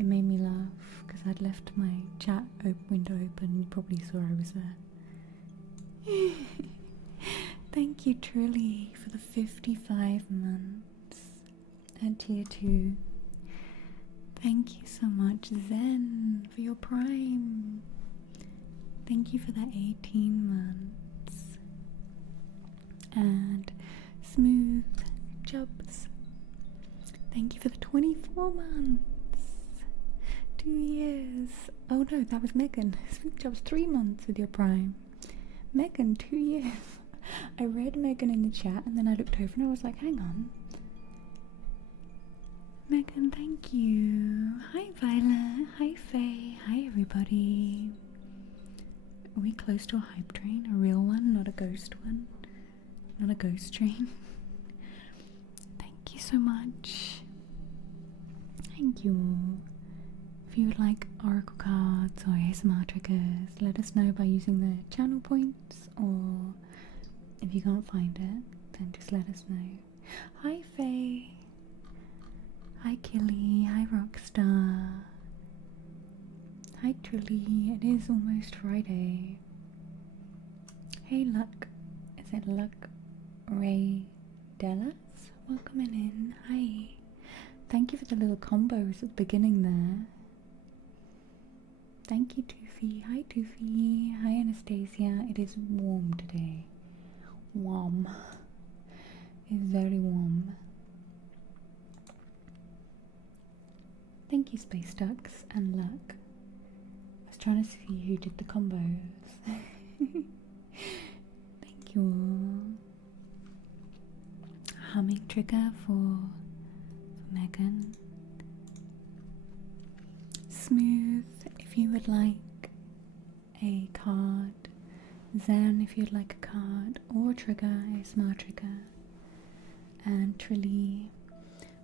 It made me laugh because I'd left my chat window open. You probably saw I was there. Thank you, Truly, for the 55 months at tier 2. Thank you so much, Zen, for your prime. Thank you for the 18 months. And Smooth Jobs, thank you for the 24 months. 2 years. Oh no, that was Megan. Smooth Jobs, 3 months with your prime. Megan, 2 years. I read Megan in the chat and then I looked over and I was like, hang on. Megan, thank you. Hi Violet. Hi Faye. Hi everybody. Are we close to a hype train? A real one, not a ghost one? Not a ghost train? Thank you so much. Thank you all. If you would like oracle cards or ASMR triggers, let us know by using the channel points, or if you can't find it, then just let us know. Hi Faye. Hi Killy. Hi Rockstar. Hi Truly. It is almost Friday. Hey Luck. Is it Luck Ray Dellas? Welcome in. Hi. Thank you for the little combos at the beginning there. Thank you, Toofy. Hi, Toofy. Hi, Anastasia. It is warm today. Warm. It's very warm. Thank you, Space Ducks and Luck. I was trying to see who did the combos. Thank you all. Humming trigger for Megan. Smooth, if you would like a card. Zen, if you'd like a card or trigger, a smart trigger. And Trilly,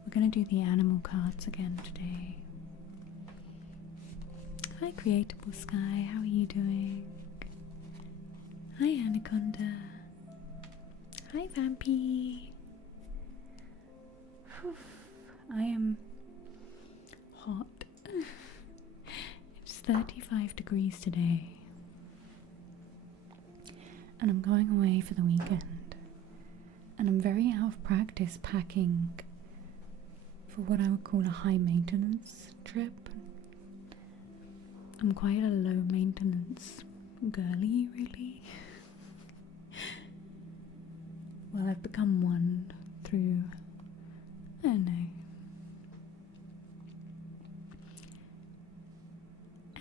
we're going to do the animal cards again today. Hi Creatable Sky, how are you doing? Hi Anaconda. Hi Vampy. Whew, I am hot. It's 35 degrees today. And I'm going away for the weekend. And I'm very out of practice packing for what I would call a high maintenance trip. I'm quite a low maintenance girly, really. Well, I've become one through, I don't know.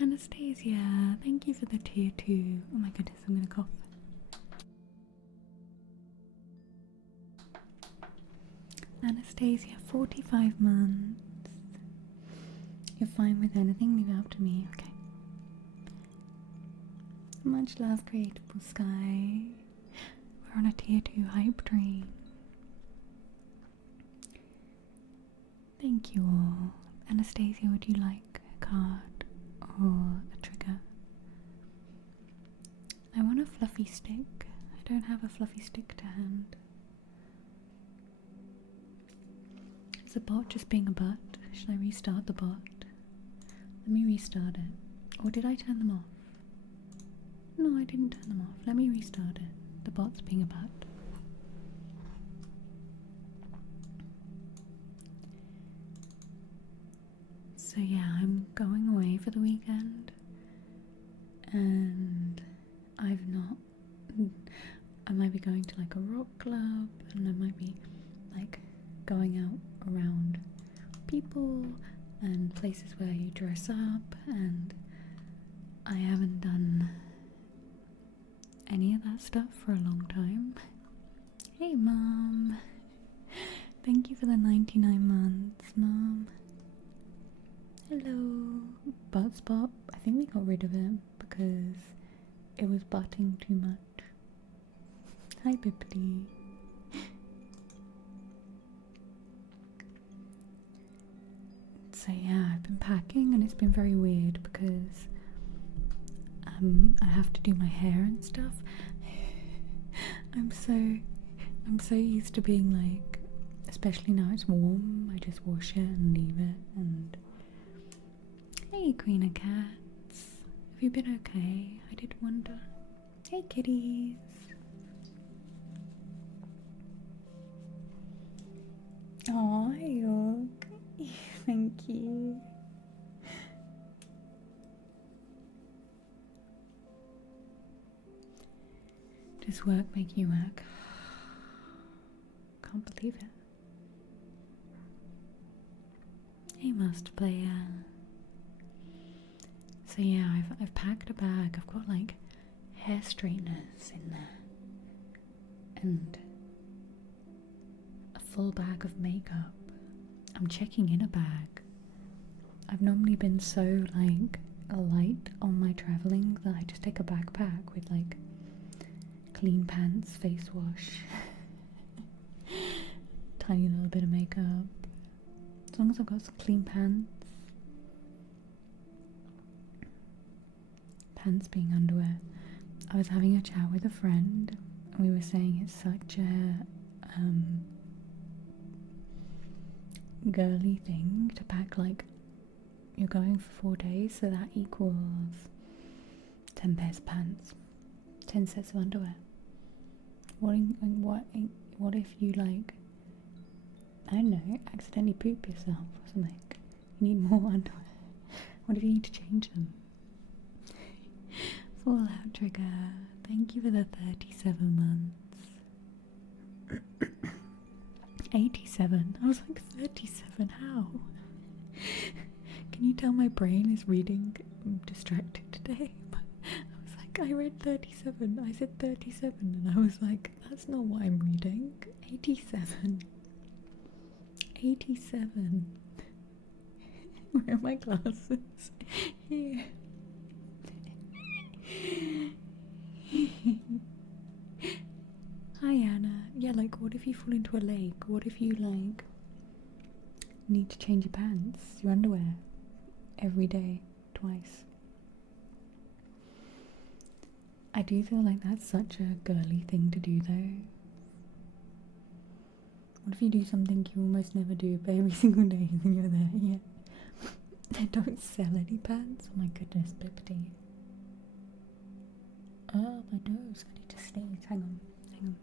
Anastasia, thank you for the tier 2. Oh my goodness, I'm gonna cough. Anastasia, 45 months. You're fine with anything, leave it up to me, okay. Much love, Creatable Sky. We're on a tier 2 hype train. Thank you all. Anastasia, would you like a card or a trigger? I want a fluffy stick. I don't have a fluffy stick to hand. Is the bot just being a butt? Should I restart the bot? Let me restart it. Or did I turn them off? No, I didn't turn them off. Let me restart it. The bot's being a butt. So yeah, I'm going away for the weekend. And I might be going to like a rock club, and I might be like going out around people and places where you dress up, and I haven't done any of that stuff for a long time. Hey Mom, thank you for the 99 months, Mom. Hello. Butt spot, I think we got rid of it because it was butting too much. Hi Bippity. So yeah, I've been packing and it's been very weird because I have to do my hair and stuff. I'm so used to being like, especially now it's warm, I just wash it and leave it, and Hey, Queen of Cats. Have you been okay? I did wonder. Hey, kitties. Oh, hi, York. Thank you. Does work make you work? Can't believe it. Hey, Master Player. So yeah, I've packed a bag. I've got like hair straighteners in there and a full bag of makeup. I'm checking in a bag. I've normally been so like light on my traveling that I just take a backpack with like clean pants, face wash, tiny little bit of makeup. As long as I've got some clean pants being underwear. I was having a chat with a friend and we were saying it's such a girly thing to pack, like you're going for 4 days, so that equals 10 pairs of pants, 10 sets of underwear. What if you, like, I don't know, accidentally poop yourself or something? You need more underwear. What if you need to change them? Fallout Trigger, thank you for the 37 months. 87. I was like, 37, how? Can you tell my brain is reading distracted today? But I was like, I read 37. I said 37 and I was like, that's not what I'm reading. 87. 87. Where are my glasses? Here. Hi Anna. Yeah, like what if you fall into a lake? What if you like need to change your pants, your underwear every day, twice? I do feel like that's such a girly thing to do though. What if you do something you almost never do but every single day and then you're there? Yeah. They don't sell any pants. Oh my goodness, Bippity. Oh, my nose. I need to sneeze. Hang on. Hang on.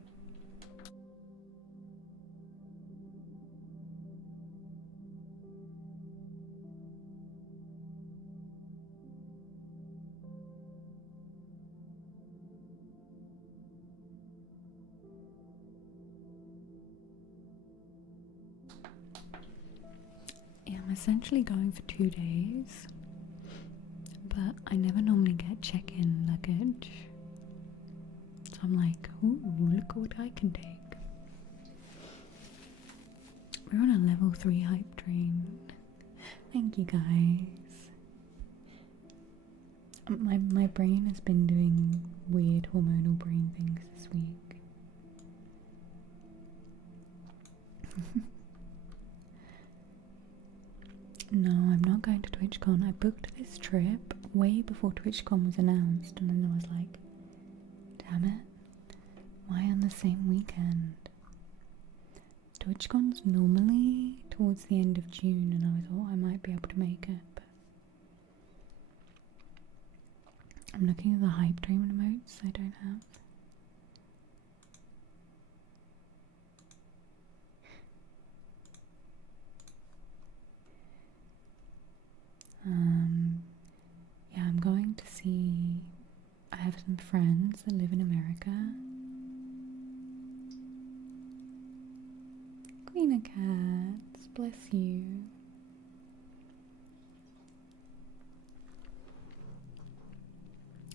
Yeah, I'm essentially going for 2 days, but I never normally get check-in luggage. So I'm like, ooh, look what I can take. We're on a level 3 hype train. Thank you guys. My brain has been doing weird hormonal brain things this week. No, I'm not going to TwitchCon. I booked this trip way before TwitchCon was announced, and then I was like, damn it, why on the same weekend? TwitchCon's normally towards the end of June, and I thought I might be able to make it, but I'm looking at the hype train emotes I don't have. Yeah, I'm going to see, I have some friends that live in America. Queen of Cats, bless you.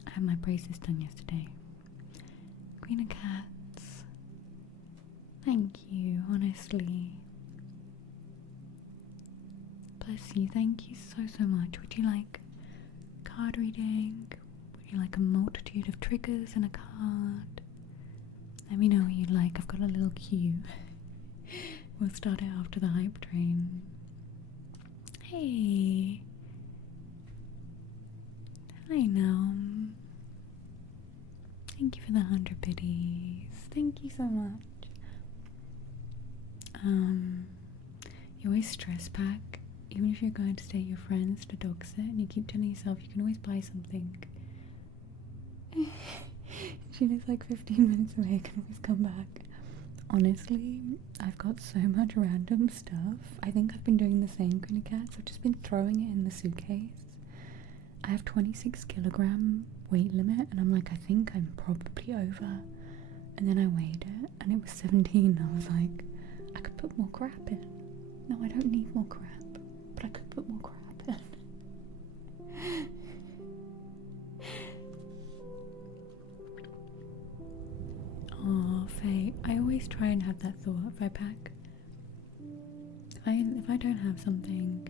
I had my braces done yesterday. Queen of Cats, thank you, honestly. Bless you, thank you so much. Would you like card reading? Would you like a multitude of triggers and a card? Let me know what you'd like. I've got a little queue. We'll start it after the hype train. Hey. Hi, Nom. Thank you for the 100 biddies. Thank you so much. You always stress pack even if you're going to stay at your friends to dog sit and you keep telling yourself you can always buy something. She lives like 15 minutes away, can always come back. Honestly, I've got so much random stuff. I think I've been doing the same kind of cats. I've just been throwing it in the suitcase. I have 26 kilogram weight limit and I'm like, I think I'm probably over. And then I weighed it and it was 17. I was like, I could put more crap in. No, I don't need more crap, but I could put more crap in. Oh, Faye, I always try and have that thought if I pack. If I don't have something,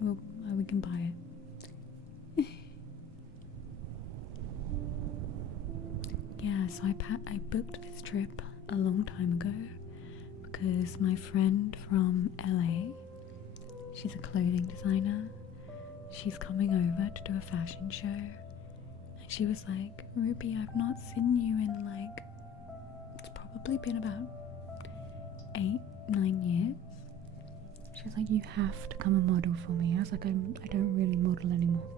we can buy it. Yeah, so I booked this trip a long time ago because my friend from LA, she's a clothing designer, she's coming over to do a fashion show, and she was like, Ruby, I've not seen you in like, it's probably been about 8-9 years. She was like, you have to come and model for me. I was like, I don't really model anymore.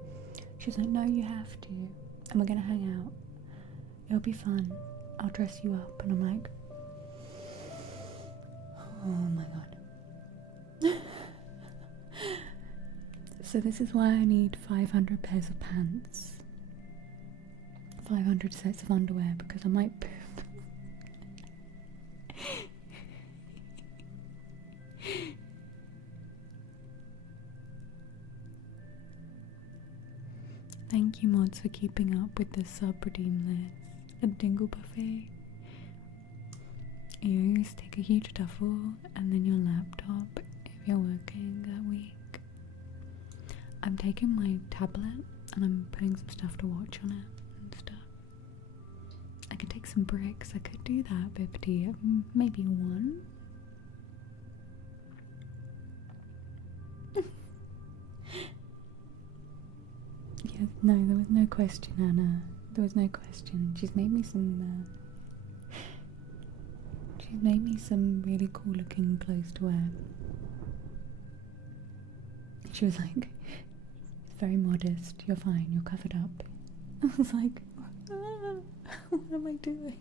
She's like, no, you have to, and we're gonna hang out. It'll be fun. I'll dress you up. And I'm like, oh my god. So this is why I need 500 pairs of pants, 500 sets of underwear, because I might poop. Thank you, mods, for keeping up with the sub-redeem list. A dingle buffet. You always take a huge duffel and then your laptop if you're working that week. I'm taking my tablet and I'm putting some stuff to watch on it and stuff. I could take some bricks. I could do that, Bippity. Maybe one. Yeah, no, there was no question, Anna. There was no question. She's made me some really cool looking clothes to wear. She was like, it's very modest, you're fine, you're covered up. I was like, what am I doing?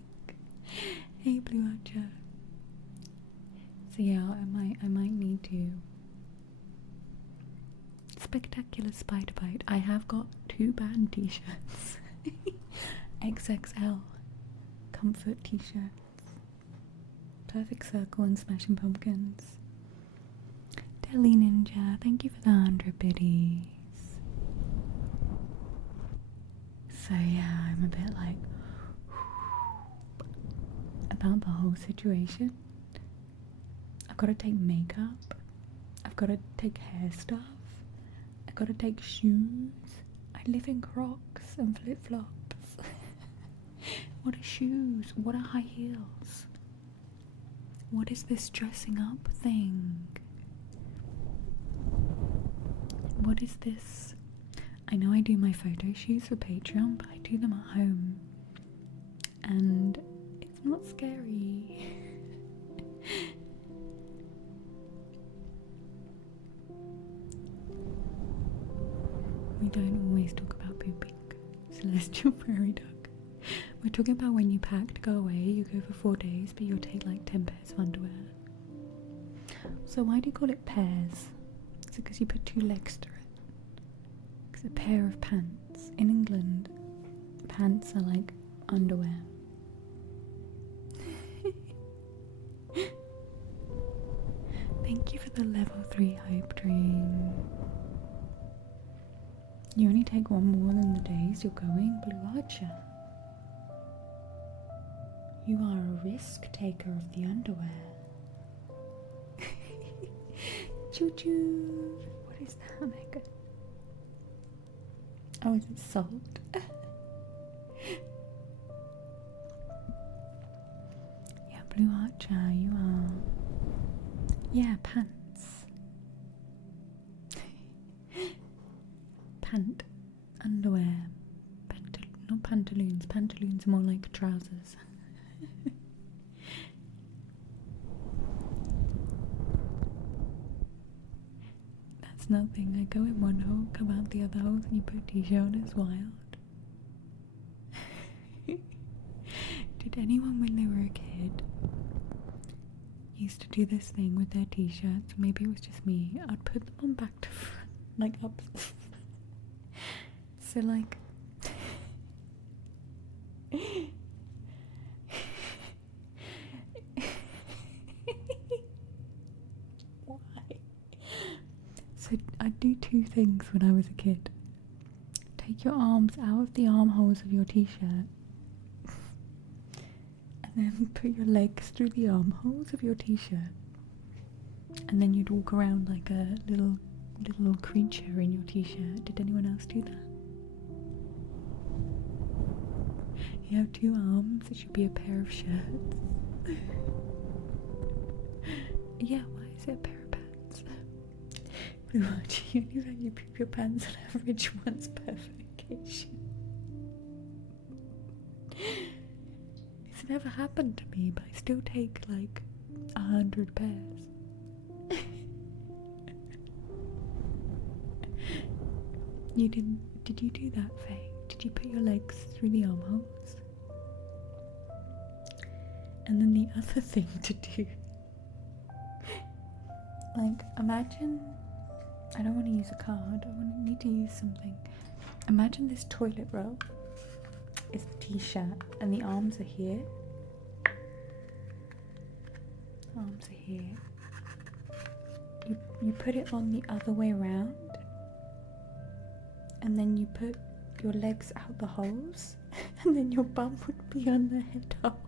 Hey, Blue Archer. So yeah, I might need to. Spectacular spider bite. I have got 2 band t-shirts. XXL comfort t-shirts. Perfect Circle and Smashing Pumpkins. Deli Ninja, thank you for the 100 biddies. So yeah, I'm a bit like about the whole situation. I've got to take makeup. I've got to take hair stuff. I've got to take shoes. I live in Crocs and flip-flops. What are shoes? What are high heels? What is this dressing up thing? What is this? I know I do my photo shoots for Patreon, but I do them at home. And it's not scary. We don't always talk about pooping. Celestial Prairie Dog. We're talking about when you pack to go away, you go for 4 days, but you'll take like 10 pairs of underwear. So why do you call it pairs? Is it because you put 2 legs through it? It's a pair of pants. In England, pants are like underwear. Thank you for the level 3 hope dream. You only take 1 more than the days you're going, Blue Archer. You are a risk taker of the underwear. Choo choo. What is that, Megan? Oh, is it salt? Yeah, Blue Archer, you are. Yeah, pants. Pant. Underwear. Not pantaloons. Pantaloons are more like trousers. That's It's nothing. I go in one hole, come out the other hole, and you put t-shirt on. It's wild. Did anyone when they were a kid used to do this thing with their t-shirts? Maybe it was just me. I'd put them on back to front, like up. So like why? So I'd do two things when I was a kid. Take your arms out of the armholes of your t-shirt and then put your legs through the armholes of your t-shirt, and then you'd walk around like a little creature in your t-shirt. Did anyone else do that? You have two arms, it should be a pair of shirts. Yeah, why is it a pair of pants? Blue Archie, only when you poop your pants on average once per vacation. It's never happened to me, but I still take like 100 pairs. Did you do that, Faye? Did you put your legs through the armholes? And then the other thing to do, like, imagine, I don't want to use a card, I need to use something. Imagine this toilet roll is the t-shirt and the arms are here. Arms are here. You put it on the other way around, and then you put your legs out the holes, and then your bum would be on the head hole.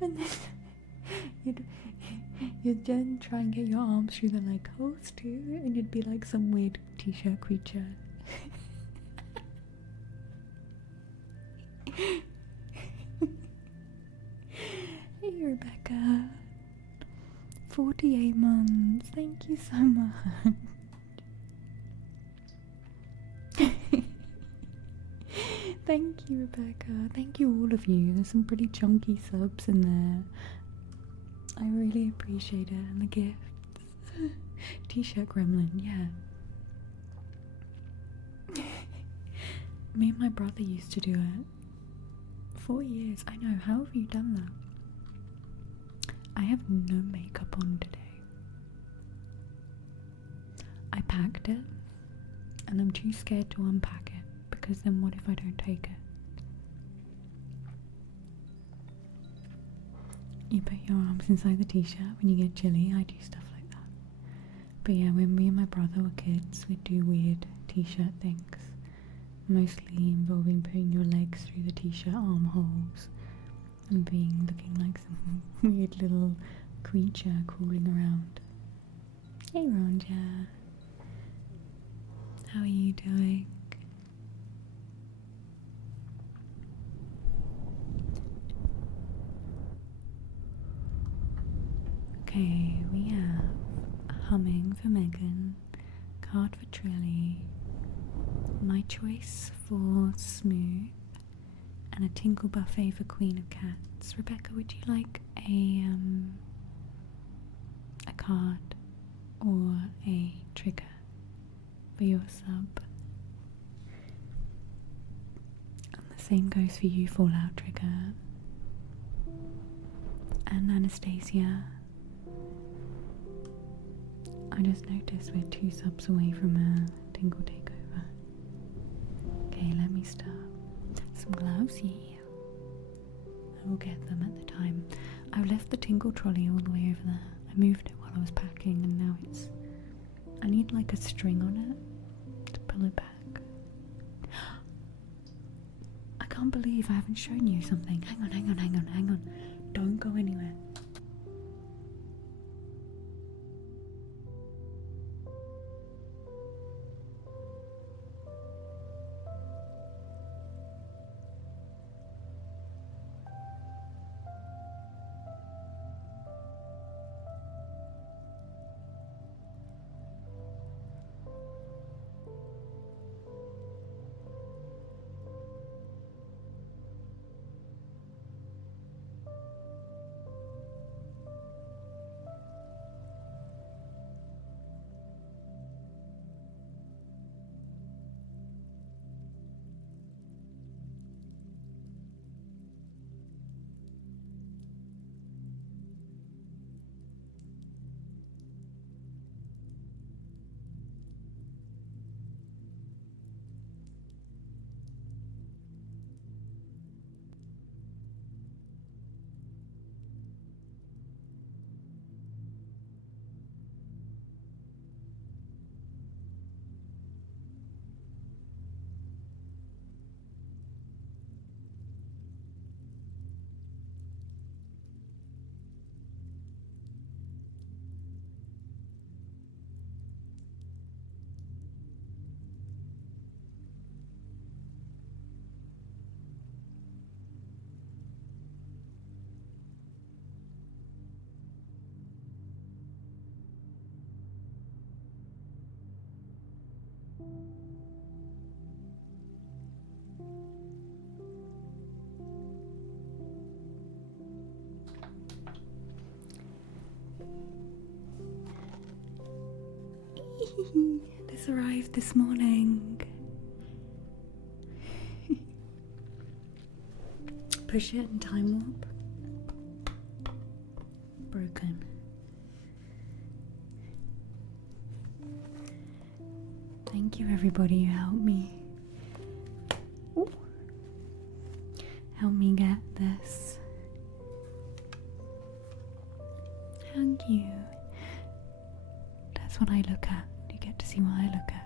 And then you'd then try and get your arms through the leg holes too, and you'd be like some weird t-shirt creature. Hey Rebecca, 48 months, thank you so much. Thank you, Rebecca. Thank you, all of you. There's some pretty chunky subs in there. I really appreciate it. And the gifts. T-shirt gremlin, yeah. Me and my brother used to do it. 4 years. I know. How have you done that? I have no makeup on today. I packed it, and I'm too scared to unpack it. Because then what if I don't take it? You put your arms inside the t-shirt when you get chilly. I do stuff like that. But yeah, when me and my brother were kids, we'd do weird t-shirt things. Mostly involving putting your legs through the t-shirt armholes and looking like some weird little creature crawling around. Hey Ronja. How are you doing? Okay, we have a humming for Megan, card for Trilly, my choice for Smooth, and a tinkle buffet for Queen of Cats. Rebecca, would you like a card or a trigger for your sub? And the same goes for you, Fallout Trigger. And Anastasia. I just noticed we're 2 subs away from a tingle takeover. Okay, let me start. Some gloves, yeah. I will get them at the time. I've left the tingle trolley all the way over there. I moved it while I was packing, and now it's... I need like a string on it to pull it back. I can't believe I haven't shown you something. Hang on. Don't go anywhere. This arrived this morning. Push it and time warp. Broken. Thank you, everybody who helped me. Ooh. Help me get this. Thank you. That's what I look at. You get to see what I look at.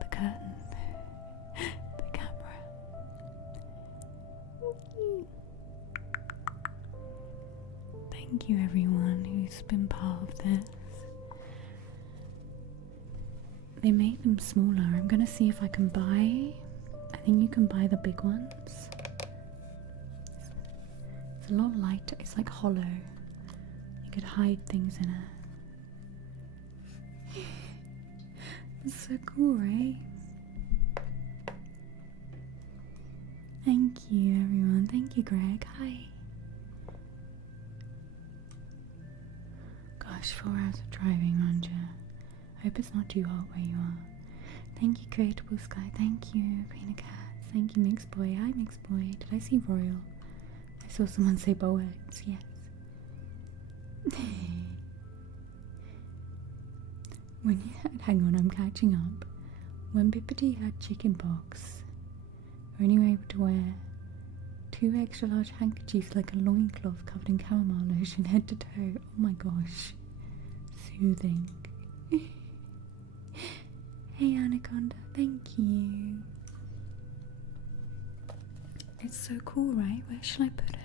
The curtain. The camera. Thank you, everyone who's been part of this. They make them smaller. I'm gonna see if I can buy. I think you can buy the big ones. It's a lot lighter. It's like hollow. You could hide things in it. It's so cool, right? Thank you, everyone. Thank you, Greg. Hi. Gosh, 4 hours of driving, Ranger. I hope it's not too hot where you are. Thank you, Creatable Sky. Thank you, Queen of Cats. Thank you, Mixed Boy. Hi, Mixed Boy. Did I see Royal? I saw someone say Boex. Yes. When you had, hang on, I'm catching up. When Bippity had chickenpox, we only were able to wear 2 extra large handkerchiefs like a loincloth covered in chamomile lotion head to toe. Oh my gosh. Soothing. Hey Anaconda, thank you. It's so cool, right? Where shall I put it?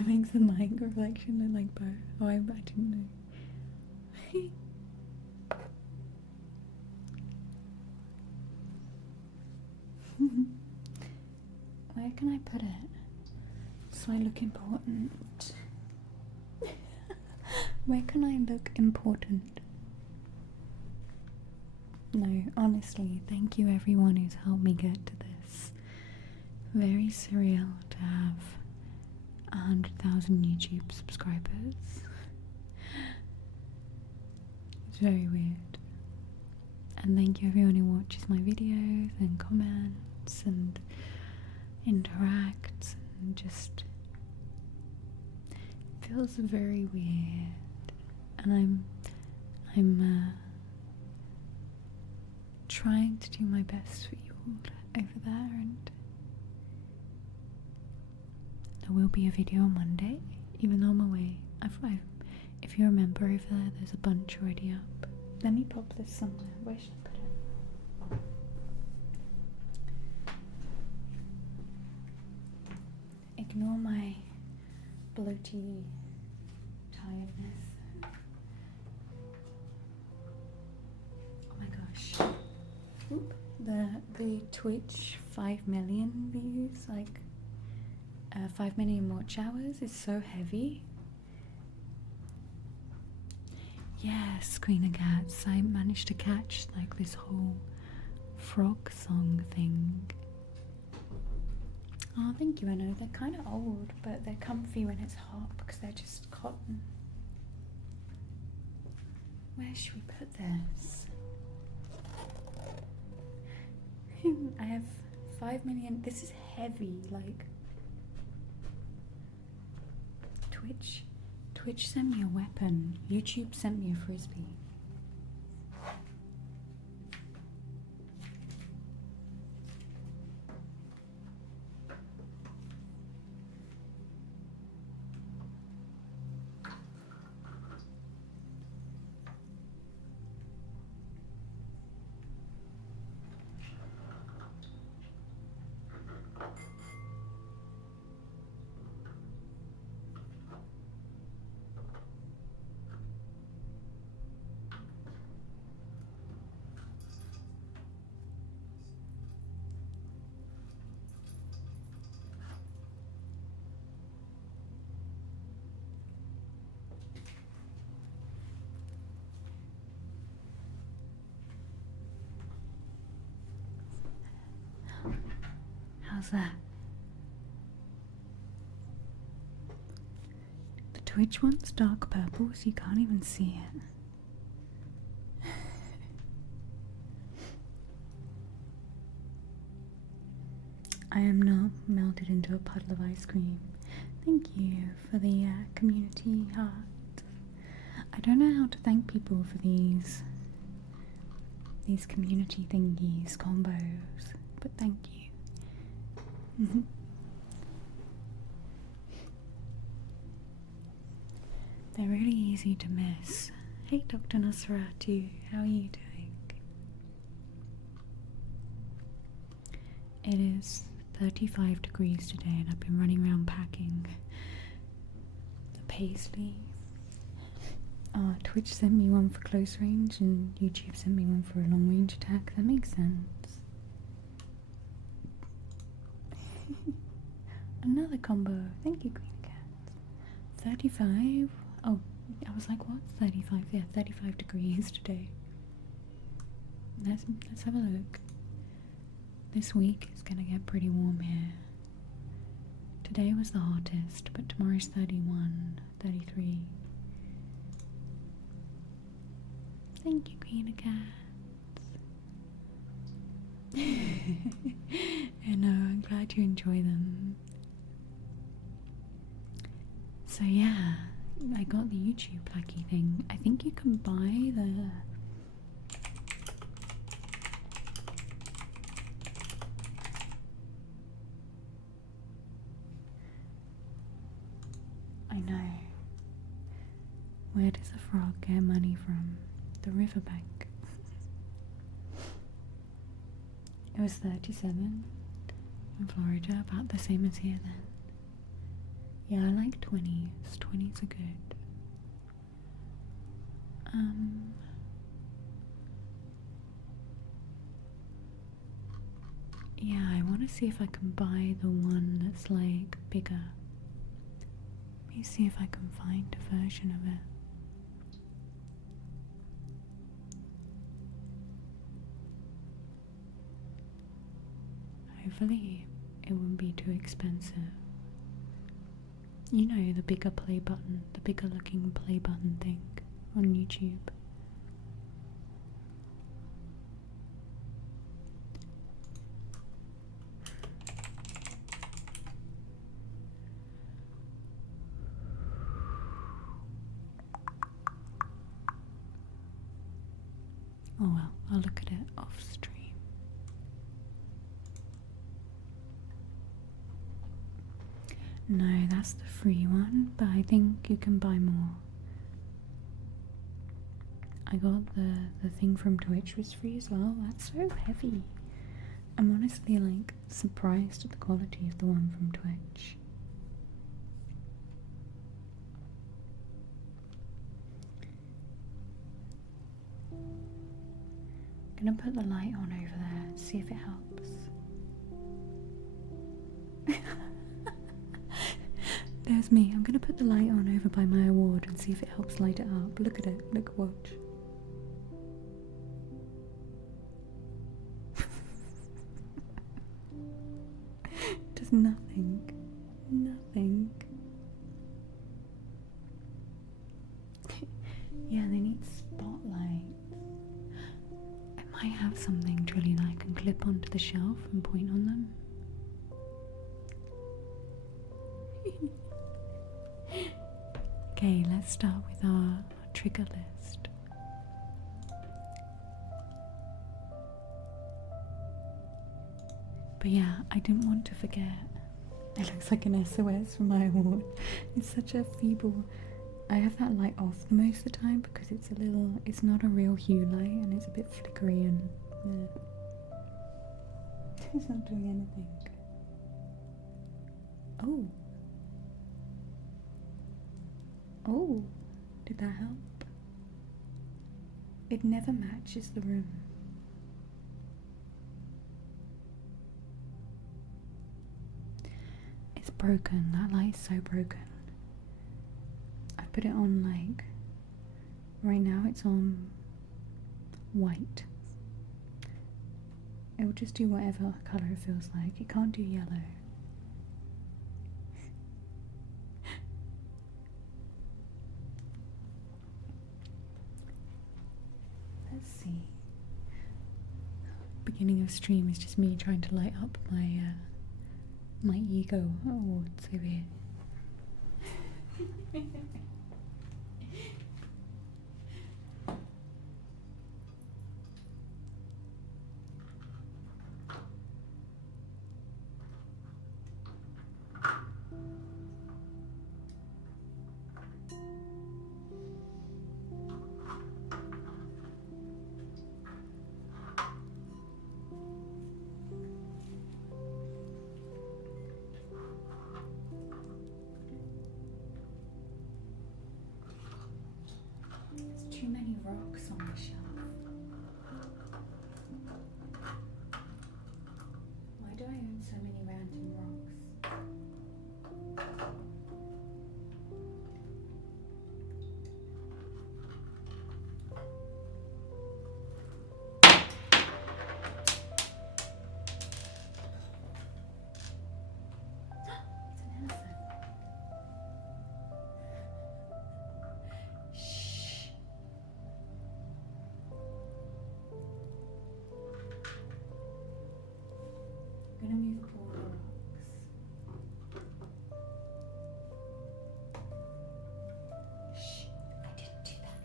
It makes the mic reflection look like both. Oh, I didn't know. Where can I put it so I look important? Where can I look important? No, honestly, thank you everyone who's helped me get to this. Very surreal to have 100,000 YouTube subscribers. It's very weird. And thank you everyone who watches my videos and comments and interacts and just feels very weird. And I'm trying to do my best for you all over there, and there will be a video on Monday, even though I'm away. If you remember over there, there's a bunch already up. Let me pop this somewhere. Where should I put it? Ignore my bloaty tiredness. Oh my gosh. Oop. The Twitch 5 million views, like 5 million watch hours is so heavy. Yes, Queen of Cats, I managed to catch like this whole frog song thing. Oh, thank you, Anna. They're kind of old, but they're comfy when it's hot because they're just cotton. Where should we put this? I have 5 million. This is heavy, like Twitch sent me a weapon. YouTube sent me a frisbee. How's that? The Twitch one's dark purple, so you can't even see it. I am now melted into a puddle of ice cream. Thank you for the community heart. I don't know how to thank people for these community thingies, combos, but thank you. They're really easy to miss. Hey Dr. Nosferatu, how are you doing? It is 35 degrees today and I've been running around packing the paisley. Twitch sent me one for close range and YouTube sent me one for a long range attack. That makes sense. Another combo. Thank you, Queen Cat. 35? Oh, I was like, what? 35? Yeah, 35 degrees today. Let's have a look. This week is gonna get pretty warm here. Today was the hottest, but tomorrow's 31, 33. Thank you, Queen of Cats. I know, I'm glad you enjoy them. So yeah, I got the YouTube Lucky thing. I think you can buy the... I know. Where does a frog get money from? The riverbank. It was 37 in Florida, about the same as here then. Yeah, I like 20s. 20s are good. Yeah, I want to see if I can buy the one that's like bigger. Let me see if I can find a version of it. Hopefully it wouldn't be too expensive. You know, the bigger play button, the bigger looking play button thing on YouTube. Oh well, I'll look at it off stream. No, that's the free one, but I think you can buy more. I got the thing from Twitch was free as well. That's so heavy. I'm honestly like surprised at the quality of the one from Twitch. I'm gonna put the light on over there, see if it helps. There's me. I'm gonna put the light on over by my award and see if it helps light it up. Look at it. Look, watch. Does nothing. Nothing. Yeah, they need spotlights. I might have something truly that I can clip onto the shelf and point on them. Okay, let's start with our trigger list. But yeah, I didn't want to forget. It looks like an SOS for my award. It's such a feeble... I have that light off most of the time because it's a little... It's not a real hue light and it's a bit flickery and... It's not doing anything. Oh. Oh, did that help? It never matches the room. It's broken. That light's so broken. I put it on like... Right now it's on white. It will just do whatever colour it feels like. It can't do yellow. Let's see. Beginning of stream is just me trying to light up my my ego awards over here. There's too many rocks on the shelf. Why do I own so many random rocks? It's an elephant. Shh. I'm gonna move all the rocks. Shh, I didn't do that.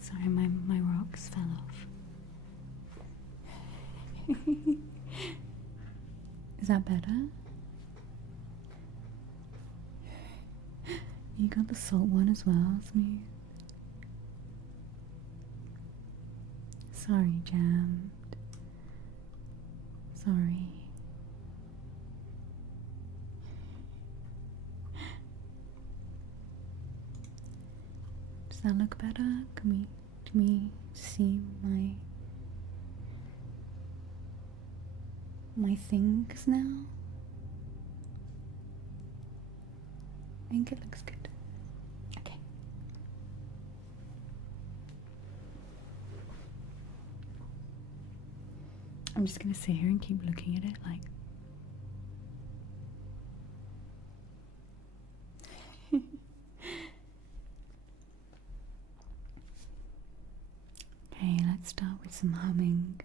Sorry, my rocks fell off. Is that better? You got the salt one as well, Smooth. Sorry, Jammed. Sorry. Does that look better? Can we see my things now? I think it looks good. Okay. I'm just gonna sit here and keep looking at it like okay, let's start with some humming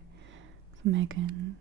for Megan.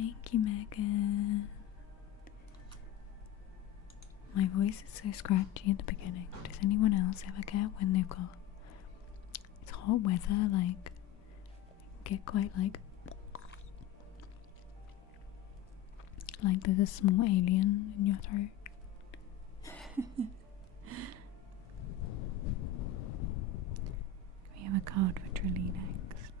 Thank you, Megan. My voice is so scratchy at the beginning. Does anyone else ever get when they've got it's hot weather, like get quite like there's a small alien in your throat? We have a card for Trilly next.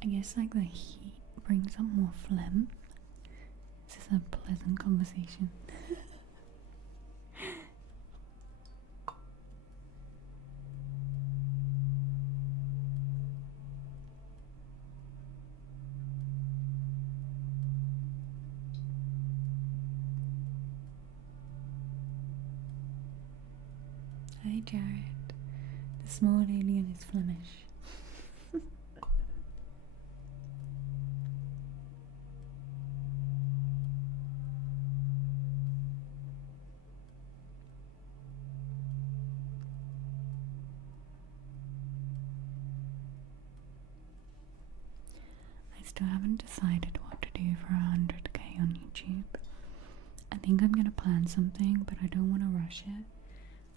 I guess like the heat brings up more phlegm. This is a pleasant conversation. Hi Jared. The small alien is Flemish. I still haven't decided what to do for 100k on YouTube. I think I'm gonna plan something, but I don't want to rush it.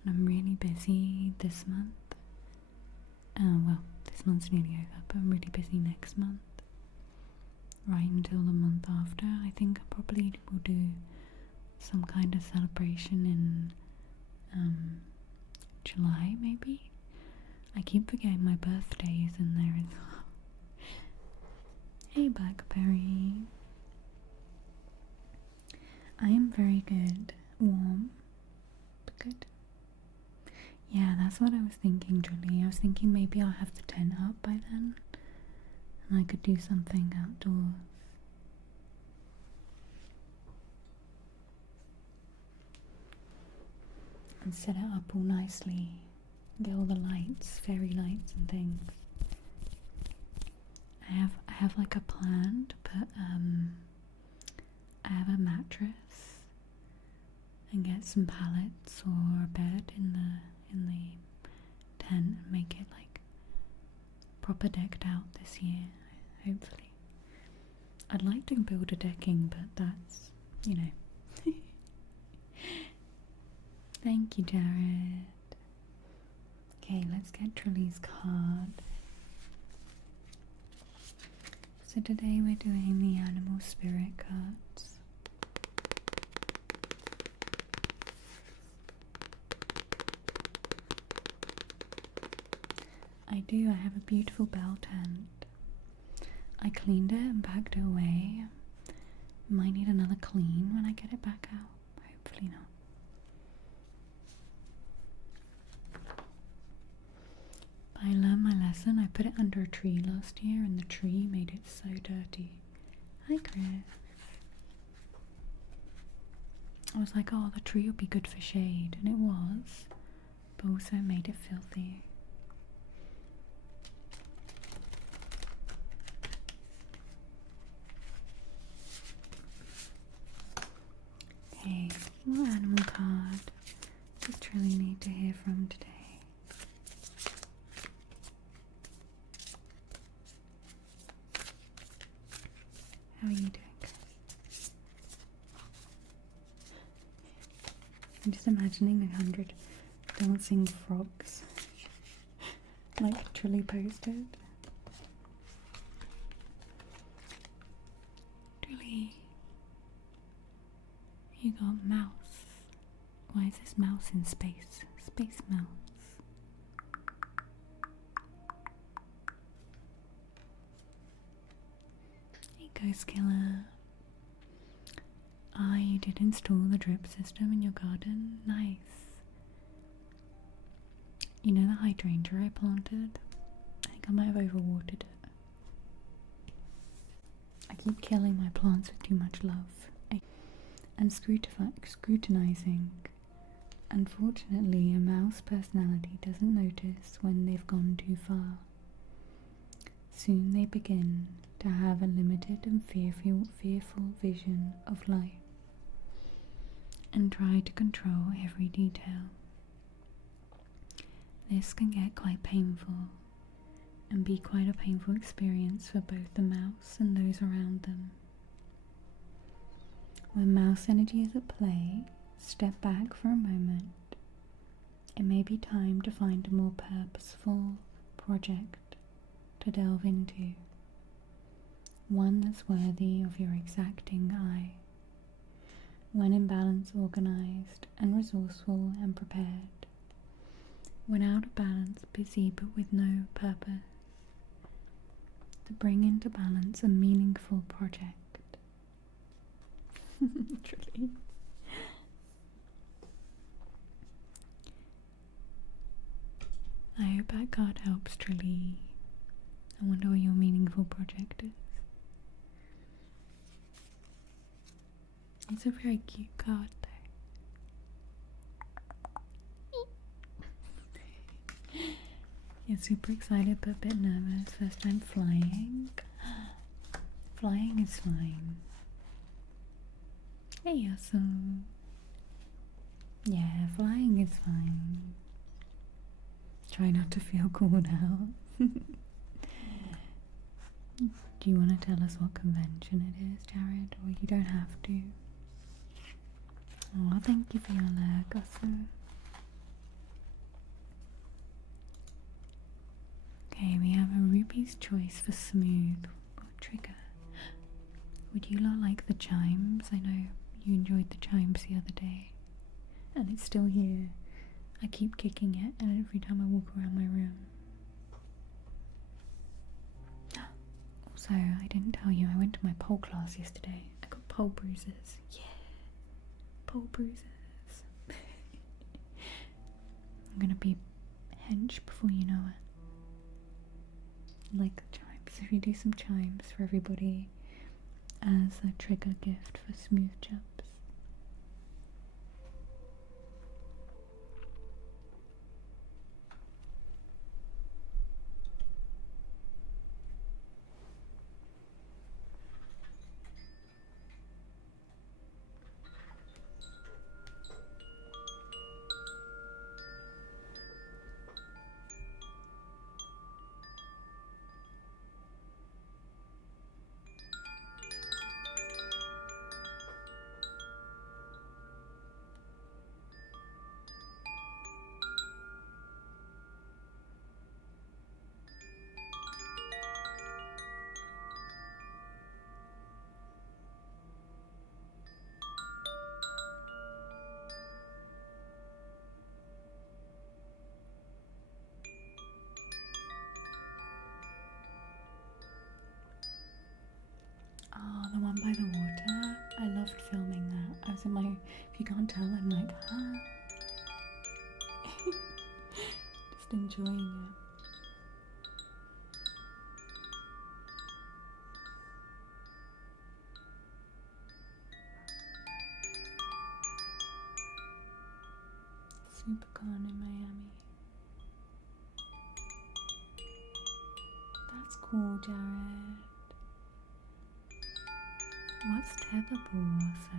And I'm really busy this month. Well, this month's nearly over, but I'm really busy next month. Right until the month after. I think I probably will do some kind of celebration in July, maybe. I keep forgetting my birthday is in there as well. Hey Blackberry. I am very good. Warm, but good. Yeah, that's what I was thinking, Julie. I was thinking maybe I'll have the tent up by then, and I could do something outdoors. And set it up all nicely. Get all the lights, fairy lights and things. I have like a plan to put I have a mattress and get some pallets or a bed in the tent and make it like proper decked out this year, hopefully. I'd like to build a decking, but that's, you know. Thank you, Jared. Okay, let's get Trilly's card. So today we're doing the animal spirit cards. I have a beautiful bell tent. I cleaned it and packed it away. Might need another clean when I get it back out. Hopefully not. But I learned my lesson. I put it under a tree last year and the tree made it so dirty. Hi Chris. I was like, oh, the tree would be good for shade, and it was, but also it made it filthy. Okay, what animal card does Trilly need to hear from today? How are you doing? I'm just imagining 100 dancing frogs, like Trilly posted. Trilly, you got mouse. Why is this mouse in space? Space mouse. Hey Ghost Killer. Ah, you did install the drip system in your garden? Nice. You know the hydrangea I planted? I think I might have overwatered it. I keep killing my plants with too much love. And scrutinizing. Unfortunately, a mouse personality doesn't notice when they've gone too far. Soon they begin to have a limited and fearful vision of life and try to control every detail. This can get quite painful and be quite a painful experience for both the mouse and those around them. When mouse energy is at play, step back for a moment. It may be time to find a more purposeful project to delve into, one that's worthy of your exacting eye. When in balance, organized and resourceful and prepared. When out of balance, busy but with no purpose. To bring into balance a meaningful project. Truly. I hope that card helps, truly. I wonder what your meaningful project is. It's a very cute card though. You're super excited but a bit nervous. First time flying. Flying is fine. Hey, awesome. Yeah, flying is fine. Try not to feel called out. Do you want to tell us what convention it is, Jared? Or you don't have to. Oh, thank you for your leg, awesome. Okay, we have a Ruby's choice for smooth or trigger. Would you lot like the chimes? I know you enjoyed the chimes the other day. And it's still here. I keep kicking it every time I walk around my room. Also, I didn't tell you, I went to my pole class yesterday. I got pole bruises. Yeah. Pole bruises. I'm gonna be hench before you know it. Like the chimes. If you do some chimes for everybody as a trigger gift for smooth jumps. Oh, the one by the water. I loved filming that. I was in my, if you can't tell, I'm like, just enjoying it. Supercon in Miami. That's cool, Jared. What's tetherball, so?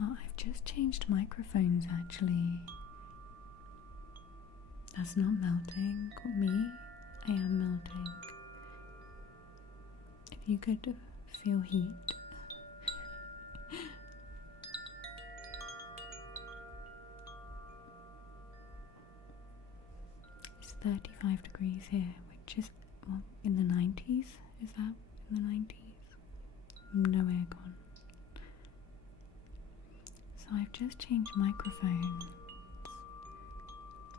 Oh, I've just changed microphones actually. That's not melting. Me, I am melting. If you could feel heat. It's 35 degrees here, which is in the 90s. Is that in the 90s? No aircon. So I've just changed microphones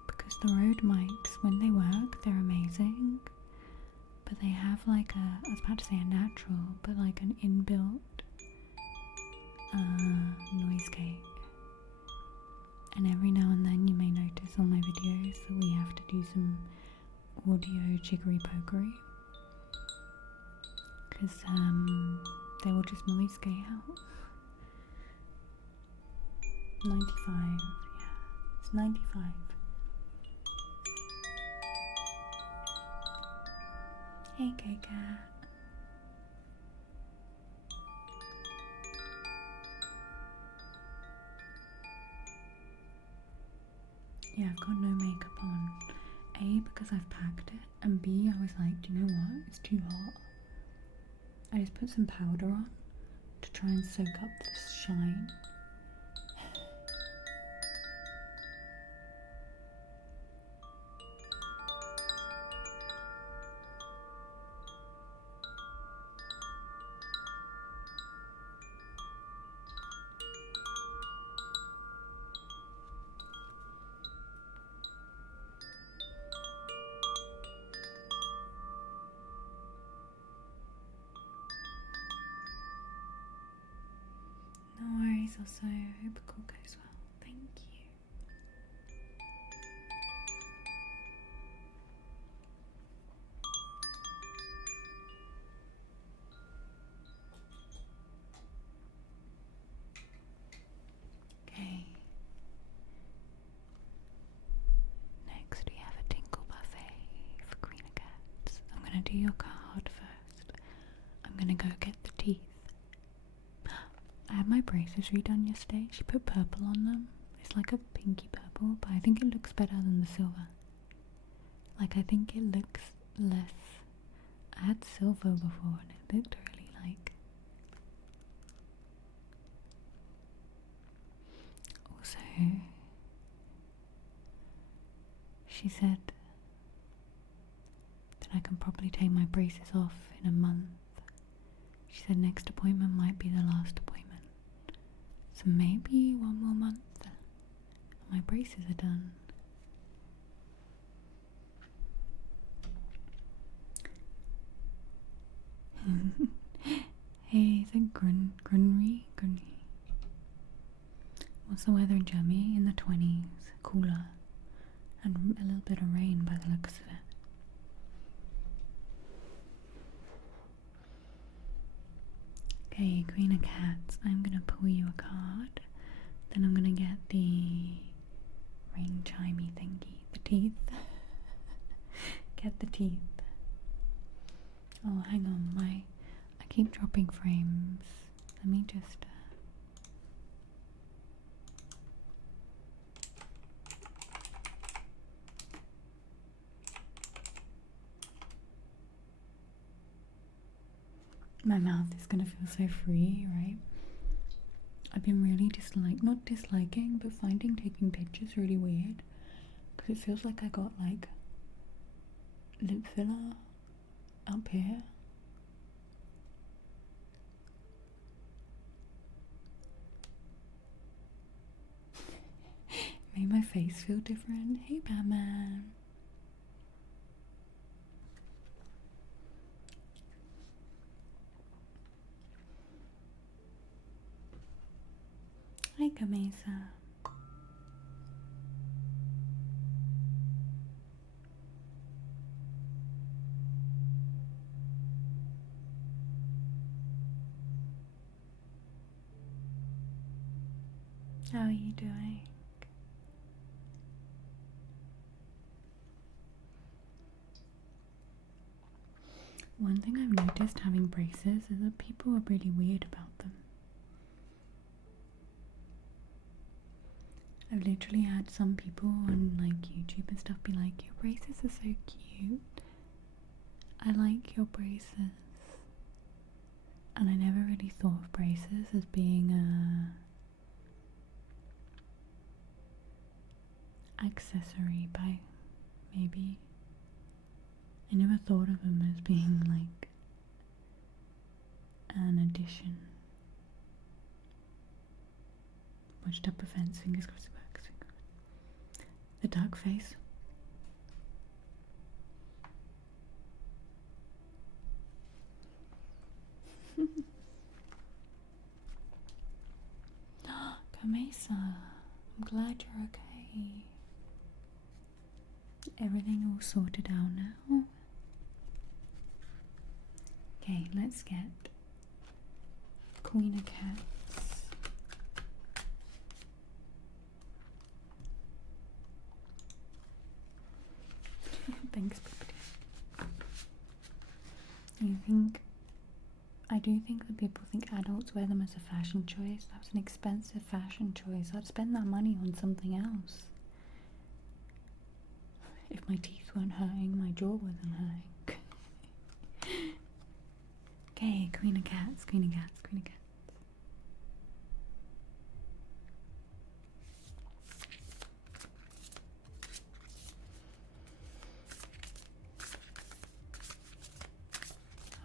because the Rode mics, when they work, they're amazing, but they have like a, I was about to say a natural, but like an inbuilt noise gate. And every now and then you may notice on my videos that we have to do some audio jiggery pokery because they will just noise gate out. 95, yeah, it's 95. Hey, K-Cat. Yeah, I've got no makeup on. A, because I've packed it, and B, I was like, do you know what? It's too hot. I just put some powder on to try and soak up this shine. No worries, also. I hope it all goes well. Thank you. Okay. Next, we have a tinkle buffet for Queen of Cats. I'm gonna do your card first. I'm gonna go get the teeth. I had my braces redone yesterday. She put purple on them. It's like a pinky purple, but I think it looks better than the silver. Like, I think it looks less. I had silver before and it looked really like. Also, she said that I can probably take my braces off in a month. She said next appointment might be the last appointment. So maybe one more month and my braces are done. Hey, is it Grunry? What's the weather in Germany? In the 20s, cooler, and a little bit of rain by the looks of it. Okay, Queen of Cats, I'm gonna pull you a card, then I'm gonna get the ring chimey thingy, the teeth. Get the teeth. Oh, hang on, I keep dropping frames. Let me just my mouth is gonna feel so free, right? I've been really not disliking, but finding taking pictures really weird, because it feels like I got like lip filler up here. Made my face feel different. Hey, Batman. Hi, Kamesa. How are you doing? One thing I've noticed having braces is that people are really weird about them. I've literally had some people on like YouTube and stuff be like, your braces are so cute. I like your braces. And I never really thought of braces as being a accessory by maybe. I never thought of them as being like an addition. Watched up offense, fingers crossed it works. The duck face. Kamesa, I'm glad you're okay. Everything all sorted out now. Okay, let's get Queen of Cats. Thanks, Poopy. I do think that people think adults wear them as a fashion choice. That's an expensive fashion choice. I'd spend that money on something else. If my teeth weren't hurting, my jaw wasn't hurting. Okay, queen of cats, queen of cats, queen of cats.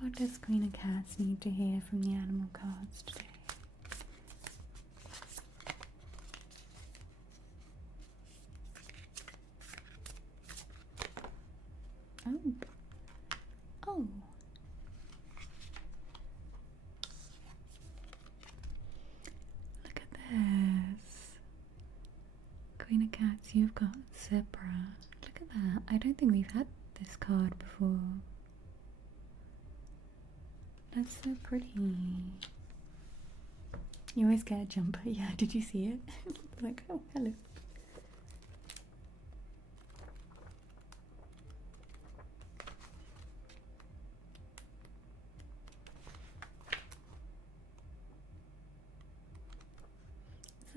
What does Queen of Cats need to hear from the animal cards today? Oh. Oh. Look at this. Queen of Cats, you've got Zebra. Look at that. I don't think we've had this card before. That's so pretty. You always get a jumper. Yeah, did you see it? Like, oh, hello.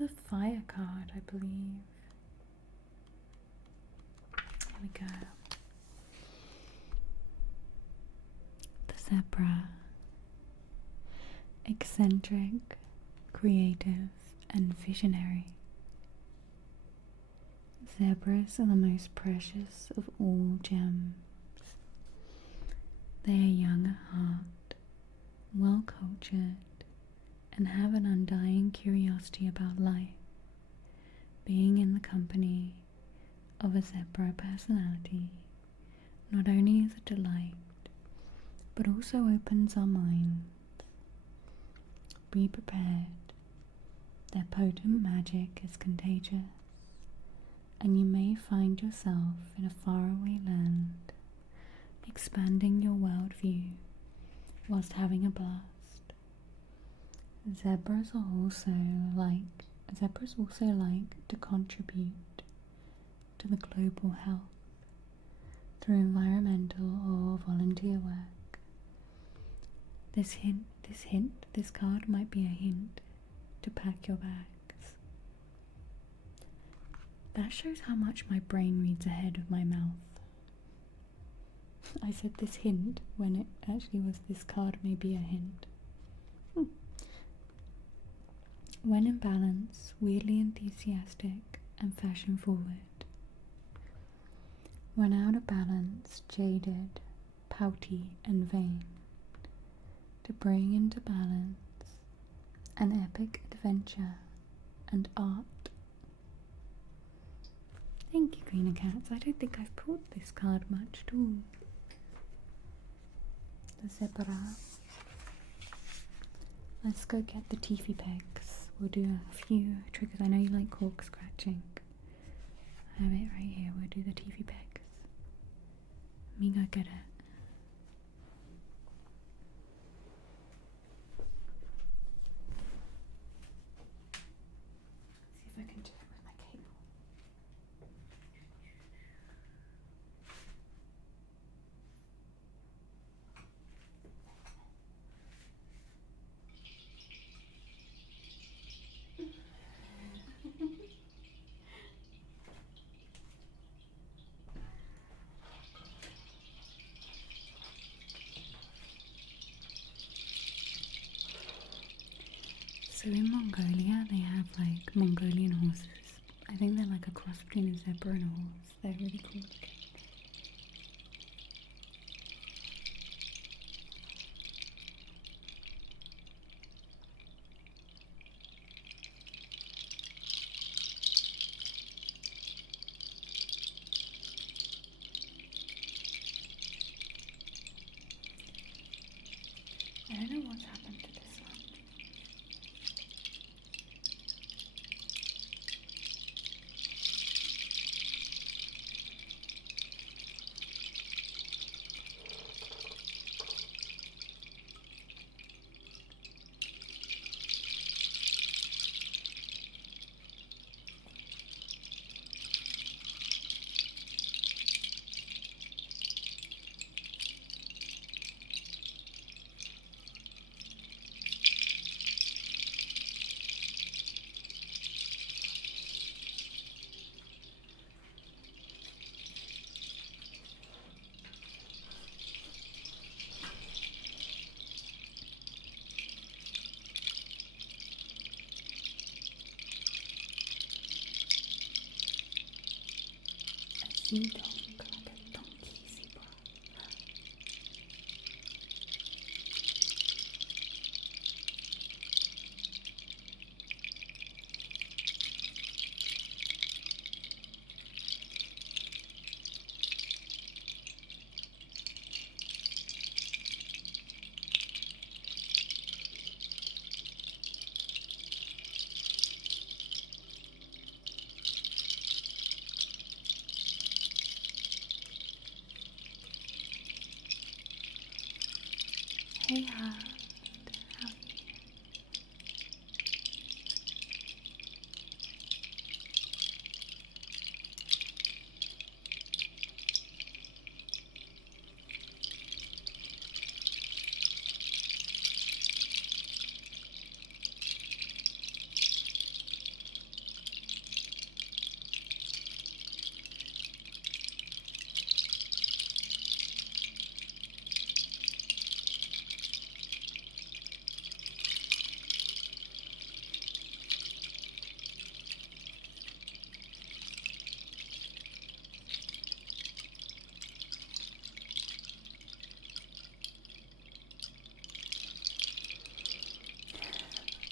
It's a fire card, I believe. Here we go. The zebra. Eccentric, creative, and visionary. Zebras are the most precious of all gems. They are young at heart, well cultured, and have an undying curiosity about life. Being in the company of a zebra personality not only is a delight, but also opens our minds. Be prepared. Their potent magic is contagious, and you may find yourself in a faraway land, expanding your worldview whilst having a blast. Zebras also like to contribute to the global health through environmental or volunteer work. This card might be a hint to pack your bags. That shows how much my brain reads ahead of my mouth. I said this hint when it actually was this card may be a hint. When in balance, weirdly enthusiastic and fashion forward. When out of balance, jaded, pouty and vain. To bring into balance an epic adventure and art. Thank you, Queen of Cats. I don't think I've pulled this card much at all. The zebra. Let's go get the teethy pegs. We'll do a few triggers. I know you like cork scratching. I have it right here. We'll do the teethy pegs. Me go get it. See if I can do it with my cable. So in Mongolia they have like Mongolian horses. I think they're like a cross between a zebra and a horse. They're really cool. I don't know what's happened to this one. sea dog, like a donkey zebra. Hey Hart, how are you?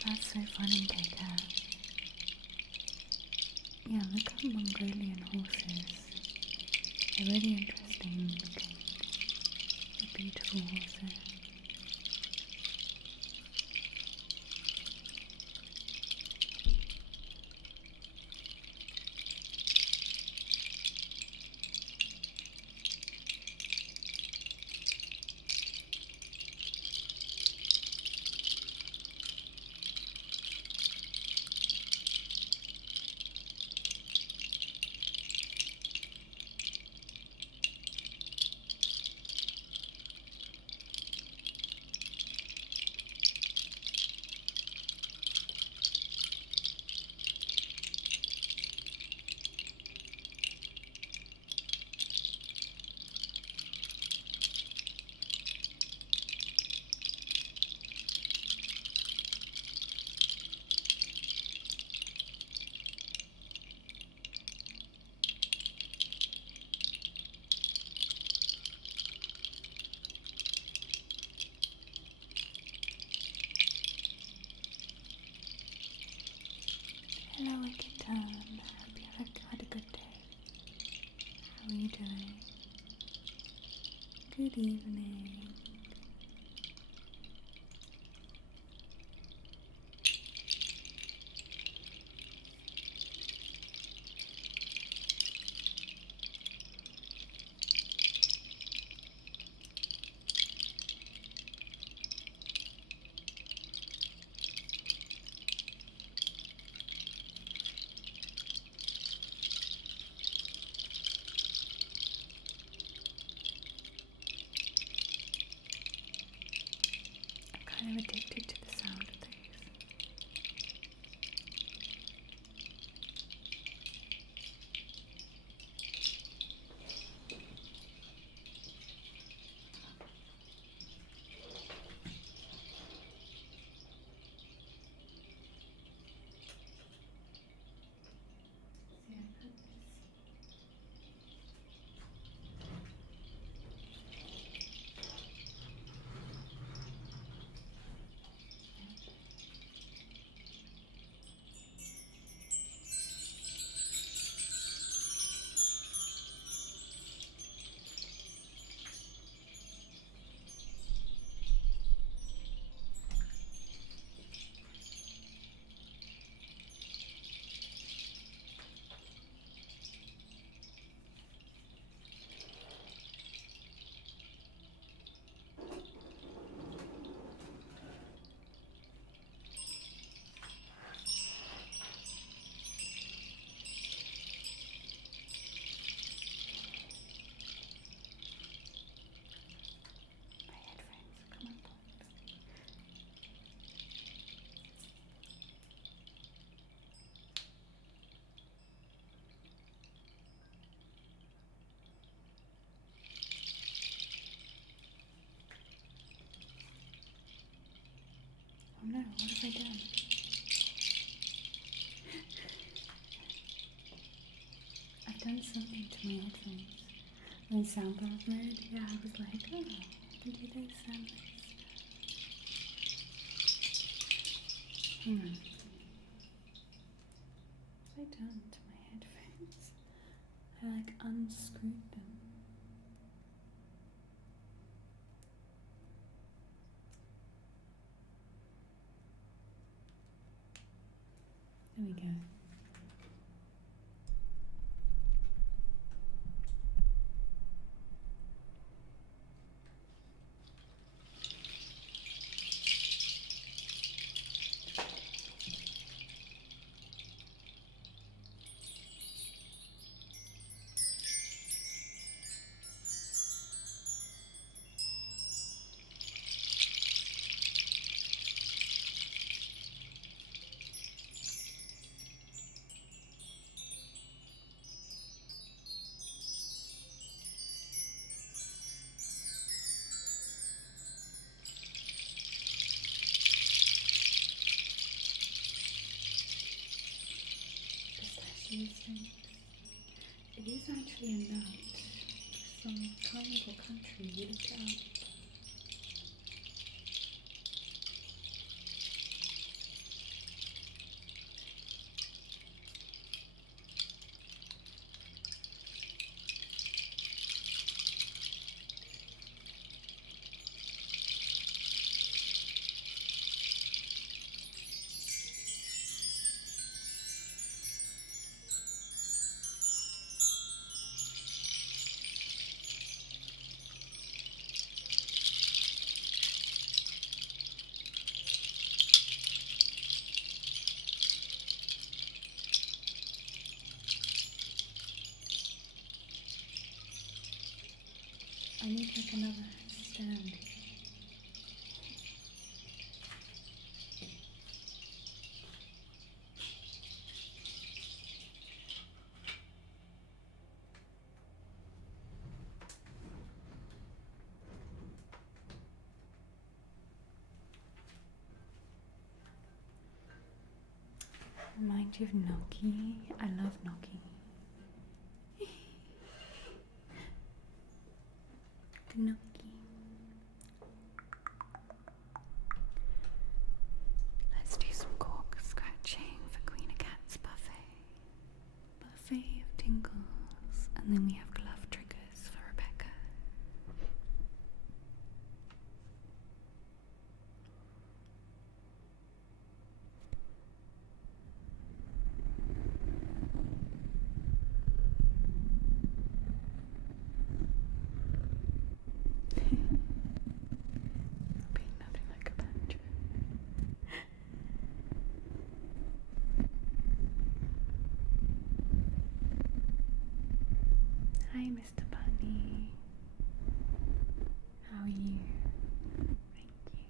That's so funny, Data. Yeah, look at Mongolian horses. They're really interesting looking. They're beautiful horses. Hello, Kitten. Hope you had a good day. How are you doing? Good evening. I'm kind of addicted to the sound of these. My headphones come unplugged. Oh no, what have I done? I've done something to my headphones. In soundbar mode, yeah, I was like, oh, I can do those sounds. Hang on. What have I done to my headphones? I like unscrewed them. There we go. It is actually a nut from Carnival Country. You look it up. I need like another stand. Remind you of gnocchi. I love gnocchi. Gnocchi. Let's do some cork scratching for Queen of Cats buffet. Buffet of tingles. And then we have glove triggers for Rebecca. Being nothing like a banjo. Hi, Mr. Bunny. How are you? Thank you.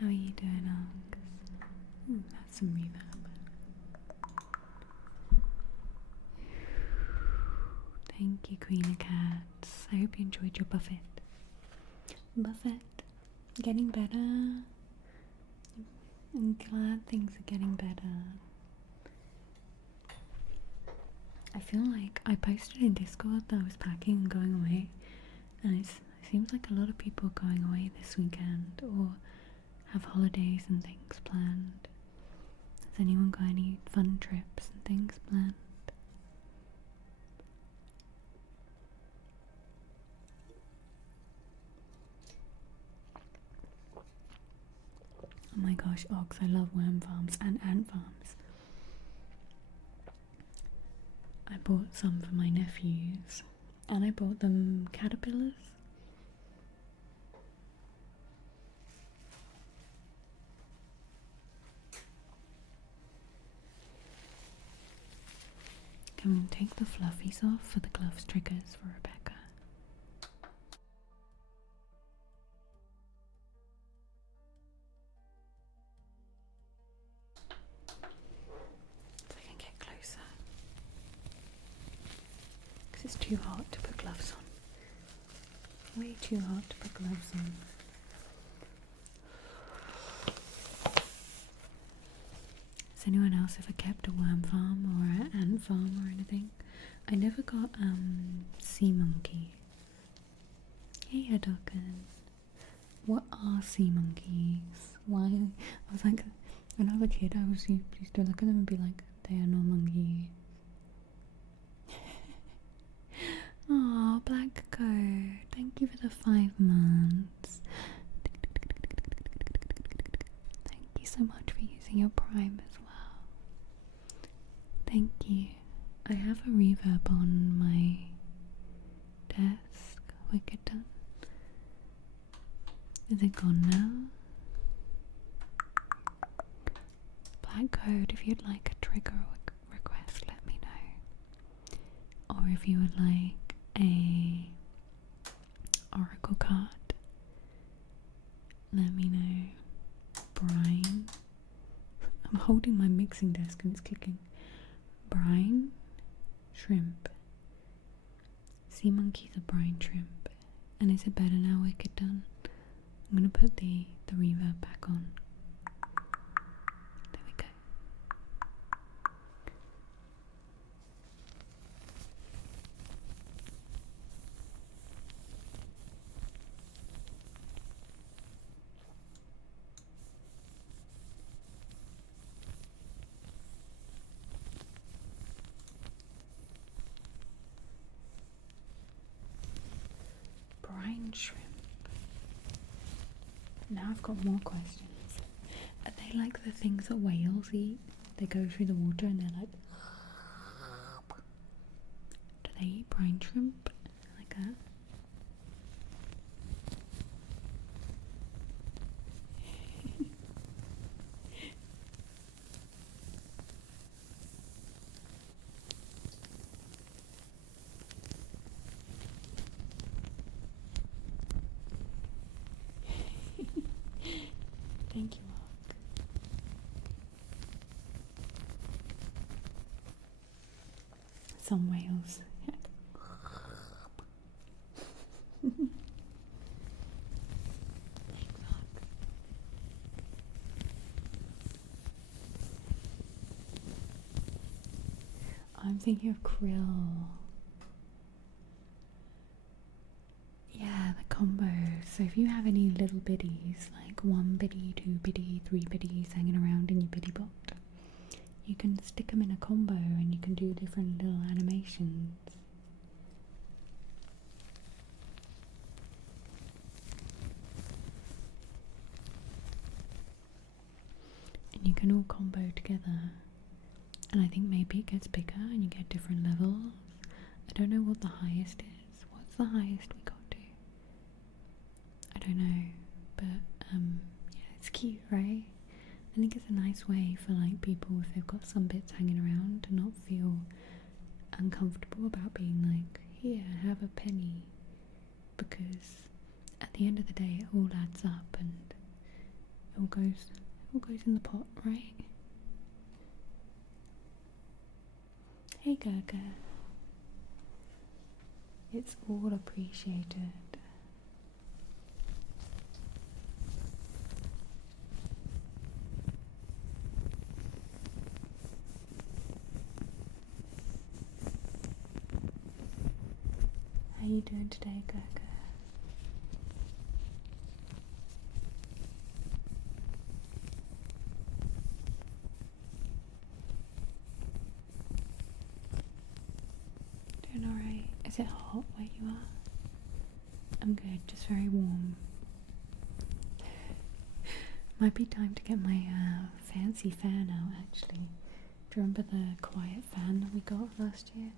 How are you doing, Alex? Ooh, that's some reverb. Thank you, Queen of Cats. I hope you enjoyed your buffet. Buffet, getting better. I'm glad things are getting better. I feel like I posted in Discord that I was packing and going away, and it seems like a lot of people are going away this weekend or have holidays and things planned. Has anyone got any fun trips and things planned? Oh my gosh, Ox, I love worm farms and ant farms. I bought some for my nephews, and I bought them caterpillars. Can we take the fluffies off for the gloves triggers for Rebecca? So I can get closer. Because it's too hot to put gloves on. Way too hot to put gloves on. Has anyone else ever kept a worm farm or an ant farm or anything? I never got sea monkeys. Hey, Hadoken. What are sea monkeys? Why? I was like, when I was a kid, I used to look at them and be like, they are no monkeys. Aw, Black Goat, thank you for the 5 months. Thank you so much for using your Prime as well. Thank you. I have a reverb on my desk. Wicked done. Is it gone now? Black Code, if you'd like a trigger request, let me know. Or if you would like a oracle card, let me know. Brine. I'm holding my mixing desk and it's clicking. Brine shrimp. Sea monkeys are brine shrimp. And is it better now, Wicked done? I'm gonna put the reverb back on. There we go. Brine shrimp. Now I've got more questions. Are they like the things that whales eat? They go through the water and they're like... Do they eat brine shrimp? Like that? Thank you, Mark. Some whales. Thanks, Mark. I'm thinking of krill. Yeah, the combo. So if you have any little biddies, like 1 biddy, 2 biddy, 3 biddies hanging around in your biddy bot, you can stick them in a combo and you can do different little animations. And you can all combo together. And I think maybe it gets bigger and you get different levels. I don't know what the highest is. What's the highest we got to? I don't know. But yeah, it's cute, right? I think it's a nice way for like people, if they've got some bits hanging around, to not feel uncomfortable about being like, here, have a penny. Because at the end of the day it all adds up, and It all goes in the pot, right? Hey Gurga. It's all appreciated. How you doing today, Gurga? Doing alright? Is it hot where you are? I'm good, just very warm. Might be time to get my fancy fan out actually. Do you remember the quiet fan that we got last year?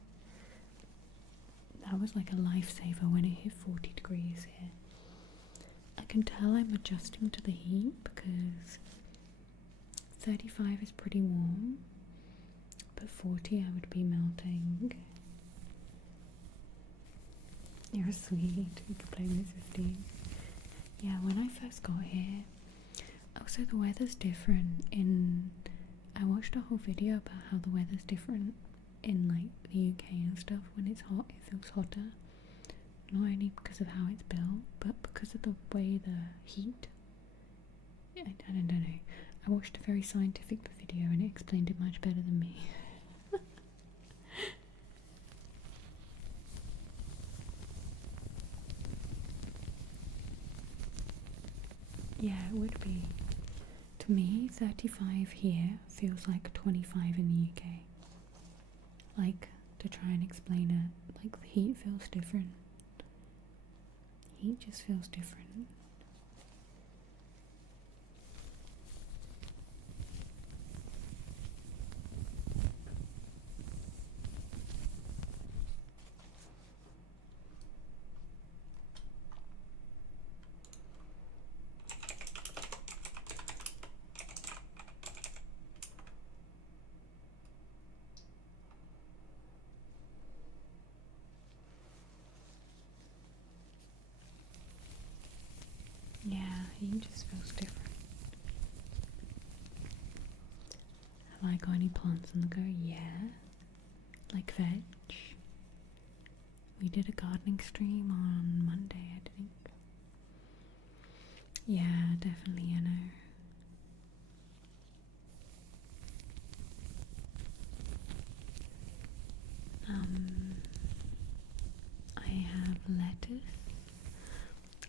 That was like a lifesaver when it hit 40 degrees here. I can tell I'm adjusting to the heat because 35 is pretty warm, but 40 I would be melting. You're sweet. You can play when it's 15. Yeah, when I first got here, also the weather's different I watched a whole video about how the weather's different in like the UK and stuff. When it's hot, it feels hotter. Not only because of how it's built, but because of the way the heat. I don't know. I watched a very scientific video and it explained it much better than me. Yeah, it would be. To me, 35 here feels like 25 in the UK. Like, to try and explain it, like the heat feels different. Heat just feels different. Yeah, heat just feels different. Have I got any plants on the go? Yeah. Like veg. We did a gardening stream on Monday, I think. Yeah, definitely, I know. I have lettuce.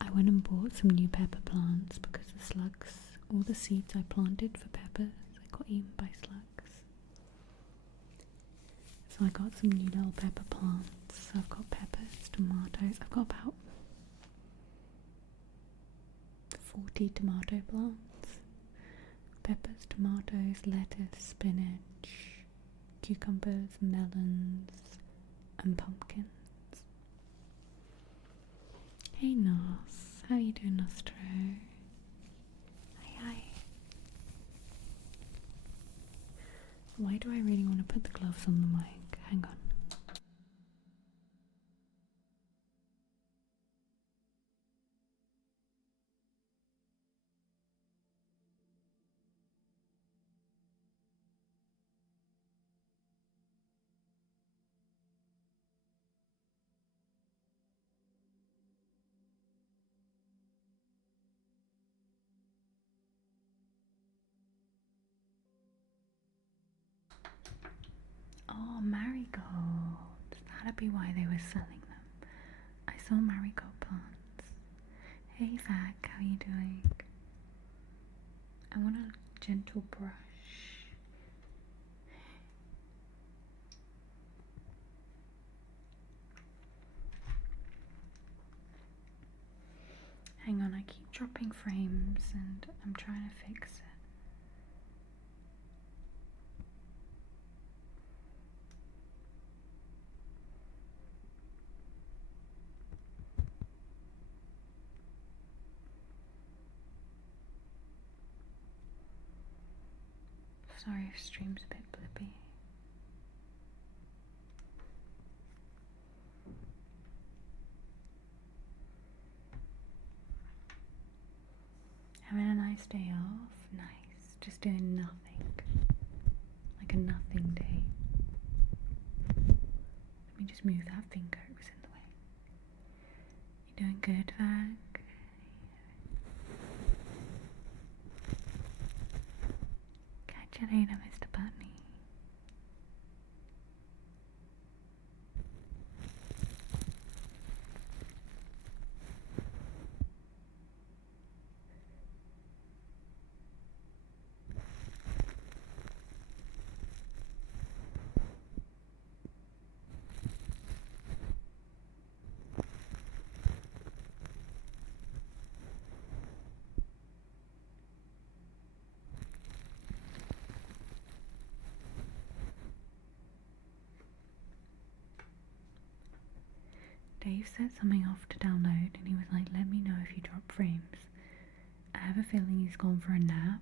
I went and bought some new pepper plants because the slugs, all the seeds I planted for peppers, I got eaten by slugs. So I got some new little pepper plants. So I've got peppers, tomatoes. I've got about 40 tomato plants. Peppers, tomatoes, lettuce, spinach, cucumbers, melons, and pumpkins. Hey Nos, how you doing, Nostro? Hi. Why do I really want to put the gloves on the mic? Hang on. Oh, marigolds. That'd be why they were selling them. I saw marigold plants. Hey Vac, how you doing? I want a gentle brush. Hang on, I keep dropping frames and I'm trying to fix it. Sorry if stream's a bit blippy. Having a nice nice day off? Nice. Just doing nothing. Like a nothing day. Let me just move that finger, it was in the way. You doing good, Vag? Catch you later, Mr. Bunny. Dave set something off to download and he was like, let me know if you drop frames. I have a feeling he's gone for a nap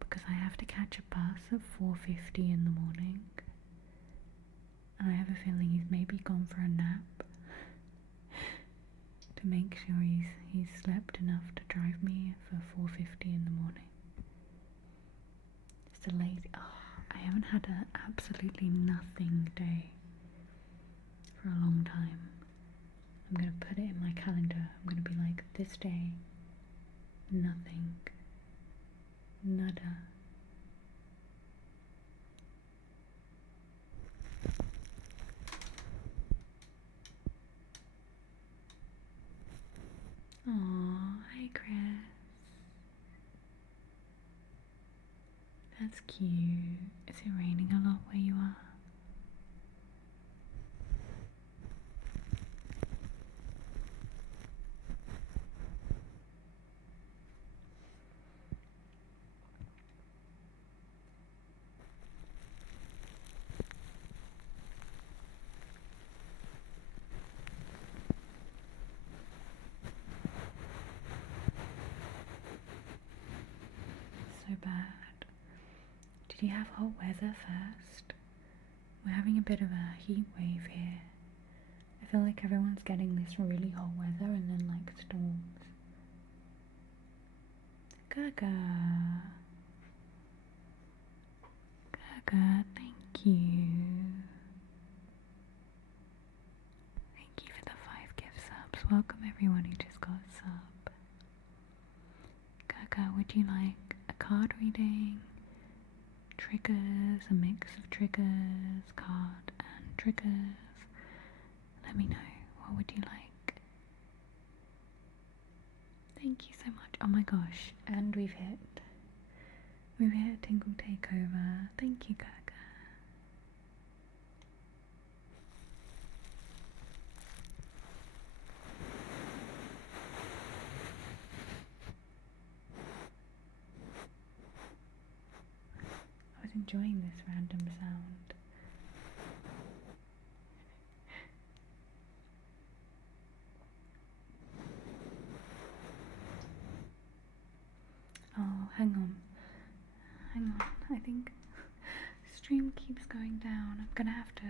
because I have to catch a bus at 4:50 in the morning, and I have a feeling he's maybe gone for a nap to make sure he's slept enough to drive me for 4:50 in the morning. It's a lazy. I haven't had an absolutely nothing day for a long time. I'm gonna put it in my calendar. I'm gonna be like, this day, nothing, nada. Aww, hi Chris. That's cute. Is it raining a lot where you are? So bad. Did you have hot weather first? We're having a bit of a heat wave here. I feel like everyone's getting this really hot weather and then like storms. Gaga. Gaga, thank you. Thank you for the 5 gift subs. Welcome everyone who just got a sub. Gaga, would you like a card reading? Triggers, a mix of triggers, card and triggers. Let me know, what would you like? Thank you so much. Oh my gosh, and we've hit Tingle Takeover. Thank you, Gaga. I was enjoying this random sound. Oh, hang on. I think stream keeps going down. I'm gonna have to.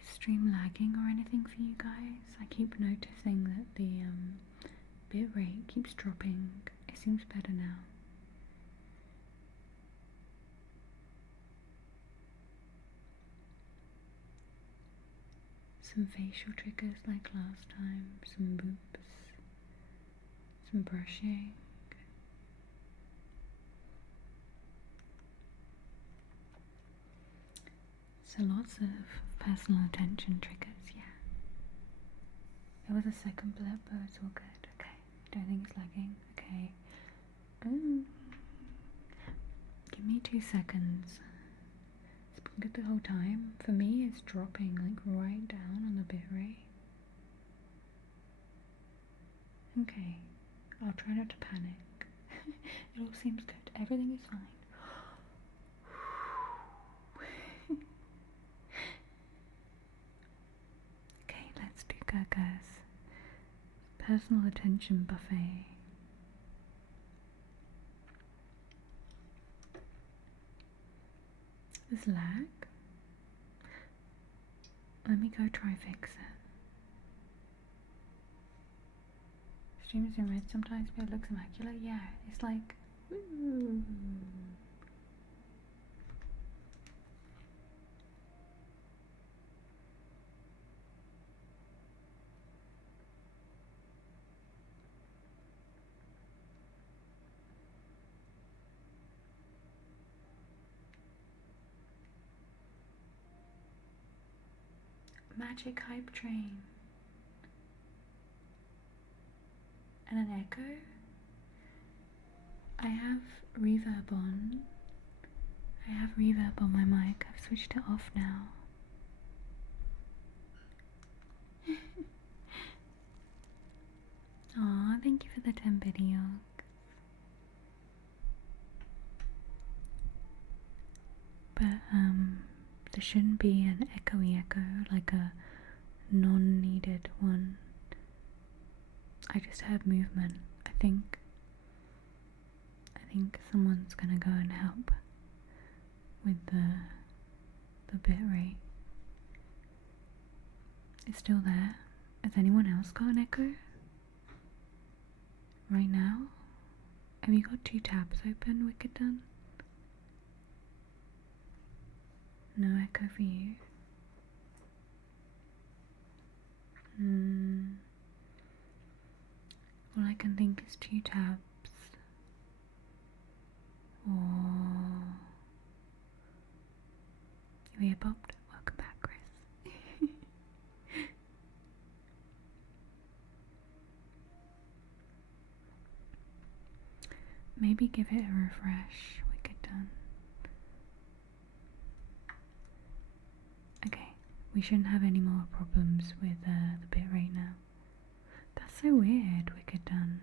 Is stream lagging or anything for you guys? I keep noticing that the bitrate keeps dropping. It seems better now. Some facial triggers like last time, some boops, some brushing. So lots of personal attention triggers, yeah. There was a second blip, but it's all good. Okay, don't think it's lagging. Okay. Give me 2 seconds. It's been good the whole time. For me, it's dropping like right down on the bitrate. Okay, I'll try not to panic. It all seems good. Everything is fine. Okay, let's do Gaga's personal attention buffet. This lag? Let me go try fix it. Streams in red sometimes, but it looks immaculate. Yeah, it's like, ooh. Magic hype train. And an echo. I have reverb on. I have reverb on my mic. I've switched it off now. Aw, thank you for the 10 video. But there shouldn't be an echoey echo, like a non-needed one. I just heard movement. I think someone's gonna go and help with the bit rate. It's still there. Has anyone else got an echo? Right now? Have you got 2 tabs open, Wicked Done? No echo for you? All I can think is 2 tabs. Or... You ear popped? Welcome back, Chris. Maybe give it a refresh. Wicked Done. Okay, we shouldn't have any more problems with the bitrate now. That's so weird, Wicked Done.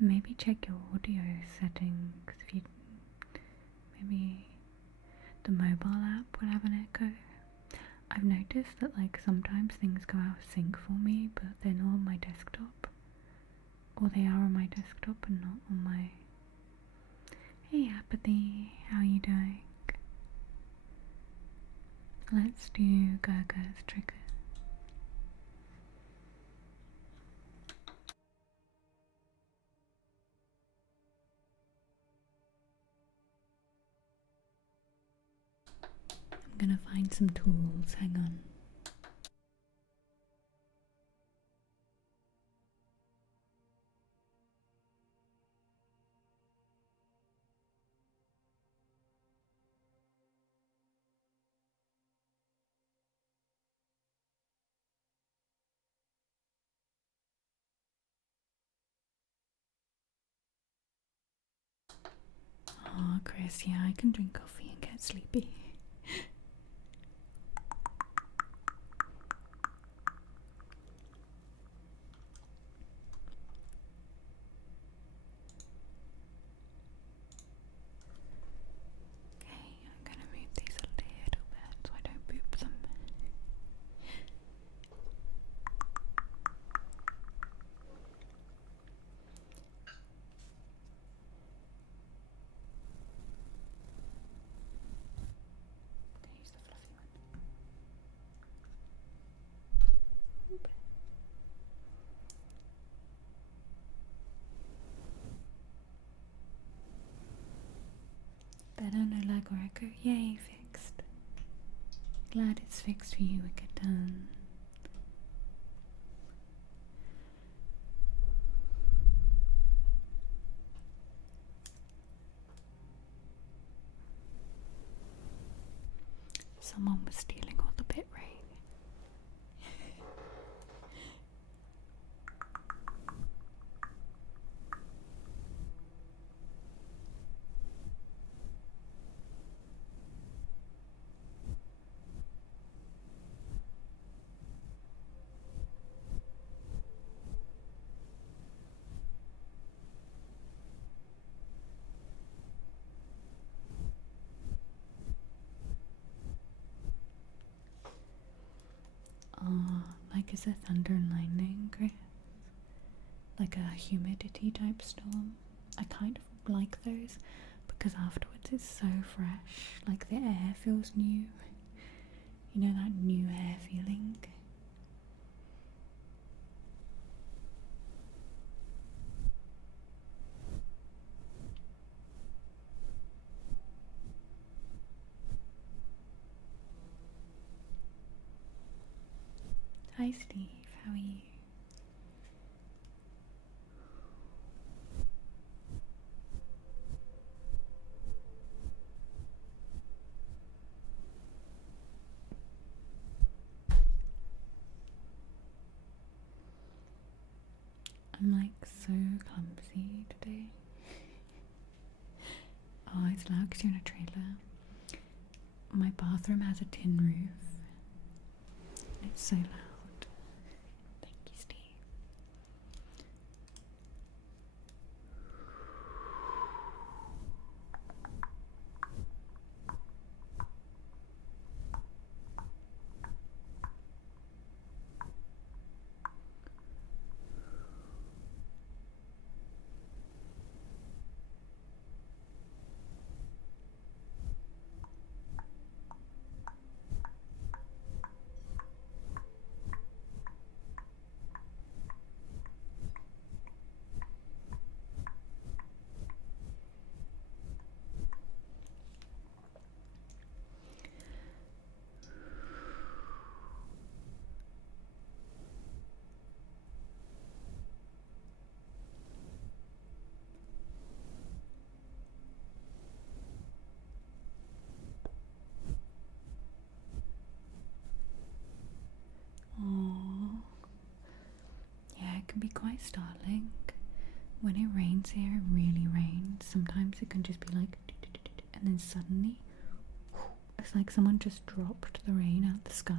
Maybe check your audio settings. If you, maybe the mobile app will have an echo. I've noticed that like sometimes things go out of sync for me, but they're not on my desktop. Or they are on my desktop and not on my... Hey Apathy, how are you doing? Let's do Gurga's trigger. I'm gonna find some tools, hang on. Oh, Chris, yeah, I can drink coffee and get sleepy. Okay, I'm gonna move these a little bit so I don't boop them. Use the fluffy one. Oop. Better, no lag or echo. Yay, fixed. Glad it's fixed for you, Wicked Done. Someone was stealing all the bit rate. Like is a thunder and lightning, Chris? Like a humidity type storm. I kind of like those because afterwards it's so fresh, like the air feels new. You know that new air feeling? Hi Steve, how are you? I'm like so clumsy today. Oh, it's loud because you're in a trailer. My bathroom has a tin roof. It's so loud. Thank you, Steve. Oh, yeah, it can be quite startling. When it rains here, it really rains. Sometimes it can just be like, and then suddenly, it's like someone just dropped the rain out the sky.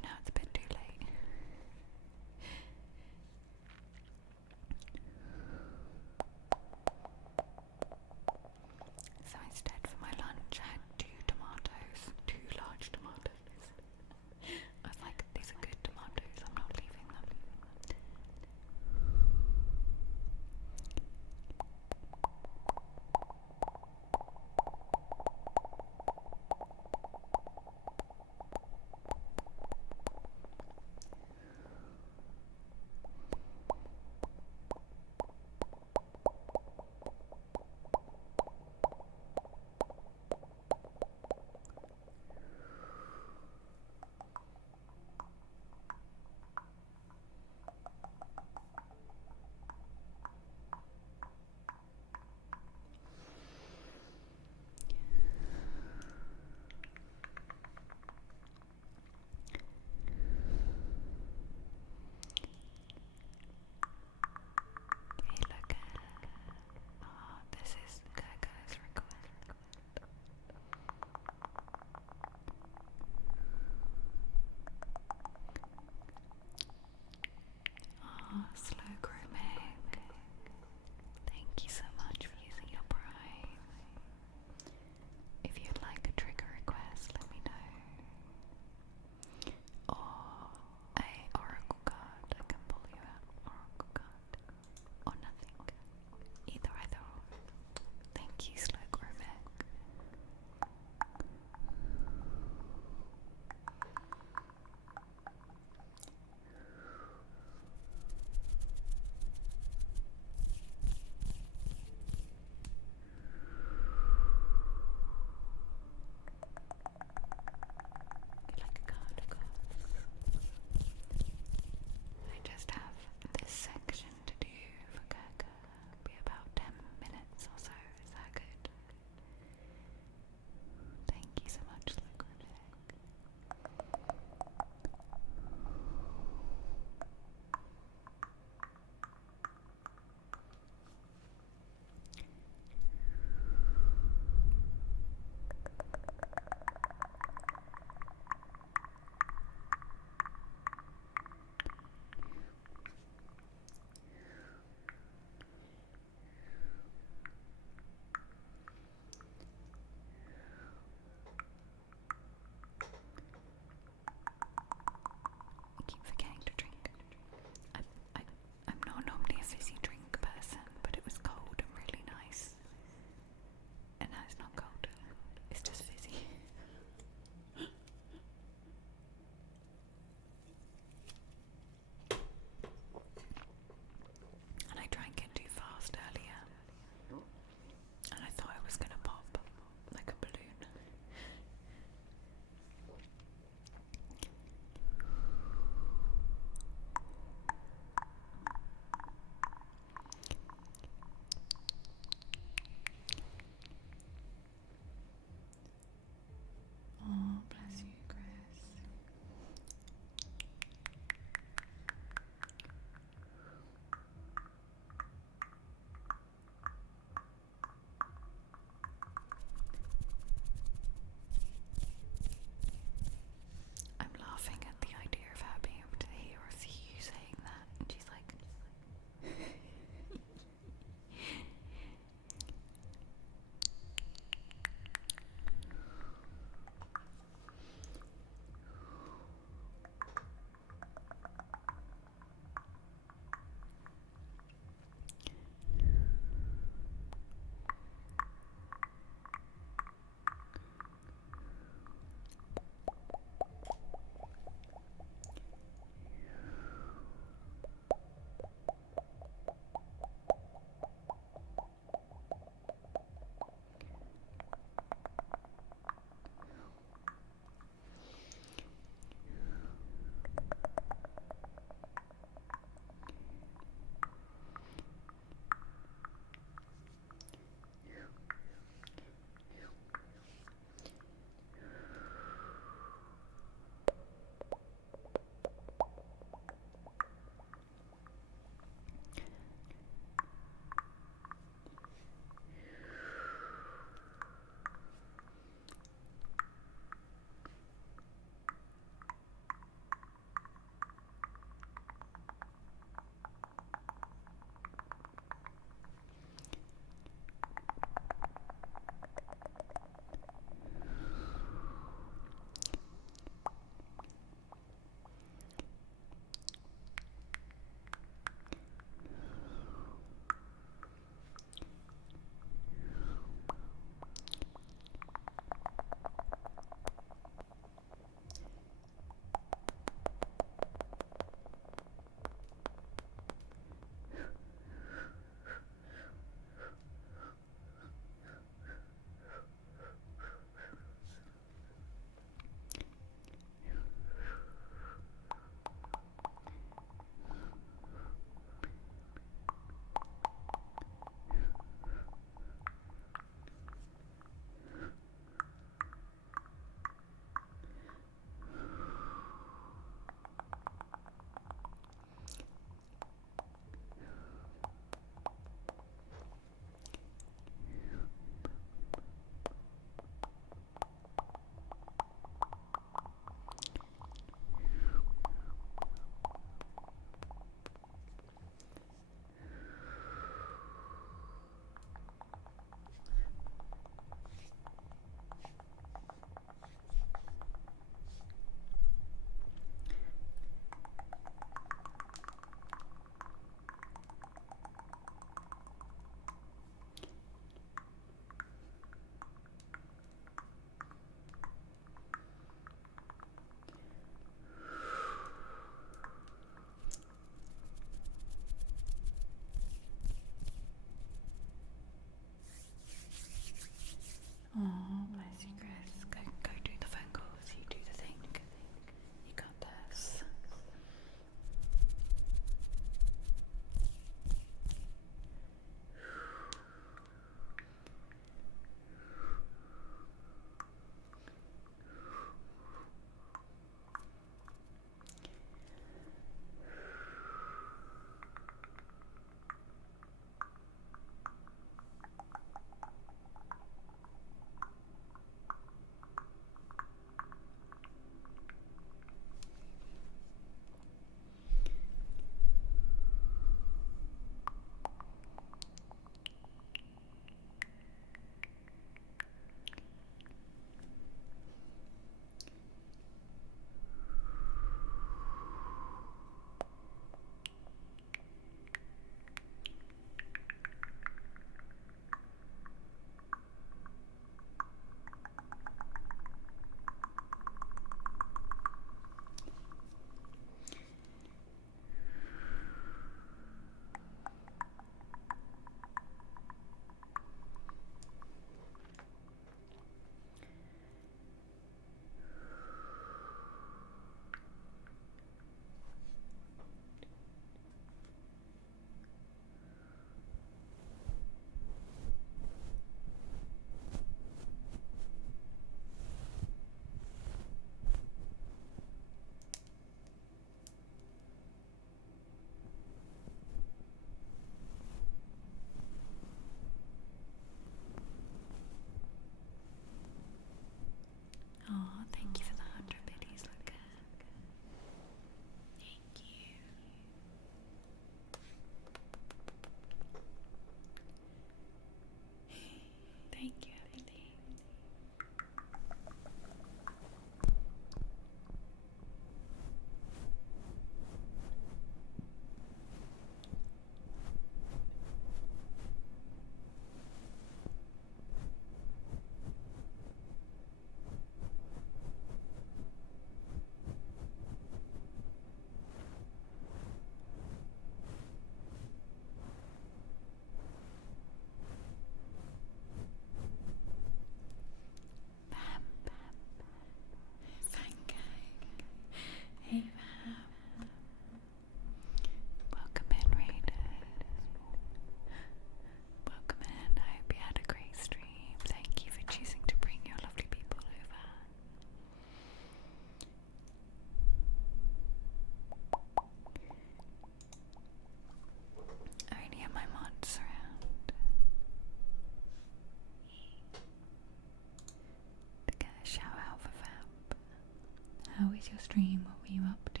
your stream? What were you up to?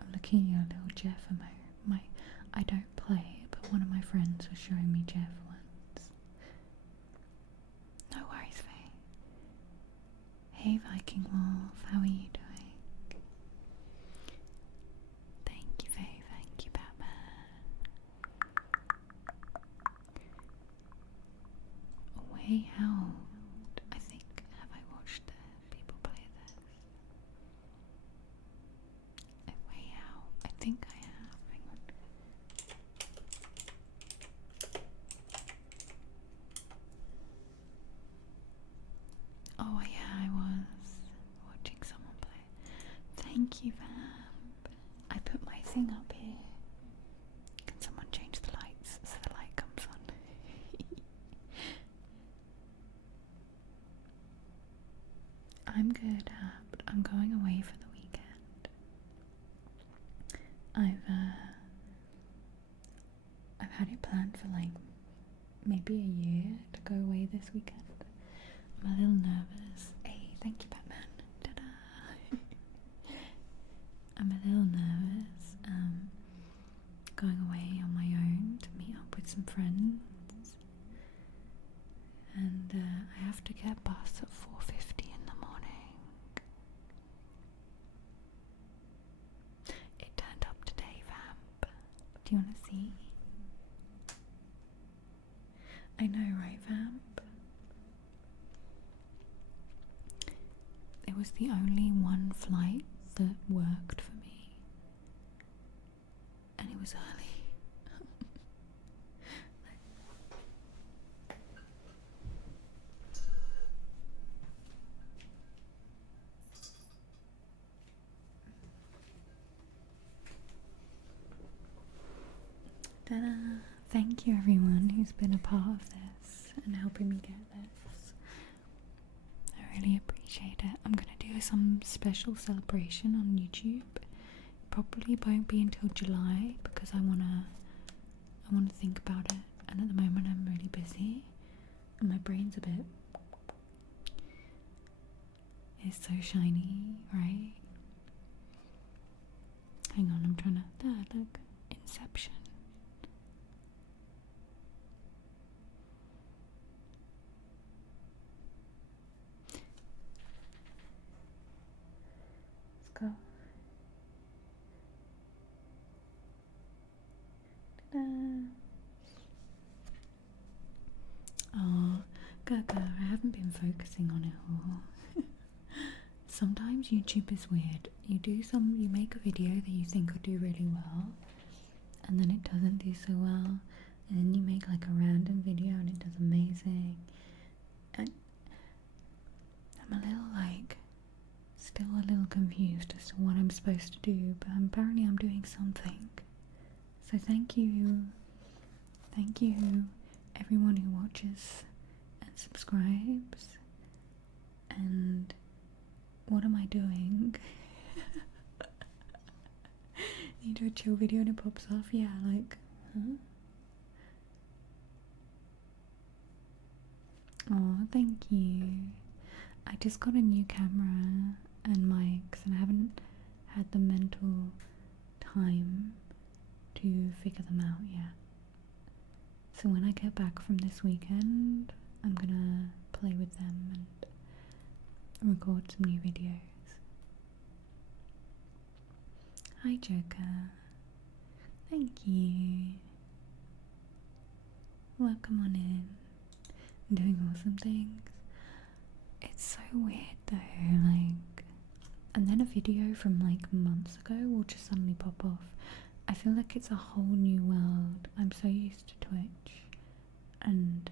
I'm looking at your little Jeff emote. I don't play, but one of my friends was showing me Jeff once. No worries, Faye. Hey Viking Wolf, how are you doing? Thank you, Faye. Thank you, Batman. A Way Out. I think, have I watched people play this? A Way Out. I think I have. Hang on. Oh yeah, I was watching someone play. Thank you, Vamp. I put my thing up here. Can someone change the lights so the light comes on? I'm good, but I'm going away for the weekend. I've had it planned for like maybe a year to go away this weekend. I'm a little nervous. Hey, thank you, Batman. Ta-da! I'm a little nervous. Going away on my own to meet up with some friends. And I have to get a bus at 4:50 in the morning. It turned up today, Vamp. Do you want to see? I know, right, Vamp? It was the only one flight that worked for me. And it was early. Ta-da! Thank you everyone who's been a part of this and helping me get this. I really appreciate it. I'm gonna do some special celebration on YouTube. Probably won't be until July because I wanna think about it, and at the moment I'm really busy and my brain's a bit, it's so shiny, right? Hang on, I'm trying to, look, Inception. Let's go. Ta-da. Oh, Gaga, I haven't been focusing on it all. Sometimes YouTube is weird. You make a video that you think will do really well, and then it doesn't do so well, and then you make like a random video and it does amazing. And I'm a little still a little confused as to what I'm supposed to do, but apparently I'm doing something. So thank you everyone who watches and subscribes. And what am I doing? You do a chill video and it pops off? Yeah, like, huh? Oh, thank you. I just got a new camera and mics and I haven't had the mental time to figure them out yet. So when I get back from this weekend, I'm gonna play with them and record some new videos. Hi Joker. Thank you. Welcome on in. I'm doing awesome things. It's so weird though, like, and then a video from like months ago will just suddenly pop off. I feel like it's a whole new world. I'm so used to Twitch and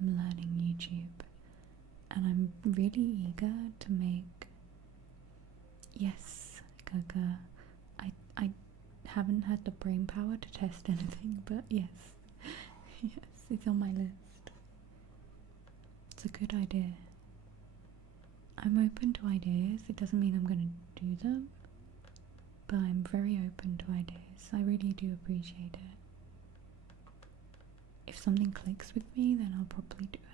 I'm learning YouTube and I'm really eager to make, yes, Gaga, I haven't had the brain power to test anything, but yes, yes, it's on my list. It's a good idea. I'm open to ideas. It doesn't mean I'm going to do them, but I'm very open to ideas. I really do appreciate it. If something clicks with me, then I'll probably do it.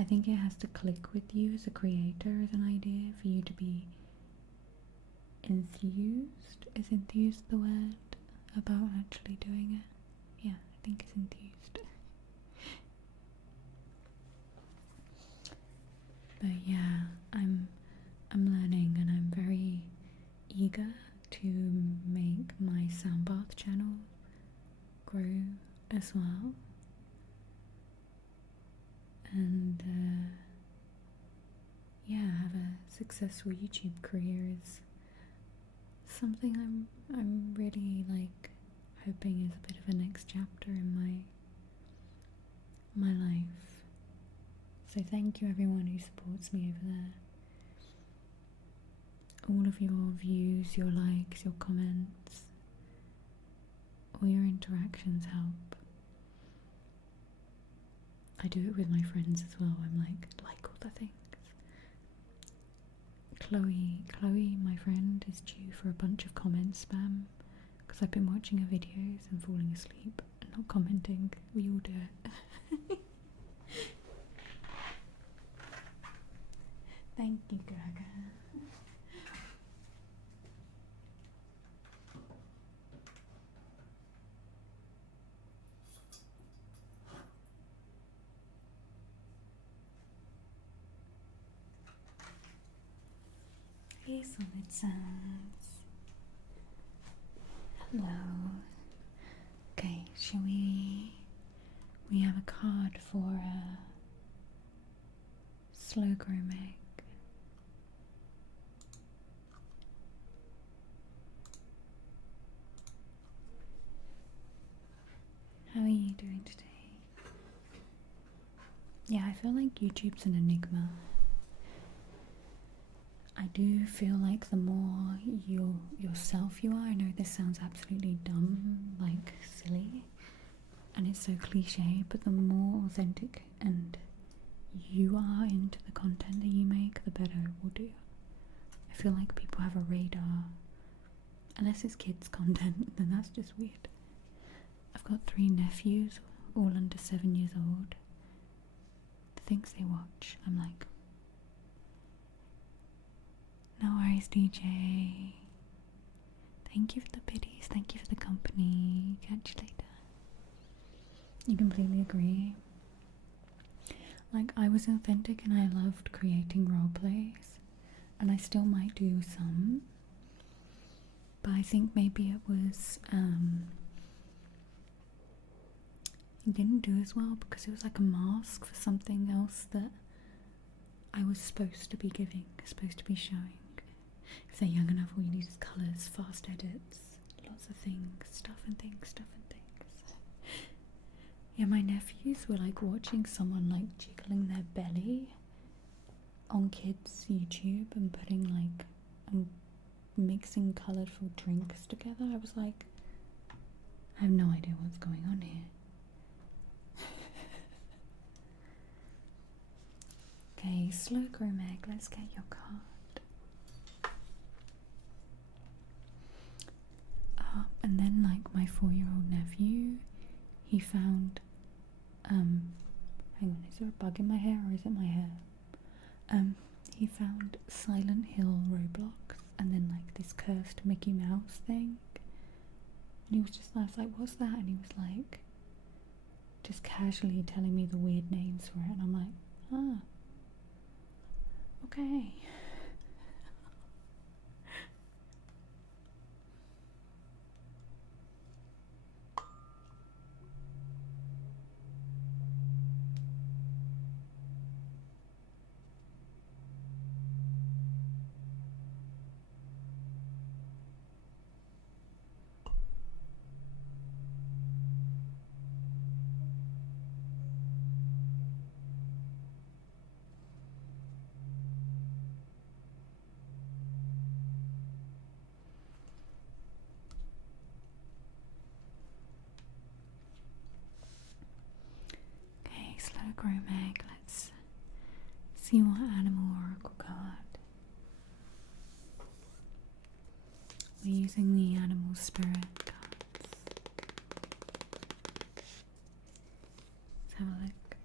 I think it has to click with you as a creator as an idea for you to be enthused. Is enthused the word about actually doing it? Yeah, I think it's enthused. But yeah, I'm learning, and I'm very eager to make my soundbath channel grow as well. And yeah, have a successful YouTube career is something I'm really like hoping is a bit of a next chapter in my life. So thank you everyone who supports me over there. All of your views, your likes, your comments, all your interactions help. I do it with my friends as well. I'm like all the things. Chloe, my friend, is due for a bunch of comment spam because I've been watching her videos and falling asleep and not commenting. We all do it. Thank you, Gaga. Hey, Solid Sounds. Hello. Okay, shall we have a card for slow grow meg. How are you doing today? Yeah, I feel like YouTube's an enigma. I do feel like the more yourself you are, I know this sounds absolutely dumb, like silly, and it's so cliche, but the more authentic and you are into the content that you make, the better it will do. I feel like people have a radar. Unless it's kids content, then that's just weird. I've got 3 nephews, all under 7 years old. The things they watch, I'm like, no worries, DJ. Thank you for the biddies, thank you for the company. Catch you later. You completely agree. Like, I was authentic and I loved creating roleplays, and I still might do some, but I think maybe it was, it didn't do as well because it was like a mask for something else that I was supposed to be giving, supposed to be showing. If they're young enough, all you need is colours, fast edits, lots of things, stuff and things. Yeah, my nephews were like watching someone like jiggling their belly on kids' YouTube and putting like, and mixing colourful drinks together. I was like, I have no idea what's going on here. Okay, slow grow meg, let's get your card. And then like my 4-year-old nephew, he found, hang on, is there a bug in my hair or is it my hair? He found Silent Hill Roblox and then like this cursed Mickey Mouse thing. And he was just, I was like, what's that? And he was like, just casually telling me the weird names for it. And I'm like, okay. Slow grow meg, let's see what animal oracle card. We're using the animal spirit cards. Let's have a look.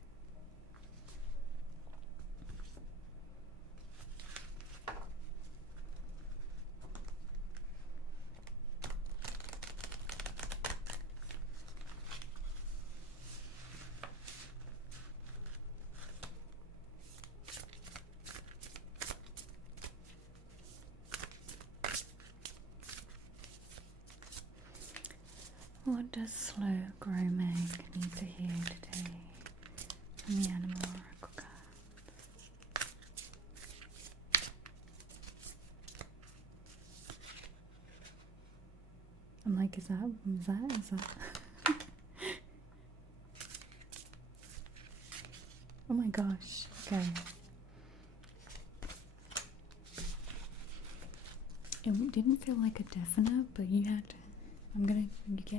What does slow grow Meg need to hear today from the animal oracle card? I'm like, is that? Oh my gosh, okay. It didn't feel like a definite, but you get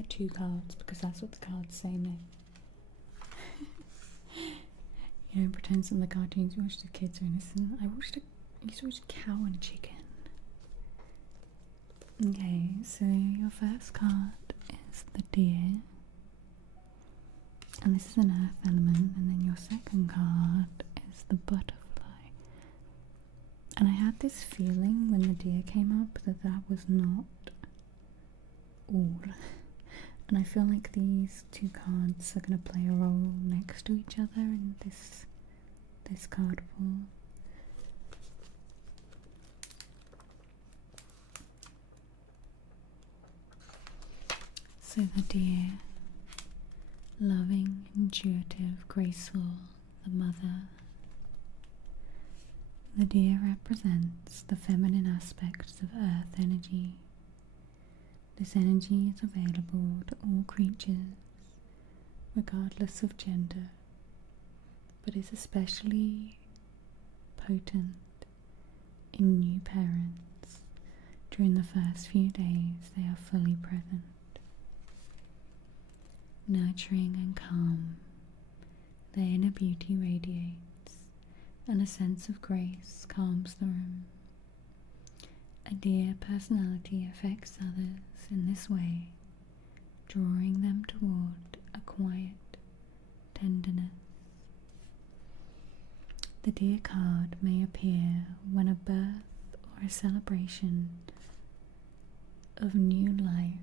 2 cards because that's what the cards say, Meg. You know, pretend some of the cartoons you watch the kids are innocent. I used to watch Cow and Chicken. Okay, so your first card is the deer. And this is an earth element, and then your second card is the butterfly. And I had this feeling when the deer came up that was not all. And I feel like these 2 cards are going to play a role next to each other in this card pool. So the deer, loving, intuitive, graceful, the mother. The deer represents the feminine aspects of earth energy. This energy is available to all creatures, regardless of gender, but is especially potent in new parents. During the first few days, they are fully present. Nurturing and calm, their inner beauty radiates, and a sense of grace calms the room. A dear personality affects others in this way, drawing them toward a quiet tenderness. The deer card may appear when a birth or a celebration of new life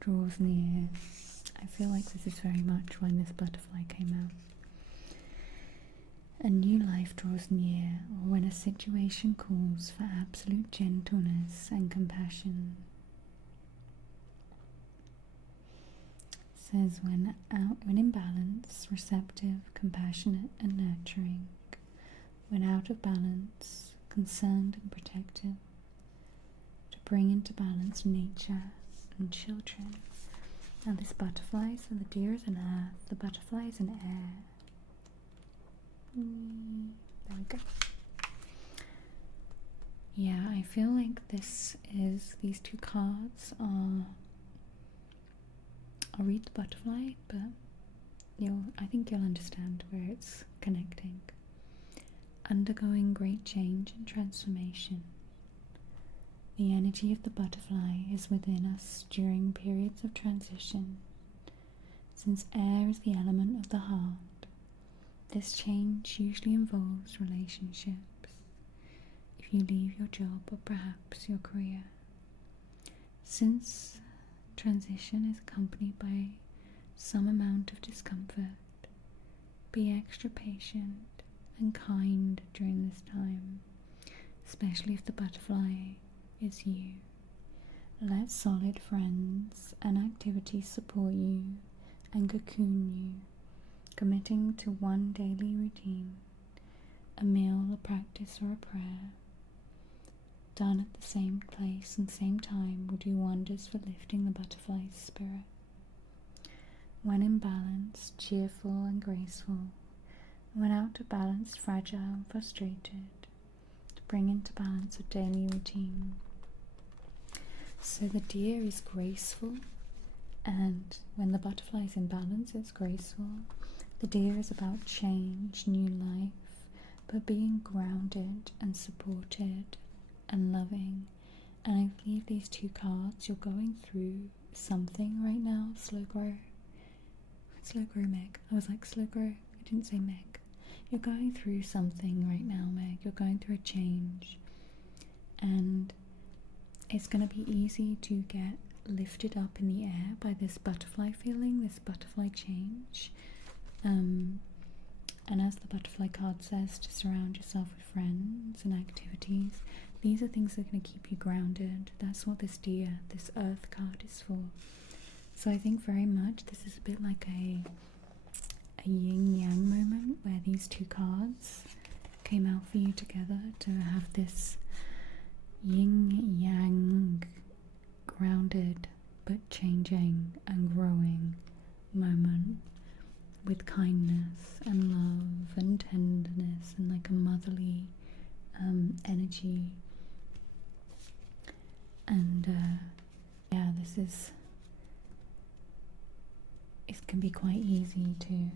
draws near. I feel like this is very much when this butterfly came out. A new life draws near, or when a situation calls for absolute gentleness and compassion. It says when in balance, receptive, compassionate and nurturing. When out of balance, concerned and protective. To bring into balance nature and children. Now this butterfly, so the deer is an earth, the butterfly is an air. There we go. Yeah, I feel like these 2 cards are, I'll read the butterfly, but I think you'll understand where it's connecting. Undergoing great change and transformation. The energy of the butterfly is within us during periods of transition. Since air is the element of the heart, this change usually involves relationships. If you leave your job or perhaps your career. Since transition is accompanied by some amount of discomfort, be extra patient and kind during this time, especially if the butterfly is you. Let solid friends and activities support you and cocoon you, committing to one daily routine, a meal, a practice or a prayer, done at the same place and same time will do wonders for lifting the butterfly's spirit. When in balance, cheerful and graceful, when out of balance, fragile and frustrated, to bring into balance a daily routine. So the deer is graceful, and when the butterfly is in balance, it's graceful. The deer is about change, new life, but being grounded and supported and loving. And I believe these 2 cards, you're going through something right now. Slow grow. Slow grow, Meg. I was like, slow grow. I didn't say Meg. You're going through something right now, Meg. You're going through a change. And it's going to be easy to get lifted up in the air by this butterfly feeling, this butterfly change. And as the butterfly card says, to surround yourself with friends and activities. These are things that are going to keep you grounded. That's what this deer, this earth card is for. So I think very much this is a bit like a yin yang moment where these two cards came out for you together to have this yin yang grounded but changing and growing moment with kindness and love and tenderness and like a motherly energy. And yeah, it can be quite easy to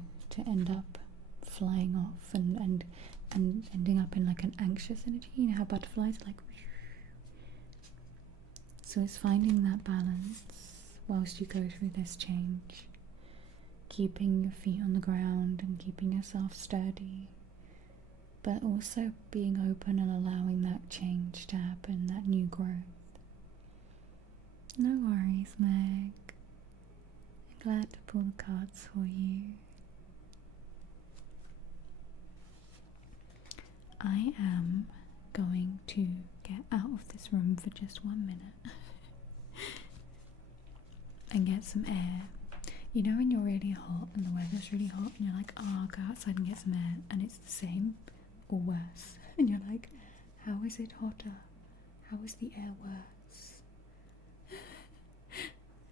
end up flying off and ending up in like an anxious energy. You know how butterflies like. So it's finding that balance whilst you go through this change, keeping your feet on the ground and keeping yourself sturdy, but also being open and allowing that change to happen, that new growth. No worries, Meg. I'm glad to pull the cards for you. I am going to get out of this room for just 1 minute and get some air. You know when you're really hot and the weather's really hot and you're like, oh, I'll go outside and get some air, and it's the same or worse, and you're like, how is it hotter? How is the air worse?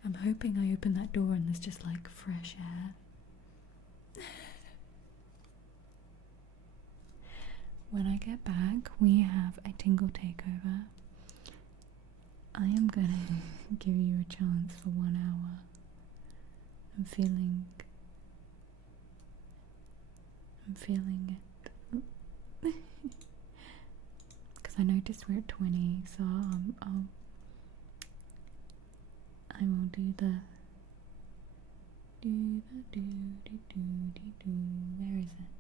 I'm hoping I open that door and there's just like fresh air. When I get back, we have a tingle takeover. I am gonna give you a chance for 1 hour. I'm feeling it. Because I noticed we're at 20, so I will do the where is it?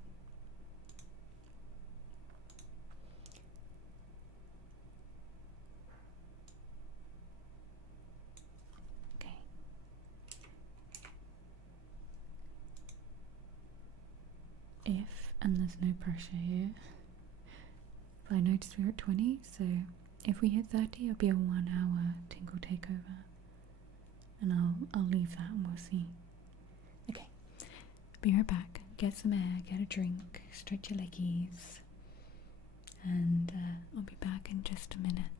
Okay. And there's no pressure here. But I noticed we're at 20, so if we hit 30, it'll be a 1 hour tingle takeover. And I'll leave that and we'll see. Okay, be right back. Get some air, get a drink, stretch your leggies, and I'll be back in just a minute.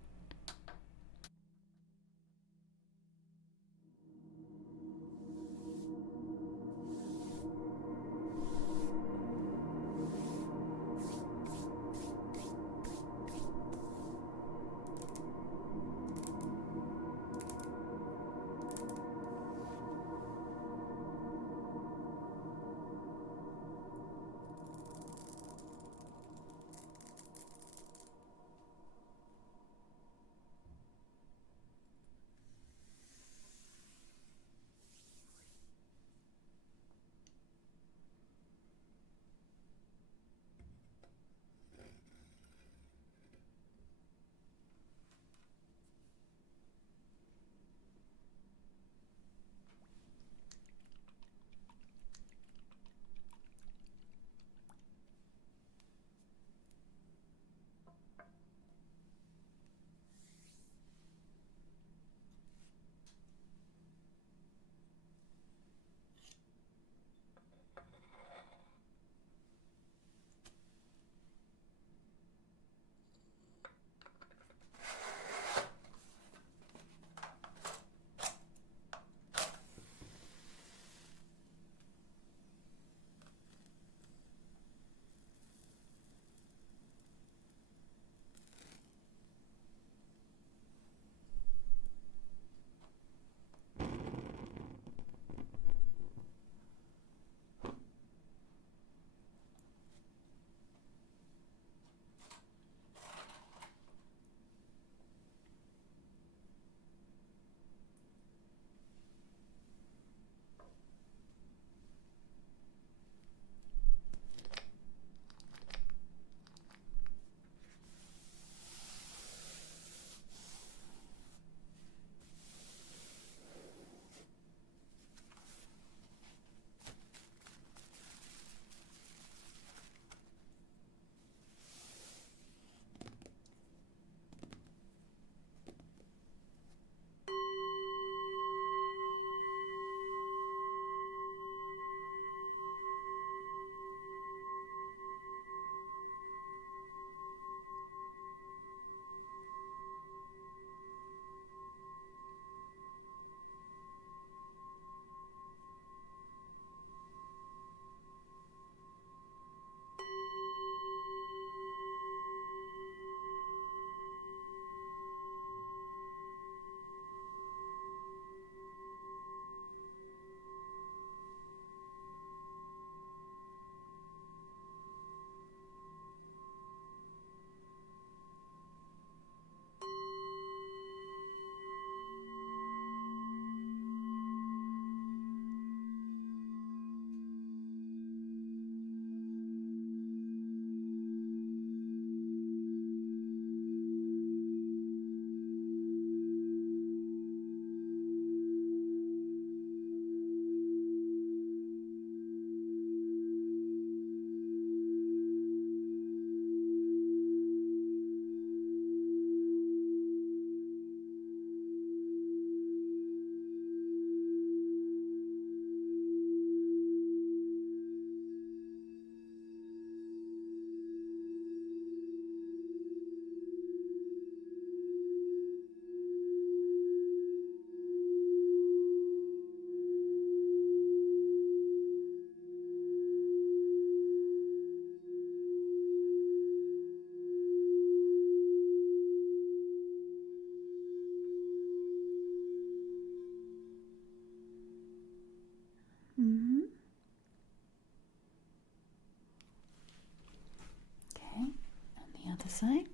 side.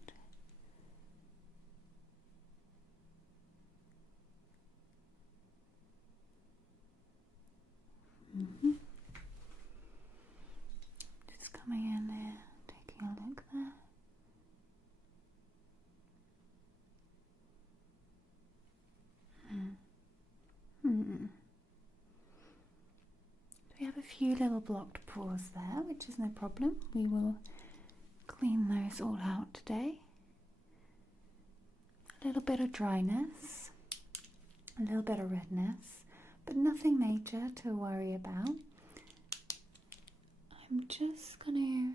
Just coming in there, taking a look there. We have a few little blocked pores there, which is no problem. We will clean those all out today. A little bit of dryness, a little bit of redness, but nothing major to worry about. I'm just gonna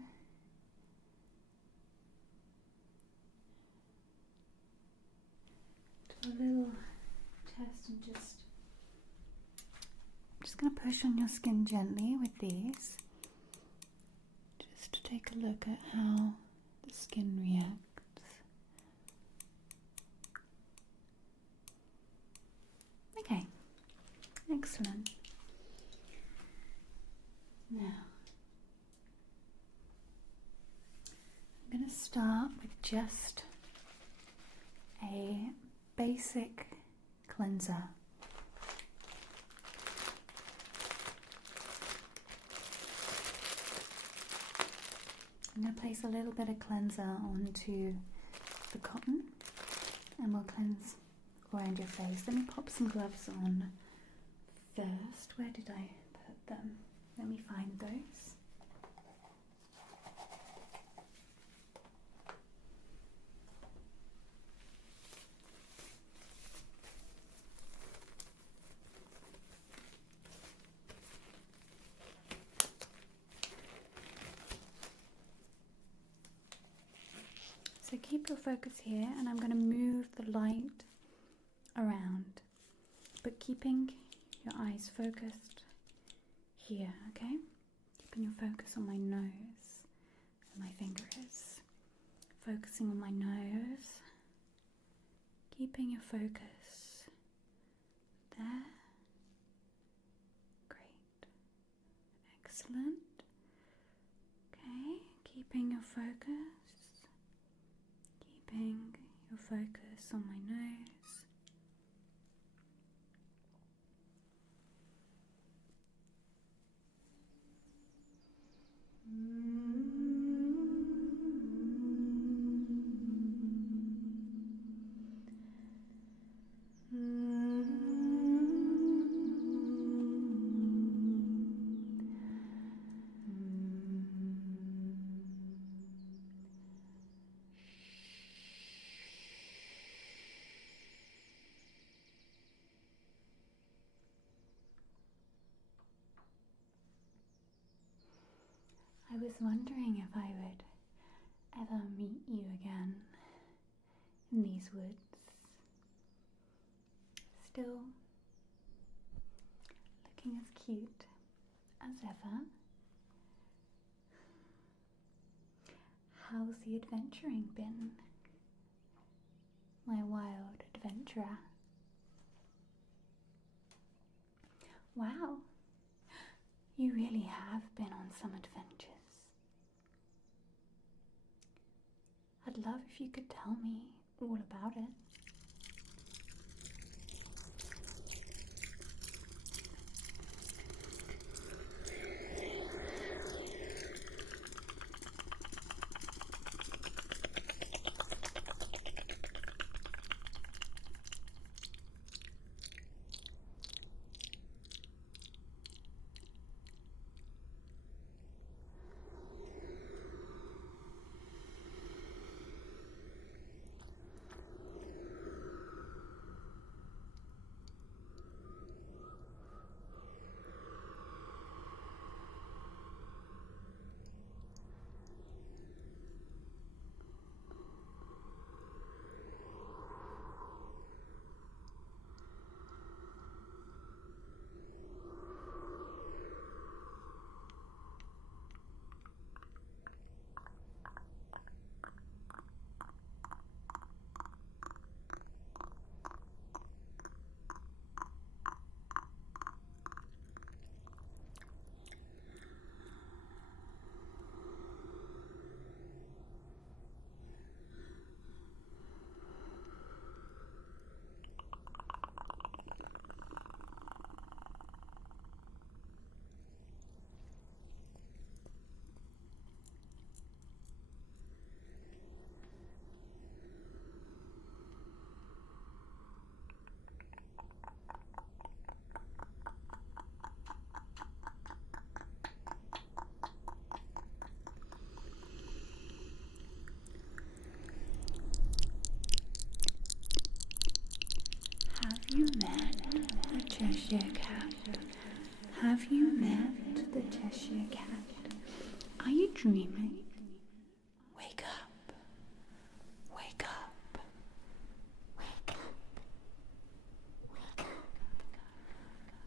do a little test and just going to push on your skin gently with these, just to take a look at how the skin reacts. Okay, excellent. Now, I'm going to start with just a basic cleanser. I'm going to place a little bit of cleanser onto the cotton and we'll cleanse around your face. Let me pop some gloves on first. Where did I put them? Let me find those. So keep your focus here, and I'm going to move the light around, but keeping your eyes focused here, okay? Keeping your focus on my nose, where my finger is. Focusing on my nose, keeping your focus there. Great. Excellent. Okay, keeping your focus. Keeping your focus on my nose. I was wondering if I would ever meet you again in these woods. Still looking as cute as ever. How's the adventuring been, my wild adventurer? Wow, you really have been on some adventures. I'd love if you could tell me all about it. you met the Cheshire Cat? Have you met the Cheshire Cat? Are you dreaming? Wake up. Wake up. Wake up.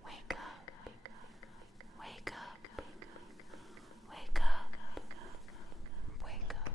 Wake up. Wake up. Wake up. Wake up. Wake up.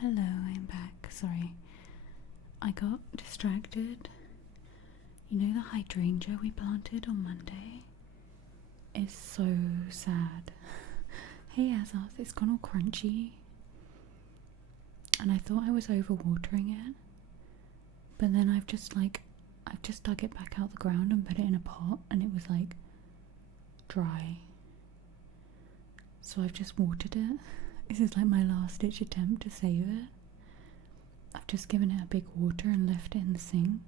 Hello, I'm back. Sorry, I got distracted. You know the hydrangea we planted on Monday? It's so sad. Hey Azoth, it's gone all crunchy. And I thought I was overwatering it. But then I've just dug it back out the ground and put it in a pot and it was like dry. So I've just watered it. This is like my last ditch attempt to save it. I've just given it a big water and left it in the sink.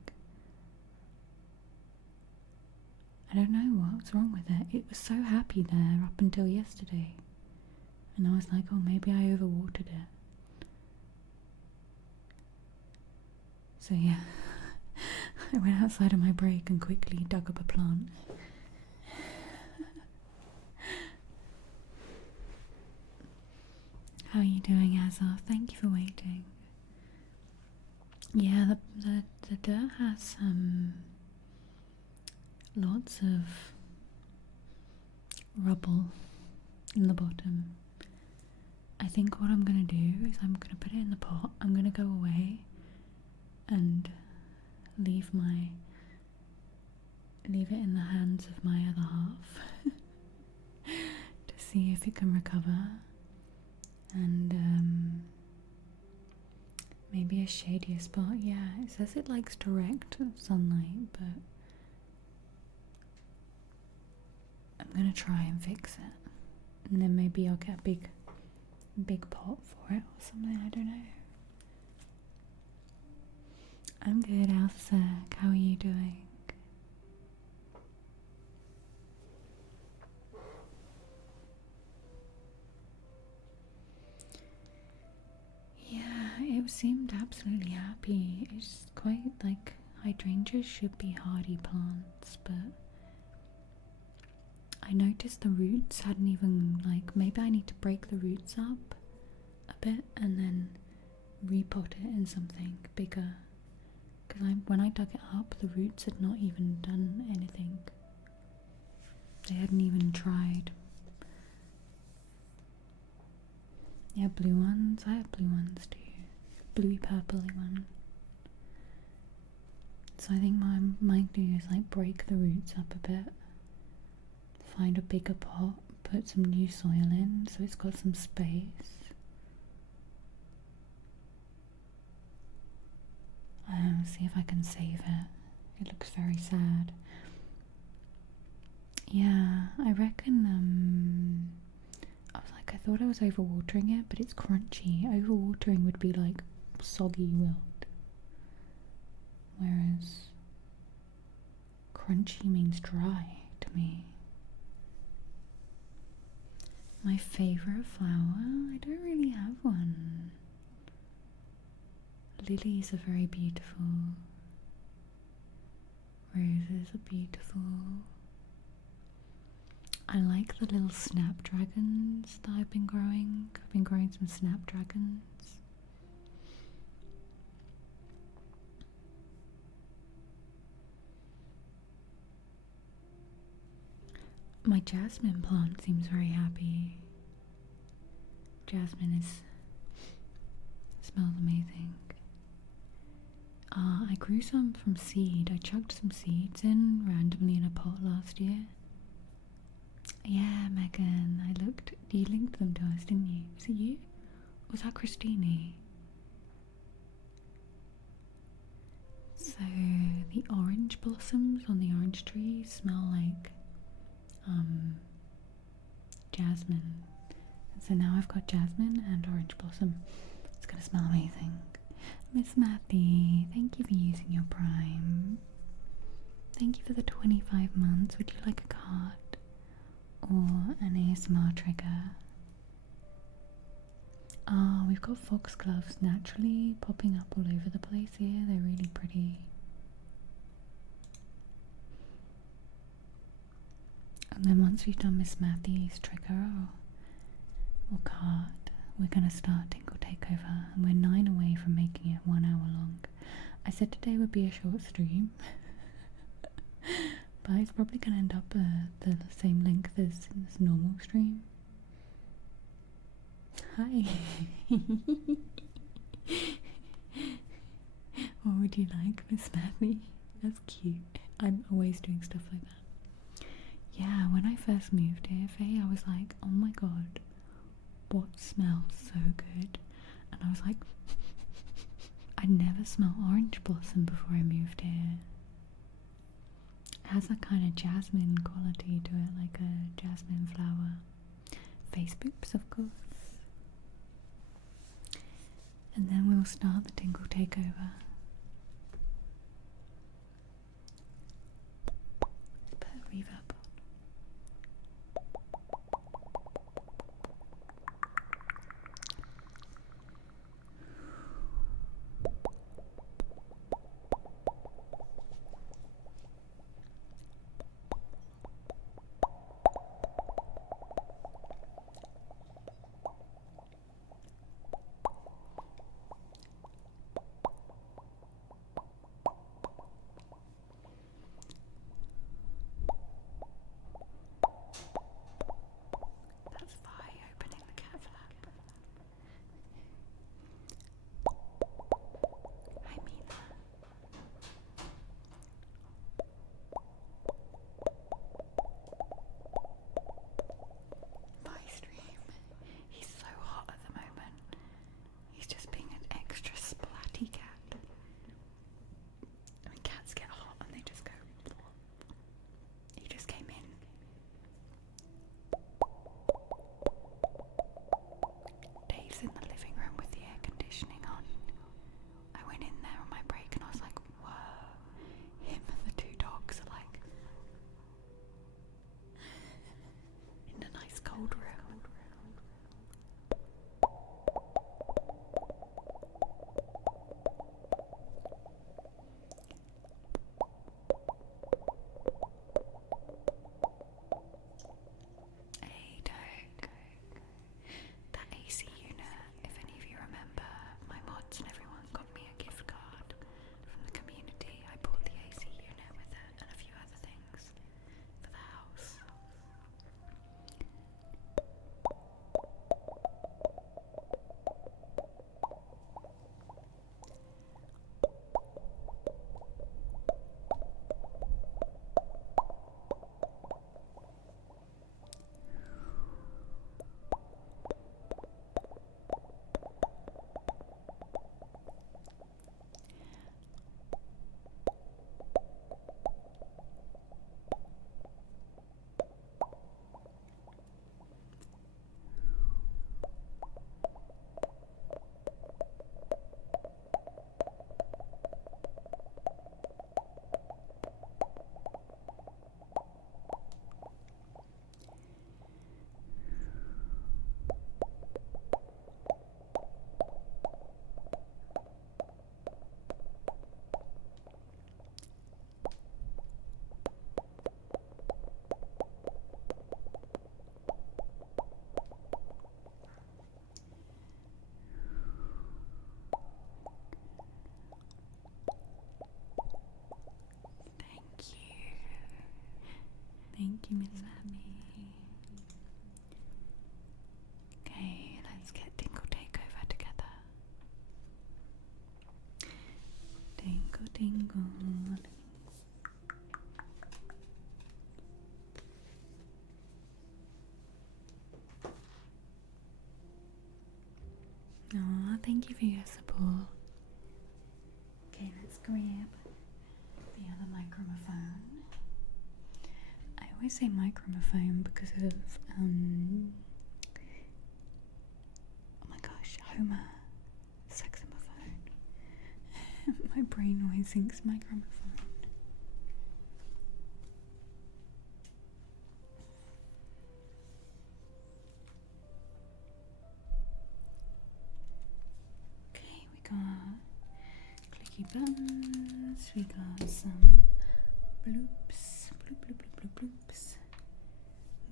I don't know what's wrong with it. It was so happy there up until yesterday. And I was like, oh, maybe I overwatered it. So yeah, I went outside on my break and quickly dug up a plant. How are you doing, Azar? Thank you for waiting. Yeah, the dirt has lots of rubble in the bottom. I think what I'm gonna do is I'm gonna put it in the pot. I'm gonna go away and leave it in the hands of my other half to see if it can recover. And maybe a shadier spot. Yeah, it says it likes direct sunlight, but I'm gonna try and fix it, and then maybe I'll get a big pot for it or something. I don't know. I'm good, Elsa. How are you doing? Yeah, it seemed absolutely happy. It's quite like hydrangeas should be hardy plants, but I noticed the roots hadn't even, like, maybe I need to break the roots up a bit and then repot it in something bigger. Because when I dug it up, the roots had not even done anything. They hadn't even tried. Yeah, blue ones. I have blue ones too. Bluey purpley one. So I think what I might do is like break the roots up a bit. Find a bigger pot, put some new soil in so it's got some space. See if I can save it. It looks very sad. Yeah, I reckon I was like, I thought I was overwatering it, but it's crunchy. Overwatering would be like soggy wilt, whereas crunchy means dry to me. My favourite flower? I don't really have one. Lilies are very beautiful. Roses are beautiful. I like the little snapdragons that I've been growing. I've been growing some snapdragons. My jasmine plant seems very happy. Jasmine smells amazing. I grew some from seed. I chucked some seeds in randomly in a pot last year. Yeah, Megan, I looked. You linked them to us, didn't you? Was it you? Or was that Christine? So the orange blossoms on the orange trees smell like jasmine. And so now I've got jasmine and orange blossom. It's gonna smell amazing. Miss Matty, thank you for using your Prime. Thank you for the 25 months. Would you like a card or an ASMR trigger? Ah, we've got foxgloves naturally popping up all over the place here. They're really pretty. And then once we've done Miss Matthew's trigger or card, we're going to start Tingle Takeover, and we're 9 away from making it 1 hour long. I said today would be a short stream, but it's probably going to end up the same length as this normal stream. Hi! What would you like, Miss Matthew? That's cute. I'm always doing stuff like that. Yeah, when I first moved here, Faye, I was like, oh my god, what smells so good? And I was like, I'd never smelled orange blossom before I moved here. It has that kind of jasmine quality to it, like a jasmine flower. Face boops, of course. And then we'll start the Tingle Takeover. Put a reverb on. Thank you, Miss Abby. Okay, let's get Dingle Takeover together. Dingle, dingle. Oh, thank you for your support. Okay, let's grab the other microphone. I always say microphone because of, oh my gosh, Homer, saxophone. My brain always thinks microphone. Okay, we got clicky buttons, we got some bloops, bloop, bloop, bloop, bloop, bloops.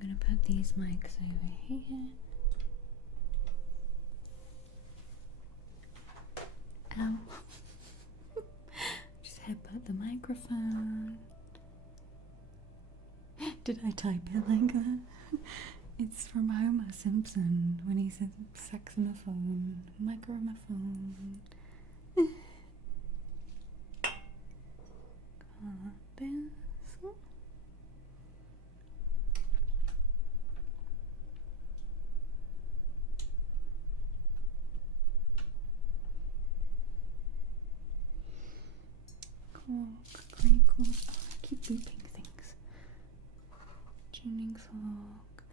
I'm gonna put these mics over here. Ow. Just headbutt the microphone. Did I type it like that? It's from Homer Simpson when he says saxophone, microphone. Got this. Crinkles. Oh, I keep looping things. Tuning fork.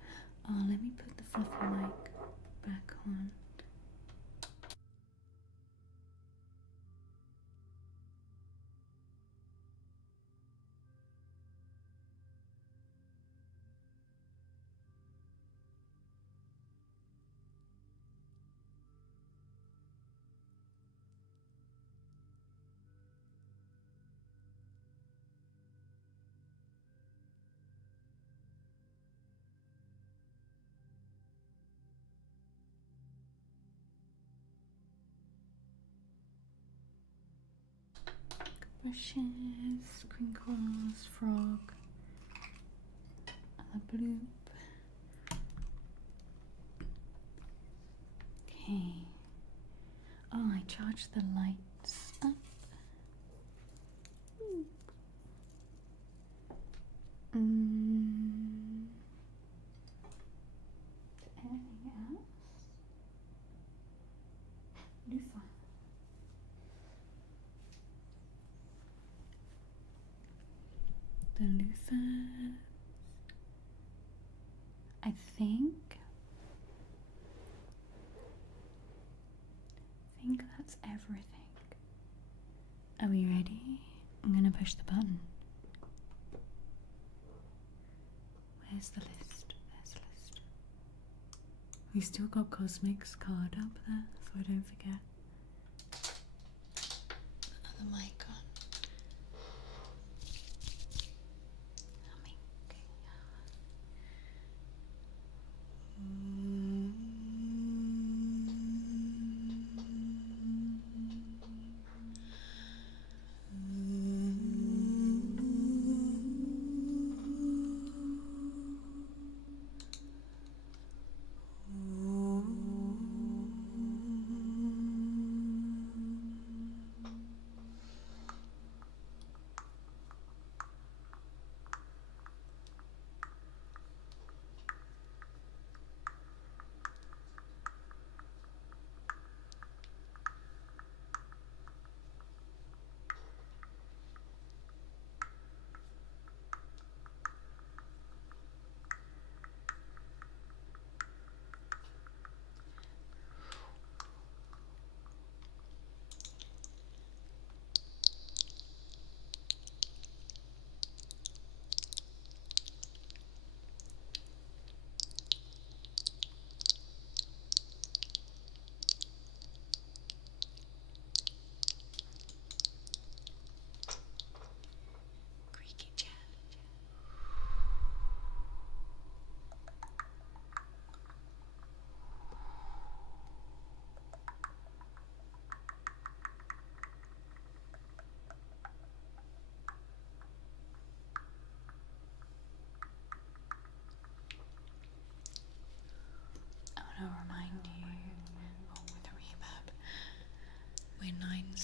Oh, let me put the fluffy mic back on. Brushes, crinkles, frog, and a bloop. Okay. Oh, I charged the lights up. Anything else? Loofah. The loofahs. I think that's everything. Are we ready? I'm gonna push the button. Where's the list? There's the list. We still got Cosmic's card up there, so I don't forget. Another mic on.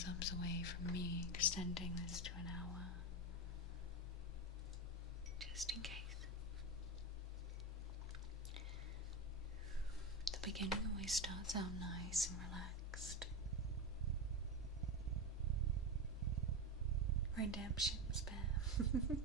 subs away from me extending this to an hour. Just in case. The beginning always starts out nice and relaxed. Redemption spam.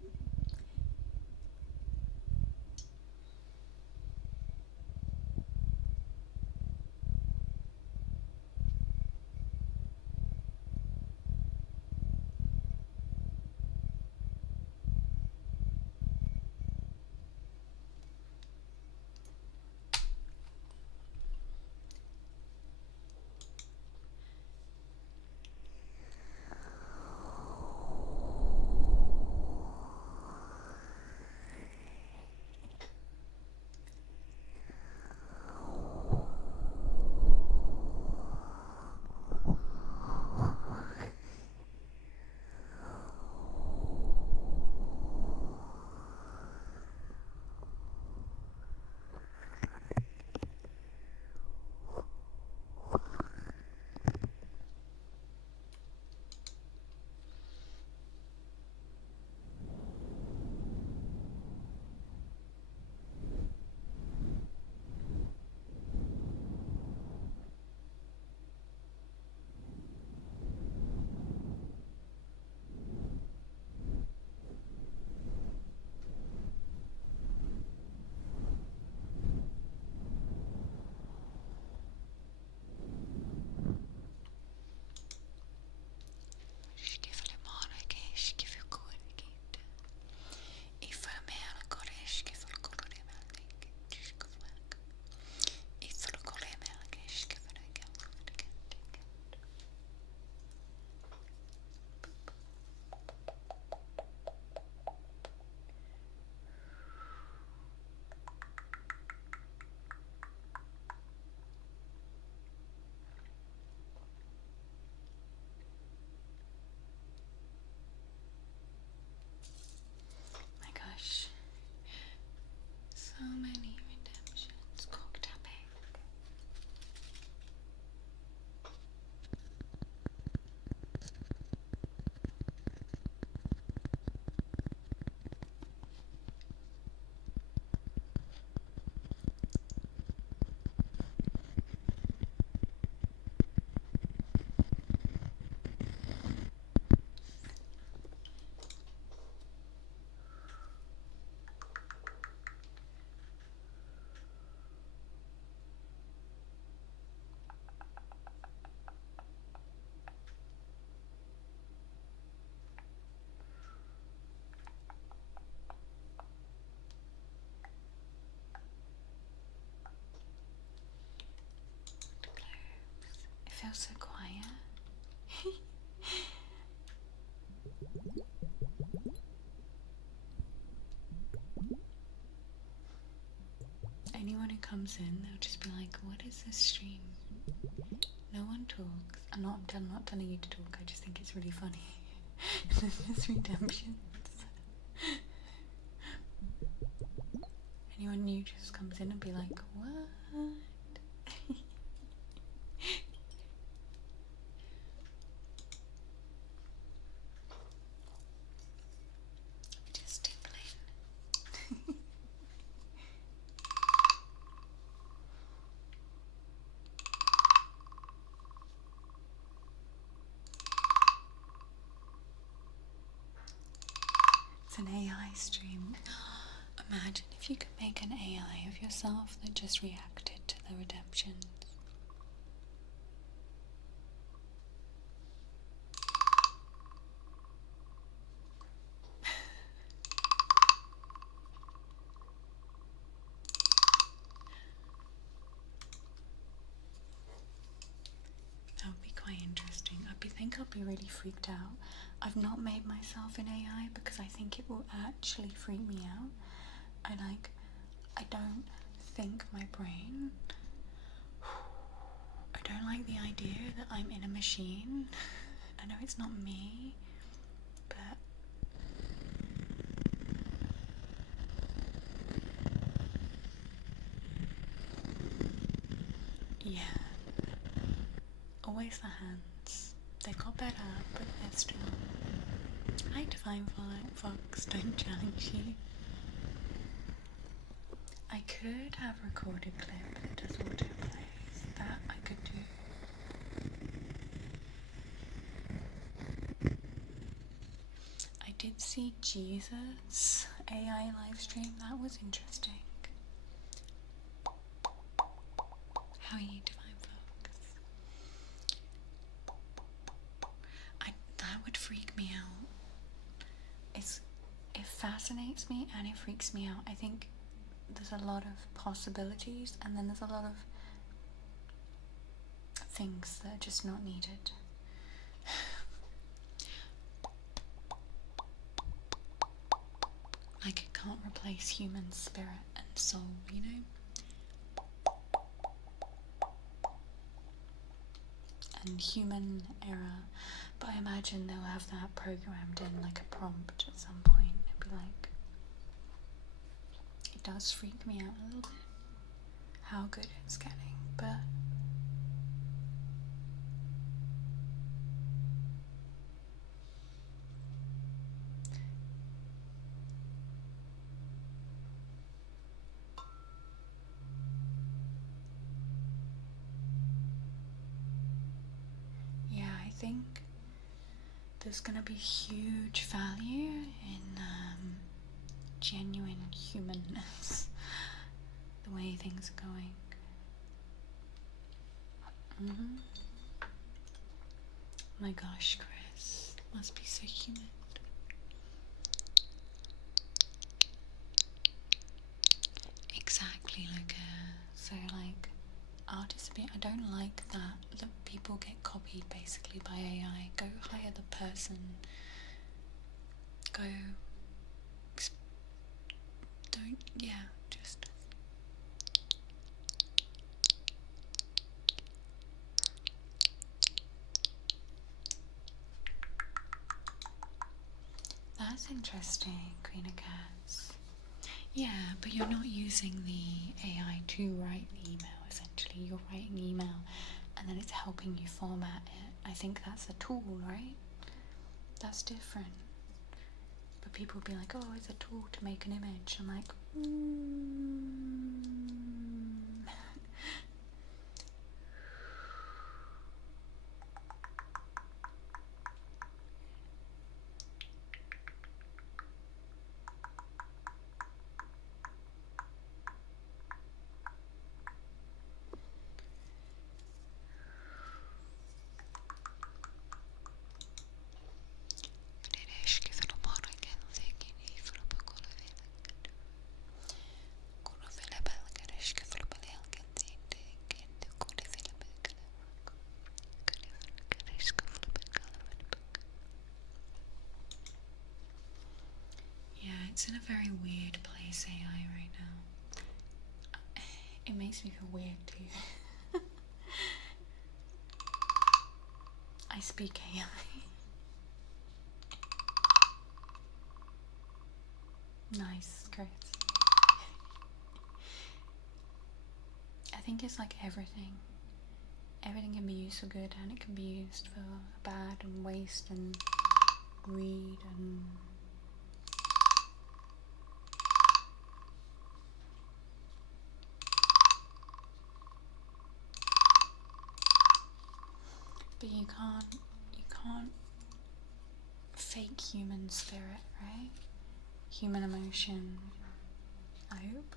So many redemptions. Cock tapping. It feels so quiet. Anyone who comes in, they'll just be like, what is this stream? No one talks. I'm not telling you to talk, I just think it's really funny. There's redemptions. Anyone new just comes in and be like, what? Just tippling. It's an AI stream. Imagine if you could make an AI of yourself that just reacted to the redemptions. That would be quite interesting. I think I'll be really freaked out. I've not made myself an AI because I think it will actually freak me out. I don't think my brain. I don't like the idea that I'm in a machine. I know it's not me, but yeah. Always the hands. They got better, but they're still. Hi, Divine Fox, don't challenge you. I could have recorded clip, but it does autoplay. That I could do. I did see Jesus AI livestream. That was interesting. How are you, Divine Fox? That would freak me out. It fascinates me and it freaks me out. I think there's a lot of possibilities, and then there's a lot of things that are just not needed. Like it can't replace human spirit and soul, you know? And human error. But I imagine they'll have that programmed in like a prompt at some point. It'd be like, it does freak me out a little bit how good it's getting, but yeah, I think there's gonna be huge value in genuine humanness, the way things are going. My gosh, Chris, must be so humid. Exactly, so artists I don't like that people get copied basically by AI. Go hire the person. Just. That's interesting, Queen of Cats. Yeah, but you're not using the AI to write the email, essentially. You're writing email and then it's helping you format it. I think that's a tool, right? That's different. But people will be like, oh, it's a tool to make an image. I'm like, it's in a very weird place, AI, right now. It makes me feel weird too. I speak AI. Nice, Chris. I think it's like everything. Everything can be used for good and it can be used for bad and waste and greed and but you can't fake human spirit, right? Human emotion, I hope.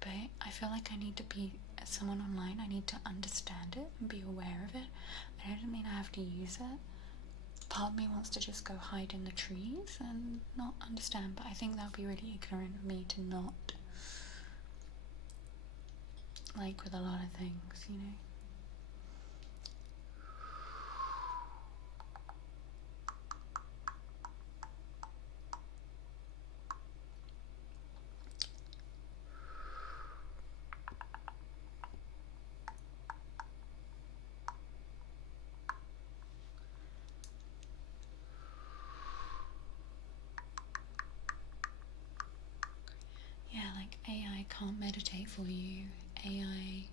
But I feel like I need to be, as someone online, I need to understand it and be aware of it. I don't mean I have to use it. Part of me wants to just go hide in the trees and not understand, but I think that would be really ignorant of me to not, like with a lot of things, you know. meditate for you. AI,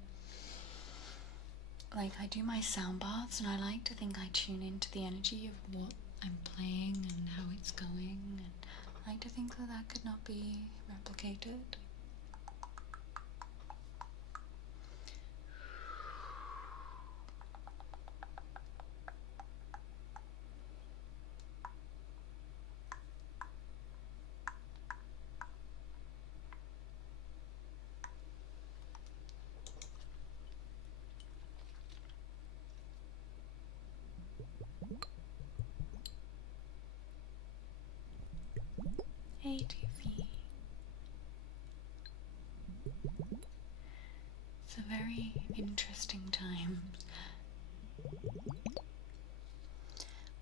like I do my sound baths and I like to think I tune into the energy of what I'm playing and how it's going, and I like to think that that could not be replicated. Hey, Doofy. It's a very interesting time.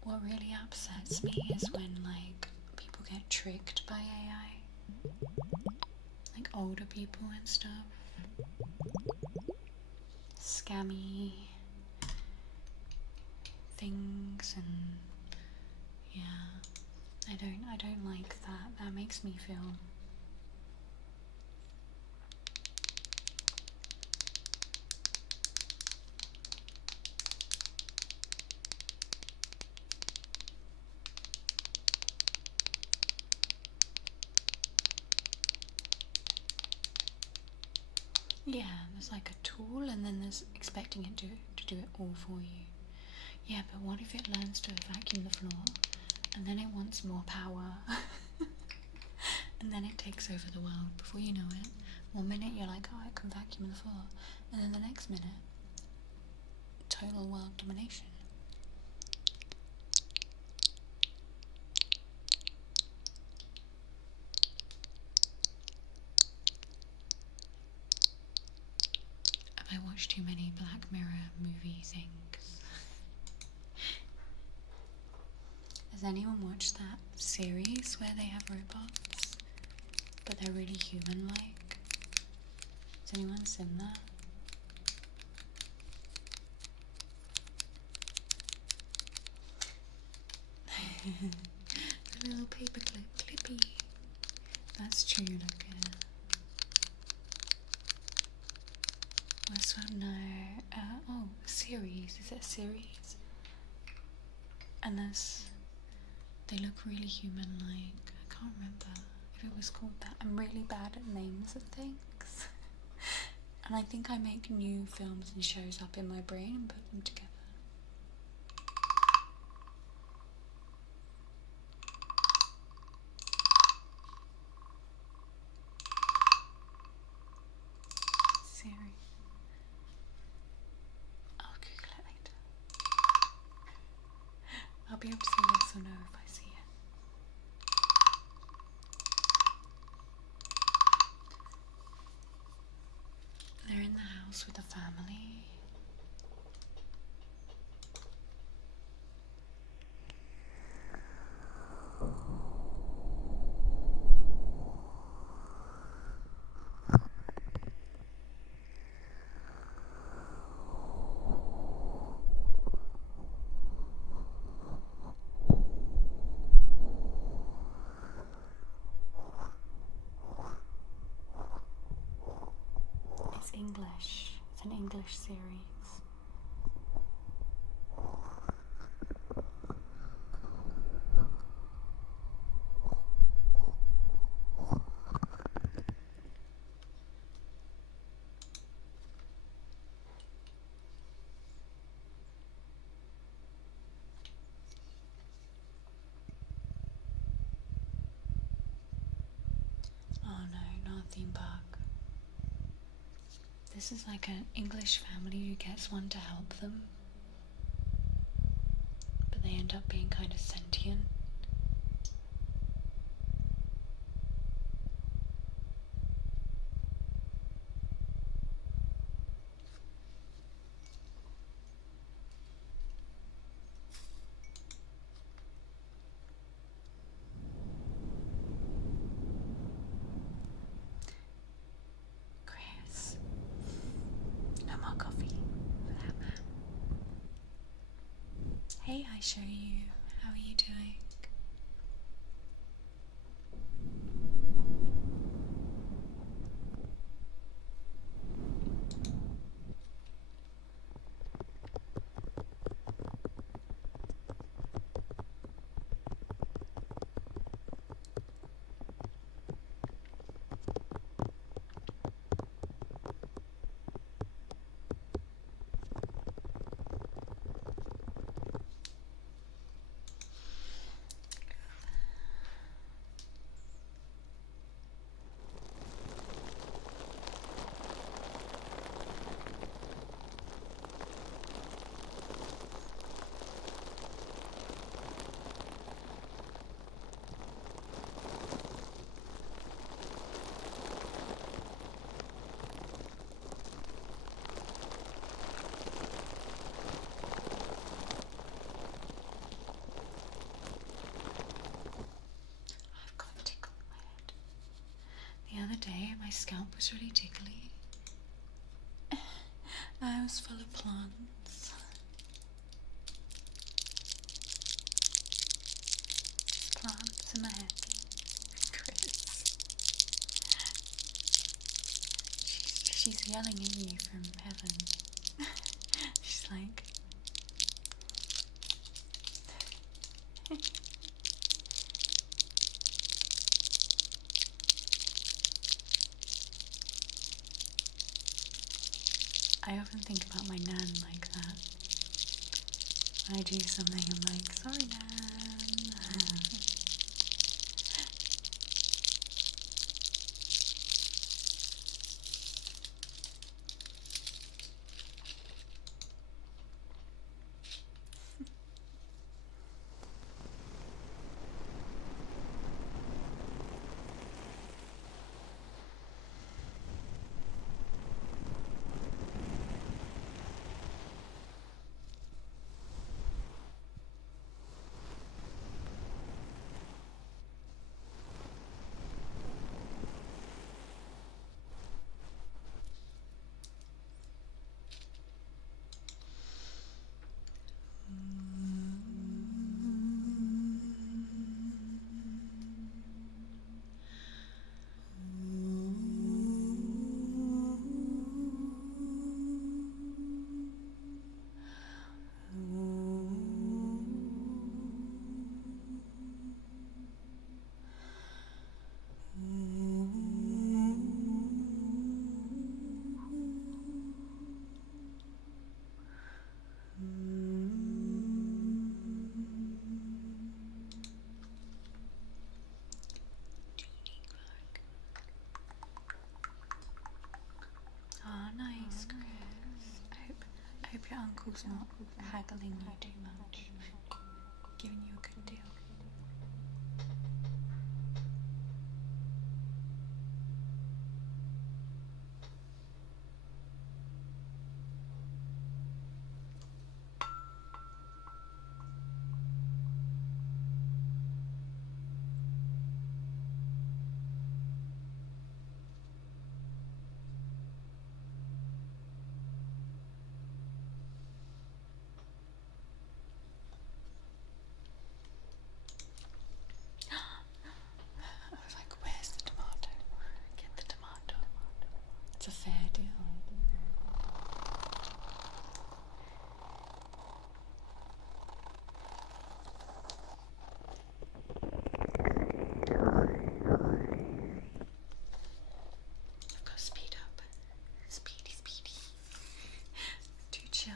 What really upsets me is when, like, people get tricked by AI. Like, older people and stuff. Scammy things, and yeah. I don't like that. That makes me feel yeah, there's like a tool and then there's expecting it to do it all for you. Yeah, but what if it learns to vacuum the floor and then it wants more power? And then it takes over the world before you know it. One minute you're like, oh, I can vacuum the floor, and then the next minute, total world domination. Have I watched too many Black Mirror movie things? Has anyone watched that series where they have robots, but they're really human-like? Has anyone seen that? A little paperclip, clippy. That's true, look at. What's one? No. Oh, a series. Is it a series? And they look really human-like. I can't remember if it was called that. I'm really bad at names of things. And I think I make new films and shows up in my brain and put them together. Series. I'll Google it later. I'll be able to say yes or no if I see it. They're in the house with the family. It's English. It's an English series. Oh no, not a theme park. This is like an English family who gets one to help them, but they end up being kind of sentient. Chris, no more coffee for that man. Hey, I show you. How are you doing? my scalp was really tickly. I was full of plants. Plants in my head. Chris. She's yelling at you from heaven. She's like... I often think about my nan like that. When I do something, I'm like, sorry, nan. Oh, nice, Chris. I hope your uncle's not haggling you too much. Giving you a good deal. I was like, where's the tomato? Get the tomato. It's a fair deal. I've got to speed up. Speedy, speedy. Do chill.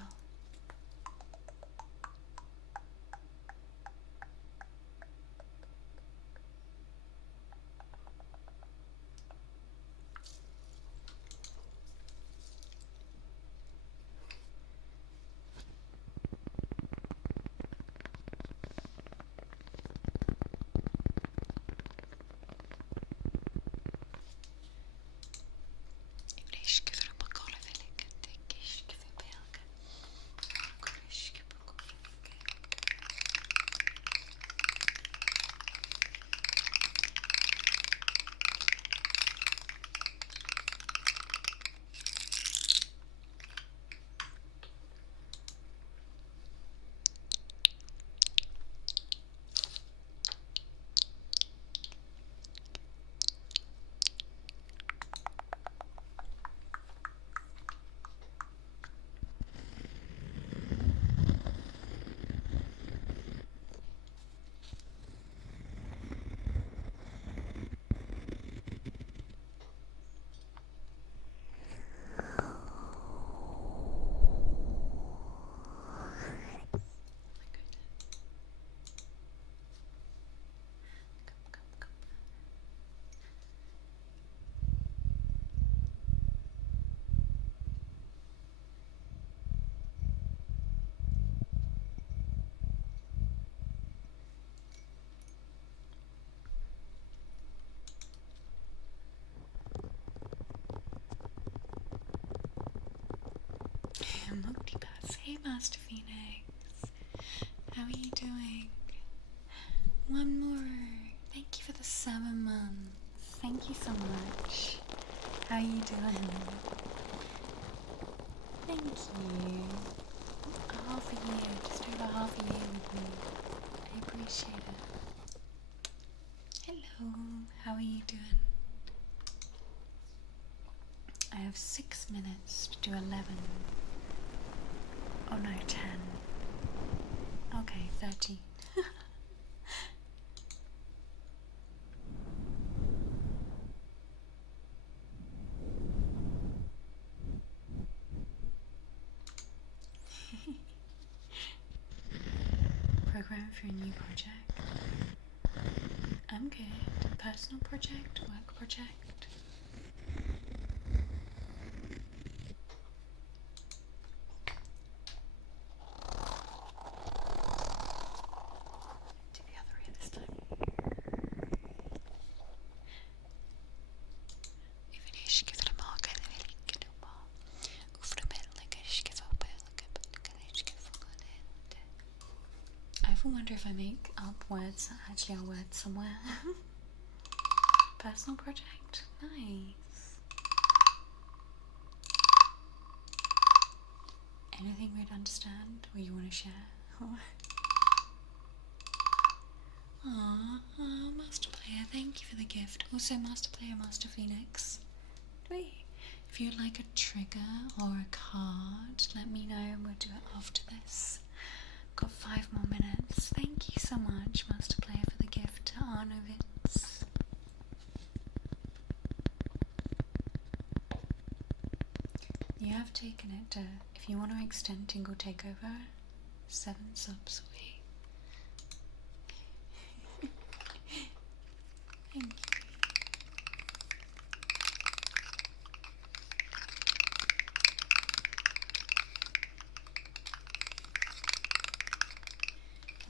Multipass. Hey, Master Phoenix. How are you doing? One more. Thank you for the 7 months. Thank you so much. How are you doing? Thank you. Half a year, just over half a year with me. I appreciate it. Hello, how are you doing? I have 6 minutes to do 11. Oh no, 10. Okay, 13. Program for a new project. I'm good. Personal project, work project. Do the other ear this time. I often wonder if I make up words that actually are words somewhere. Personal project? Nice. Anything we'd understand or you want to share? Aww, Master Player, thank you for the gift. Also, Master Player, Master Phoenix. Wait, if you'd like a trigger or a card, let me know and we'll do it after this. Got 5 more minutes. Thank you so much, Master Player, for the gift to Arnovitz. You have taken it to, if you want to extend Tingle Takeover, 7 subs away. Thank you.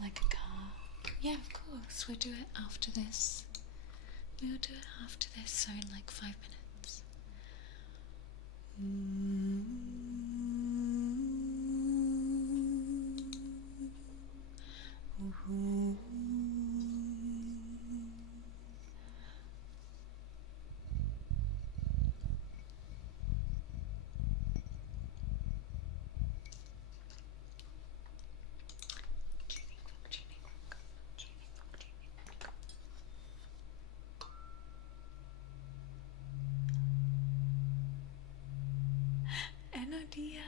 Like a car? Yeah, of course. We'll do it after this. We'll do it after this, so in like 5 minutes. Enodia!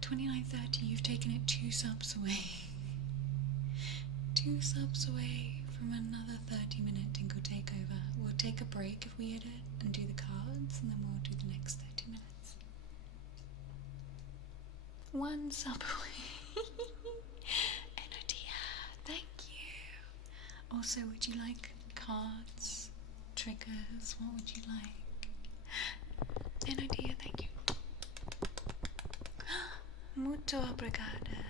29:30, you've taken it 2 subs away. 2 subs away from another 30-minute Tingle Takeover. We'll take a break if we hit it and do the cards, and then we'll do the next 30 minutes. 1 sub away. Enodia, thank you. Also, would you like cards, triggers? What would you like? An idea, thank you. Muito obrigada.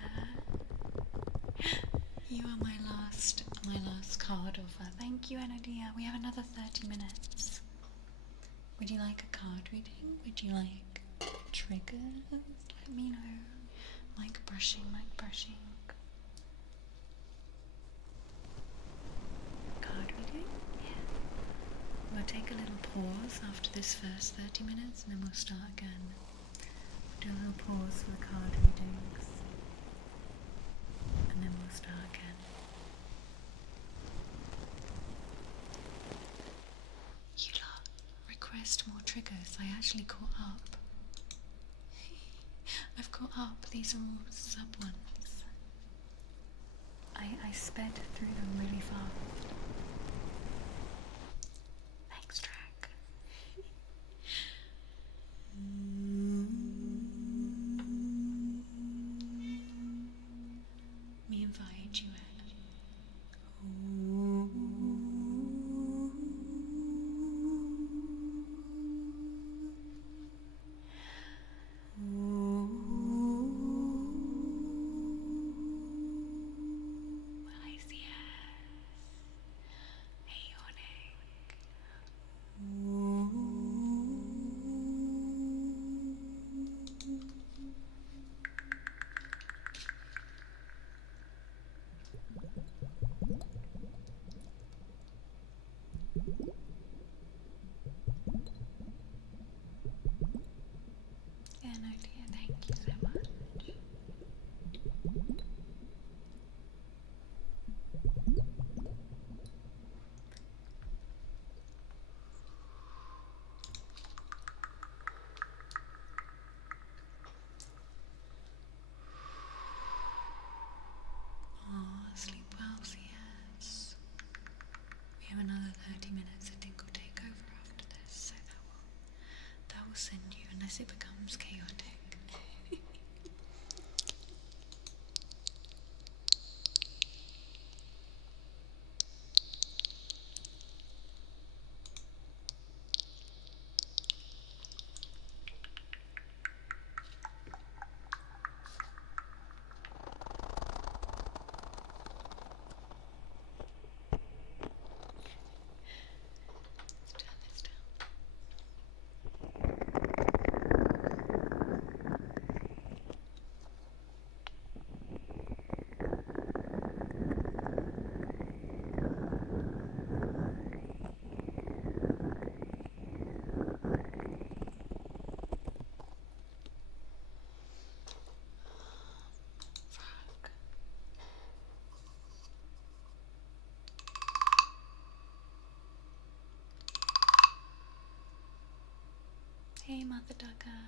You are my last card offer. Thank you, Anadia. We have another 30 minutes. Would you like a card reading? Would you like triggers? Let me know. Mic brushing, mic brushing. Card reading? Yeah. We'll take a little pause after this first 30 minutes and then we'll start again. We'll do a little pause for the card readings and then we'll start again. You lot request more triggers. I actually caught up. I've caught up. These are all sub ones. I sped through them really fast. Thanks, Drac. Me invite you in. send you unless it becomes chaotic. Hey, Mother Ducker.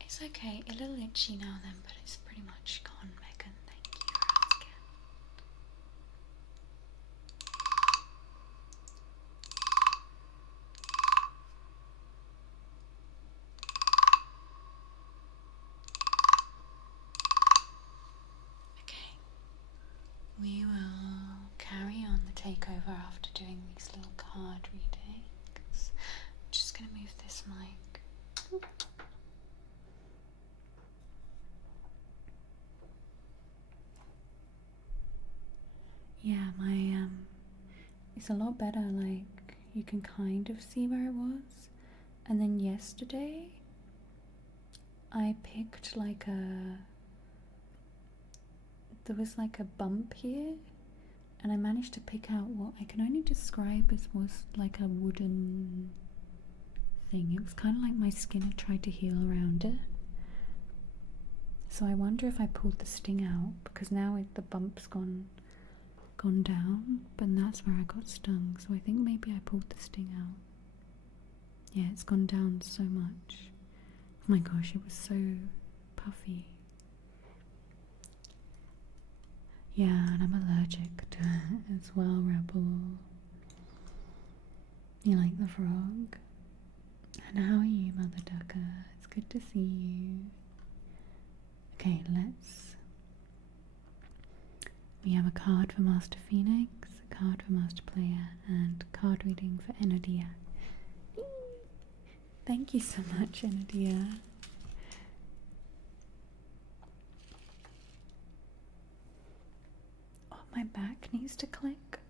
It's okay, a little itchy now and then, but it's pretty much gone, Megan. Thank you for asking. Okay, we will carry on the takeover after doing these little card readings. I'm just going to move this mic. Yeah, it's a lot better, like, you can kind of see where it was. And then yesterday, I picked there was like a bump here, and I managed to pick out what I can only describe as was like a wooden thing. It was kind of like my skin had tried to heal around it. So I wonder if I pulled the sting out, because now the bump's gone down, but that's where I got stung. So I think maybe I pulled the sting out. Yeah, it's gone down so much. Oh my gosh, it was so puffy. Yeah, and I'm allergic to it as well, Rebel. You like the frog? And how are you, Mother Ducker? It's good to see you. Okay, we have a card for Master Phoenix, a card for Master Player, and a card reading for Enodia. Thank you so much, Enodia. Oh, my back needs to click.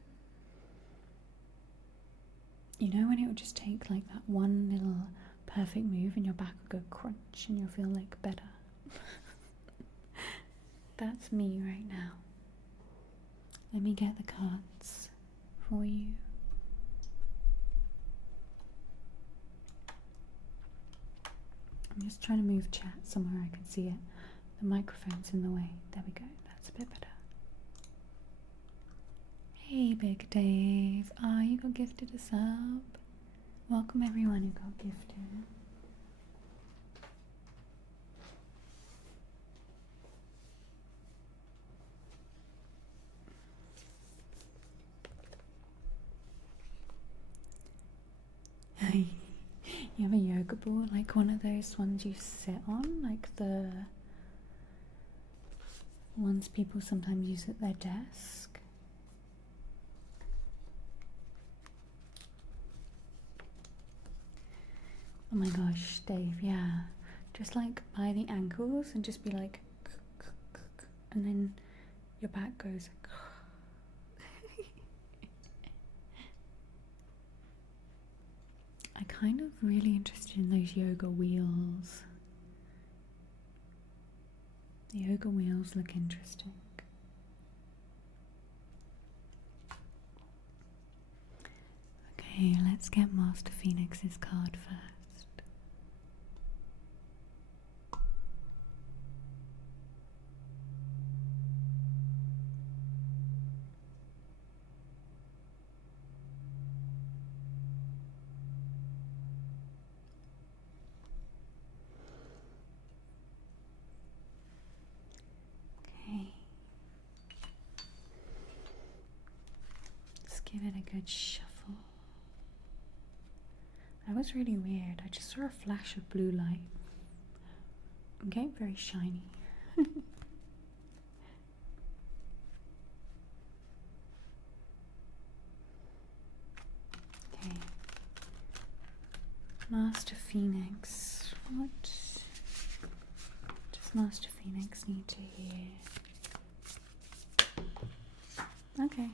You know when it would just take like that one little perfect move and your back would go crunch and you'll feel like better? That's me right now. Let me get the cards for you. I'm just trying to move chat somewhere I can see it. The microphone's in the way. There we go. That's a bit better. Hey, Big Dave. Ah, you got gifted a sub. Welcome everyone who got gifted. You have a yoga ball, like one of those ones you sit on, like the ones people sometimes use at their desk. Oh my gosh, Dave, yeah. Just like by the ankles and just be like, and then your back goes. I'm kind of really interested in those yoga wheels. The yoga wheels look interesting. Okay, let's get Master Phoenix's card first. Okay. Let's give it a good shuffle. That was really weird. I just saw a flash of blue light. I'm getting very shiny. Okay. Master Phoenix. What does Master Phoenix need to hear? Okay.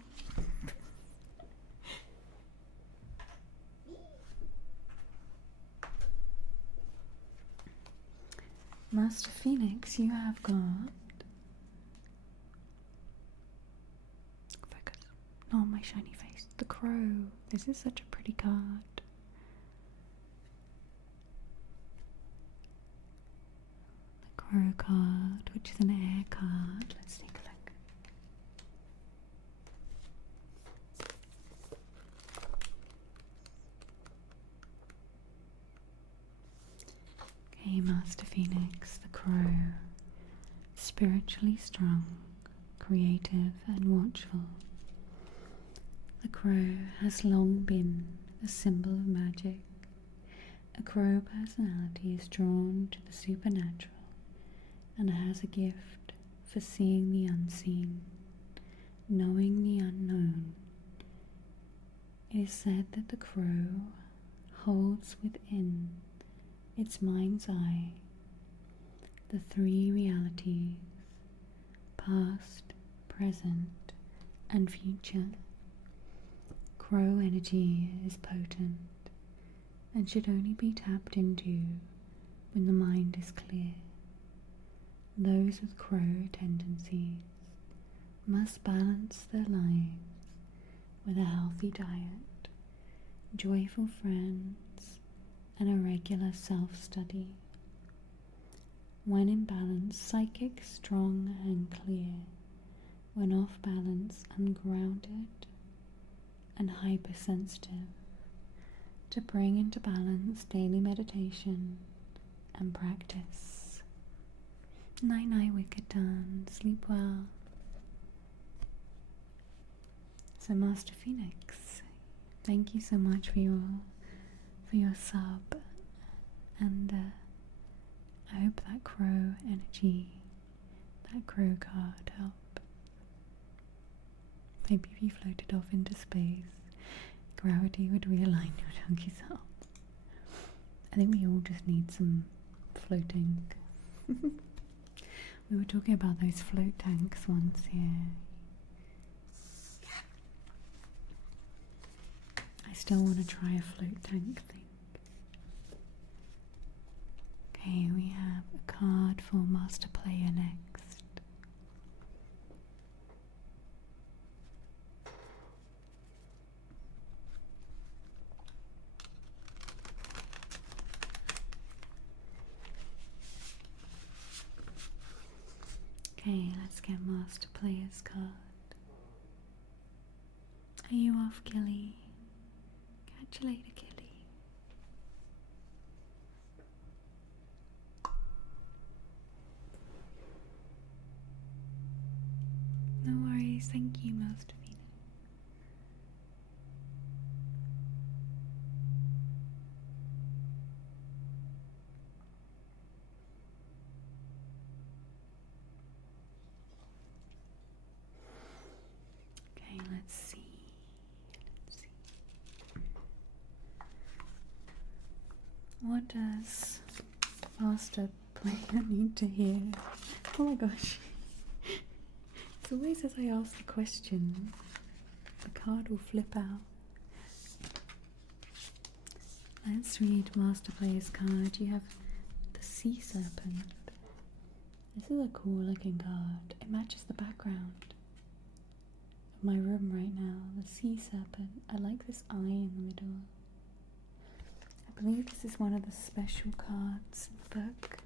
Master Phoenix, you have got... Focus. Not my shiny face. The Crow. This is such a pretty card. The Crow card, which is an air card. Let's take a look. Okay, Master Phoenix, the Crow. Spiritually strong, creative and watchful. The crow has long been a symbol of magic. A crow personality is drawn to the supernatural and has a gift for seeing the unseen, knowing the unknown. It is said that the crow holds within its mind's eye the three realities, past, present, and future. Crow energy is potent and should only be tapped into when the mind is clear. Those with crow tendencies must balance their lives with a healthy diet, joyful friends, and a regular self-study. When in balance, psychic, strong and clear. When off balance, ungrounded and hypersensitive. To bring into balance daily meditation and practice. Night night, wicked dawn. Sleep well. So Master Phoenix, thank you so much for your sub, and I hope that crow energy, that crow card helped. Maybe if you floated off into space, gravity would realign your chunky self. I think we all just need some floating. We were talking about those float tanks once here. I still want to try a float tank thing. Okay, we have a card for Master Player next. Okay, let's get Master Player's card. Are you off, Gilly? Catch you later, Gilly. No worries, thank you, Master Phoenix. Okay, let's see. What does Master Player need to hear? Oh my gosh. It's always as I ask the question, the card will flip out. Let's read Master Player's card. You have the Sea Serpent. This is a cool looking card. It matches the background of my room right now. The Sea Serpent. I like this eye in the middle. I believe this is one of the special cards in the book.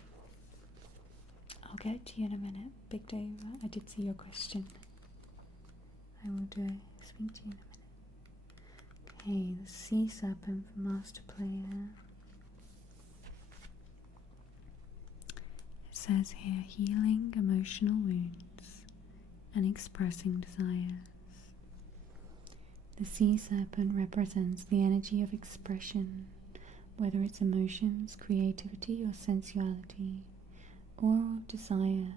I'll get to you in a minute. Big Dave, I did see your question. I will do it. Speak to you in a minute. Okay, the Sea Serpent for Master Player. It says here, healing emotional wounds and expressing desires. The Sea Serpent represents the energy of expression, whether it's emotions, creativity, or sensuality, or desire.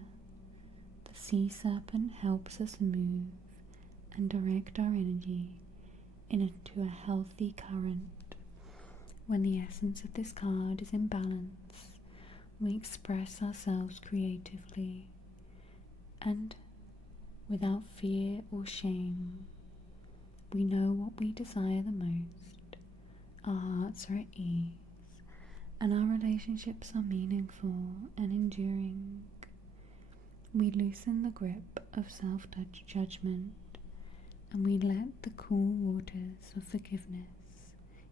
The sea serpent helps us move and direct our energy into a healthy current. When the essence of this card is in balance, we express ourselves creatively and without fear or shame. We know what we desire the most, our hearts are at ease, and our relationships are meaningful and enduring. We loosen the grip of self-judgment, and we let the cool waters of forgiveness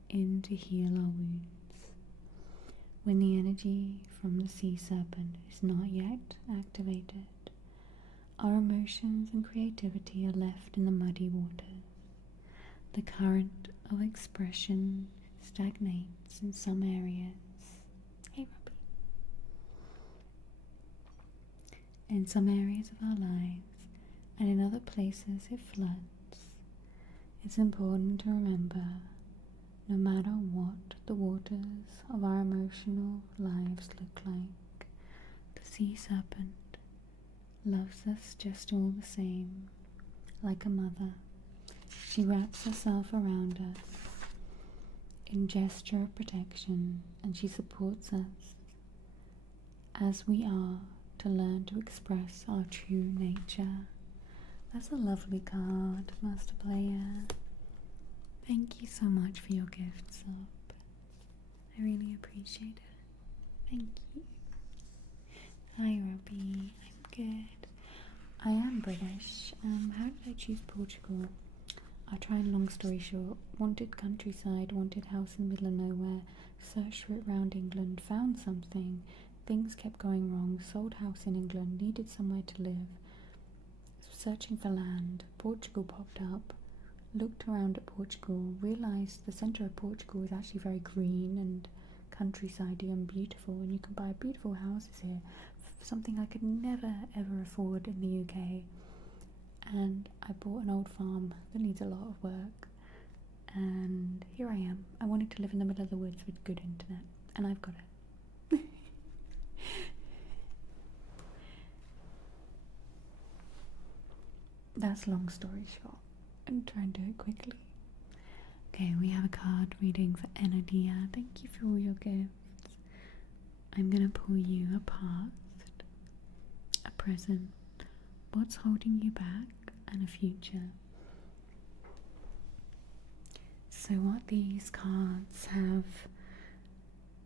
in to heal our wounds. When the energy from the sea serpent is not yet activated, our emotions and creativity are left in the muddy waters. The current of expression stagnates in some areas. Hey, Robbie. In some areas of our lives, and in other places it floods. It's important to remember, no matter what the waters of our emotional lives look like, the sea serpent loves us just all the same. Like a mother, she wraps herself around us in gesture of protection, and she supports us as we are to learn to express our true nature. That's a lovely card, Master Player. Thank you so much for your gift, Sob. I really appreciate it. Thank you. Hi, Robbie. I'm good. I am British. How did I choose Portugal? I tried, long story short, wanted countryside, wanted house in the middle of nowhere, searched for it round England, found something, things kept going wrong, sold house in England, needed somewhere to live, searching for land, Portugal popped up, looked around at Portugal, realised the centre of Portugal is actually very green and countrysidey and beautiful, and you can buy beautiful houses here for something I could never ever afford in the UK. And I bought an old farm that needs a lot of work, and here I am. I wanted to live in the middle of the woods with good internet, and I've got it. That's long story short. I'm trying to do it quickly. Okay, we have a card reading for Enadia. Thank you for all your gifts. I'm gonna pull you a past, a present, what's holding you back, and a future. So what these cards have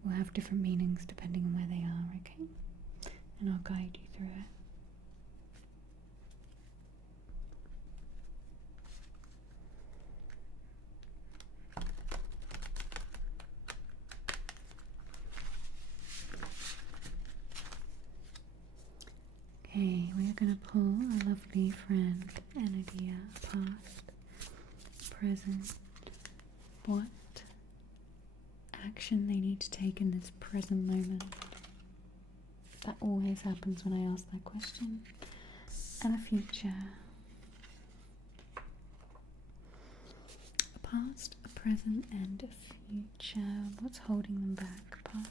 will have different meanings depending on where they are, okay? And I'll guide you through it. Okay, we're going to pull a lovely friend, Enadia, past, present, what action they need to take in this present moment. That always happens when I ask that question. And a future. A past, a present, and a future. What's holding them back? Past.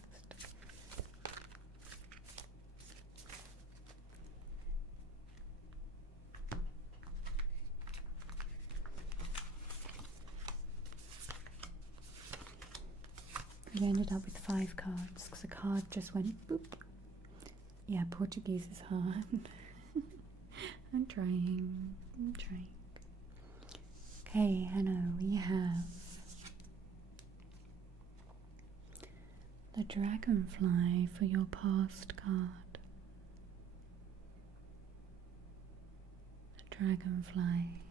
We ended up with 5 cards because a card just went boop. Yeah, Portuguese is hard. I'm trying. Okay, Hannah, we have the dragonfly for your past card. The dragonfly.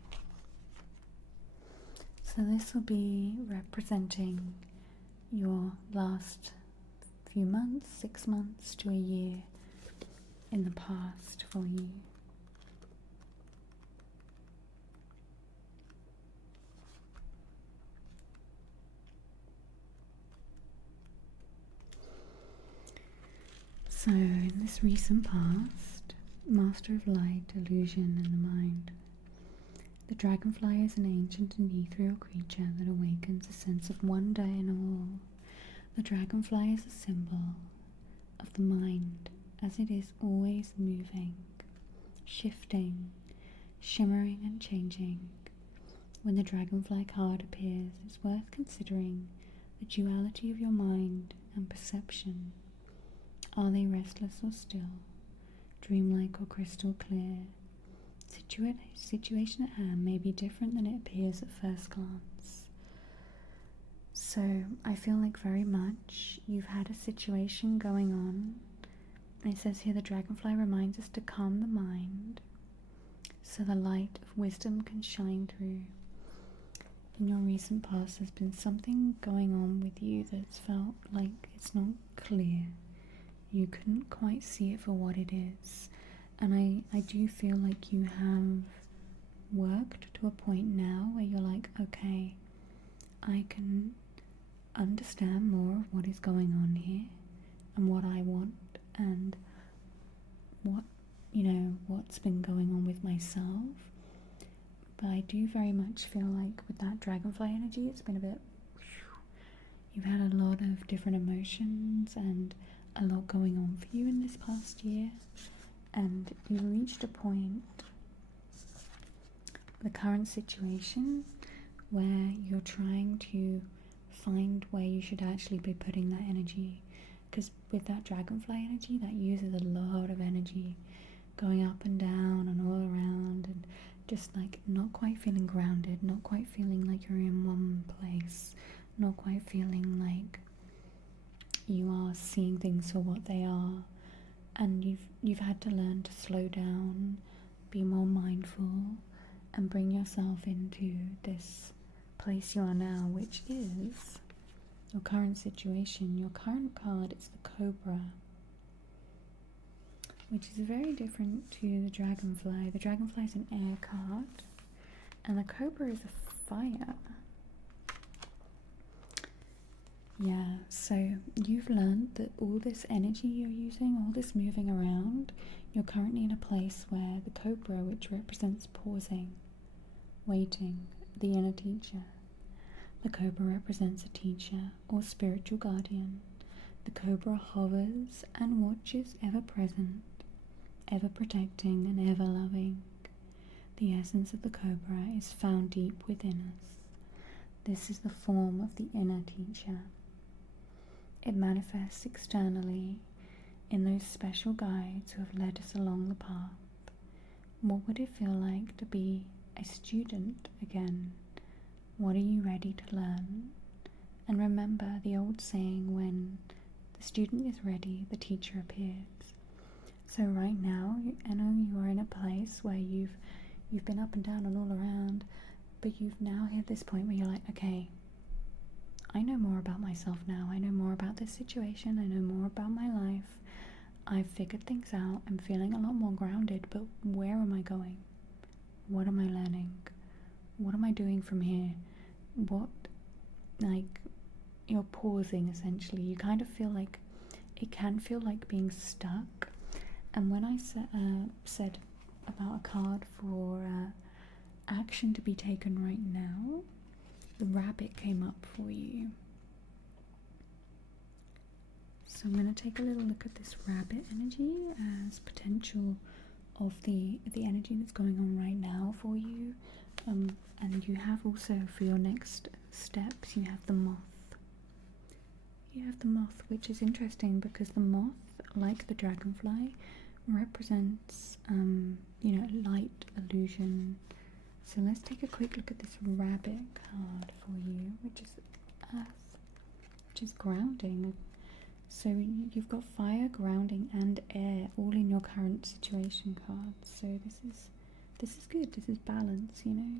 So this will be representing your last few months, 6 months to a year in the past for you. So in this recent past, master of light, illusion, and the mind, the dragonfly is an ancient and ethereal creature that awakens a sense of wonder in all, The dragonfly is a symbol of the mind, as it is always moving, shifting, shimmering and changing. When the dragonfly card appears, it's worth considering the duality of your mind and perception. Are they restless or still, dreamlike or crystal clear? Situation at hand may be different than it appears at first glance. So I feel like very much you've had a situation going on. And it says here the dragonfly reminds us to calm the mind so the light of wisdom can shine through. In your recent past, there's been something going on with you that's felt like it's not clear. You couldn't quite see it for what it is. And I do feel like you have worked to a point now where you're like, okay, I can understand more of what is going on here and what I want and what's been going on with myself. But I do very much feel like with that dragonfly energy, it's been a bit, you've had a lot of different emotions and a lot going on for you in this past year, and you've reached a point, the current situation, where you're trying to find where you should actually be putting that energy. Because with that dragonfly energy, that uses a lot of energy going up and down and all around, and just like not quite feeling grounded, not quite feeling like you're in one place, not quite feeling like you are seeing things for what they are. And you've had to learn to slow down, be more mindful, and bring yourself into this place you are now, which is your current situation. Your current card is the Cobra, which is very different to the Dragonfly. The Dragonfly is an air card, and the Cobra is a fire. Yeah, so you've learned that all this energy you're using, all this moving around, you're currently in a place where the Cobra, which represents pausing, waiting, the inner teacher. The Cobra represents a teacher or spiritual guardian. The Cobra hovers and watches, ever present, ever protecting and ever loving. The essence of the Cobra is found deep within us. This is the form of the inner teacher. It manifests externally in those special guides who have led us along the path. What would it feel like to be a student again? What are you ready to learn? And remember the old saying, when the student is ready, the teacher appears. So right now, I know you are in a place where you've been up and down and all around, but you've now hit this point where you're like, okay, I know more about myself now. I know more about this situation. I know more about my life. I've figured things out. I'm feeling a lot more grounded, but where am I going? What am I learning? What am I doing from here? You're pausing essentially. You kind of feel like, it can feel like being stuck. And when I said about a card for action to be taken right now, the rabbit came up for you. So I'm going to take a little look at this rabbit energy as potential of the energy that's going on right now for you. And you have also, for your next steps, you have the moth. You have the moth, which is interesting because the moth, like the dragonfly, represents light, illusion. So let's take a quick look at this rabbit card for you, which is earth, which is grounding. So you've got fire, grounding, and air all in your current situation card. So this is good. This is balance, you know.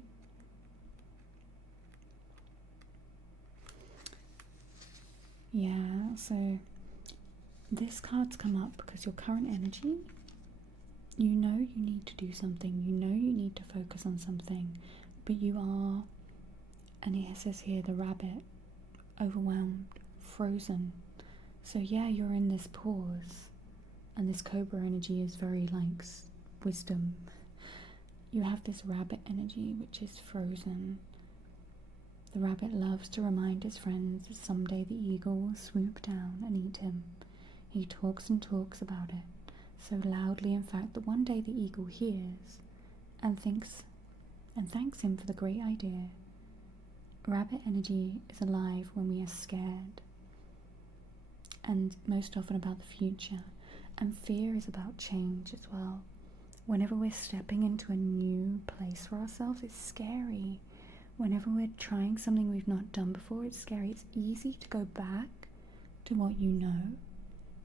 Yeah. So this card's come up because your current energy. You know you need to do something, you know you need to focus on something, but you are, and it says here, the rabbit, overwhelmed, frozen. So yeah, you're in this pause, and this Cobra energy is very like wisdom. You have this rabbit energy, which is frozen. The rabbit loves to remind his friends that someday the eagle will swoop down and eat him. He talks and talks about it, so loudly in fact that one day the eagle hears and thanks him for the great idea. Rabbit energy is alive when we are scared, and most often about the future, and fear is about change as well. Whenever we're stepping into a new place for ourselves, it's scary. Whenever we're trying something we've not done before, it's scary. It's easy to go back to what you know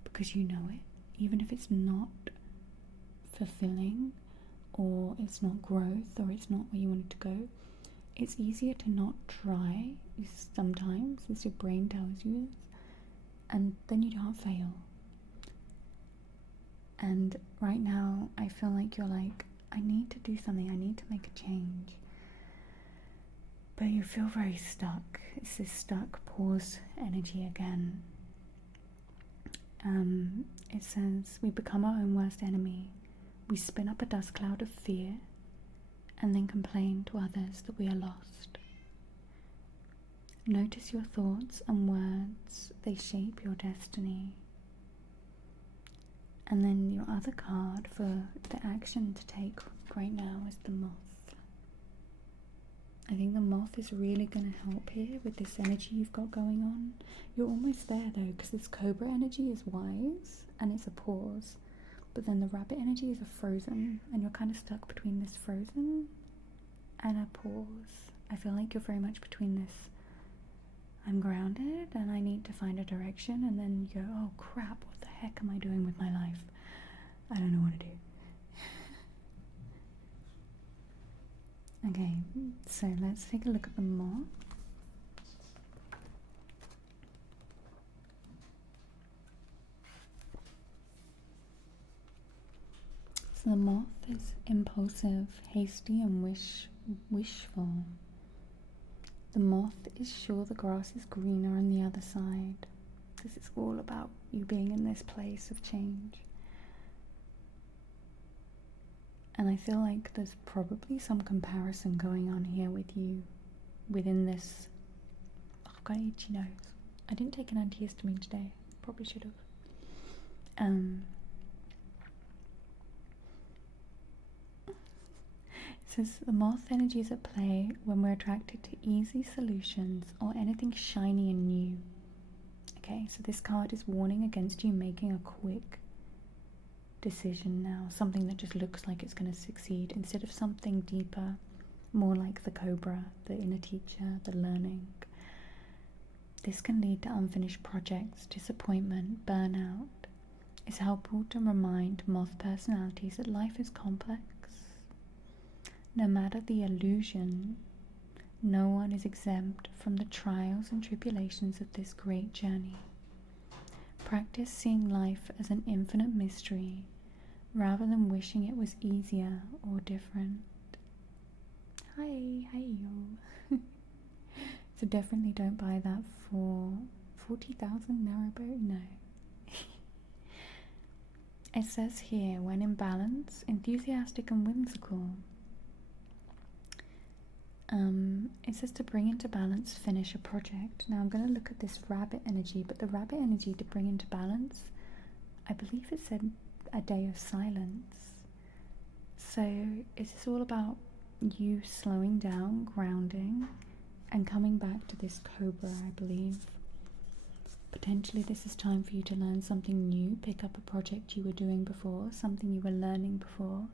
because you know it, even if it's not fulfilling or it's not growth or it's not where you want it to go. It's easier to not try sometimes, as your brain tells you, and then you don't fail. And right now I feel like you're like, I need to do something, I need to make a change. But you feel very stuck. It's this stuck pause energy again. It says, we become our own worst enemy. We spin up a dust cloud of fear and then complain to others that we are lost. Notice your thoughts and words. They shape your destiny. And then your other card for the action to take right now is the moth. I think the moth is really going to help here with this energy you've got going on. You're almost there though, because this cobra energy is wise and it's a pause. But then the rabbit energy is a frozen, and you're kind of stuck between this frozen and a pause. I feel like you're very much between this, I'm grounded and I need to find a direction, and then you go, oh crap, what the heck am I doing with my life? I don't know what to do. Okay, so let's take a look at the moth. So the moth is impulsive, hasty, and wishful. The moth is sure the grass is greener on the other side. This is all about you being in this place of change. And I feel like there's probably some comparison going on here with you within this. Oh, I've got an itchy nose. I didn't take an antihistamine today. Probably should have. It says the moth energy is at play when we're attracted to easy solutions or anything shiny and new. Okay, so this card is warning against you making a quick decision now, something that just looks like it's going to succeed instead of something deeper, more like the cobra, the inner teacher, the learning. This can lead to unfinished projects, disappointment, burnout. It's helpful to remind moth personalities that life is complex. No matter the illusion, no one is exempt from the trials and tribulations of this great journey. Practice seeing life as an infinite mystery rather than wishing it was easier or different. Hi yo. So definitely don't buy that for 40,000 narrowboat, no. It says here, when in balance, enthusiastic and whimsical. It says to bring into balance, finish a project. Now I'm going to look at this rabbit energy, but the rabbit energy to bring into balance, I believe it said a day of silence. So is this all about you slowing down, grounding, and coming back to this cobra, I believe? Potentially this is time for you to learn something new, pick up a project you were doing before, something you were learning before,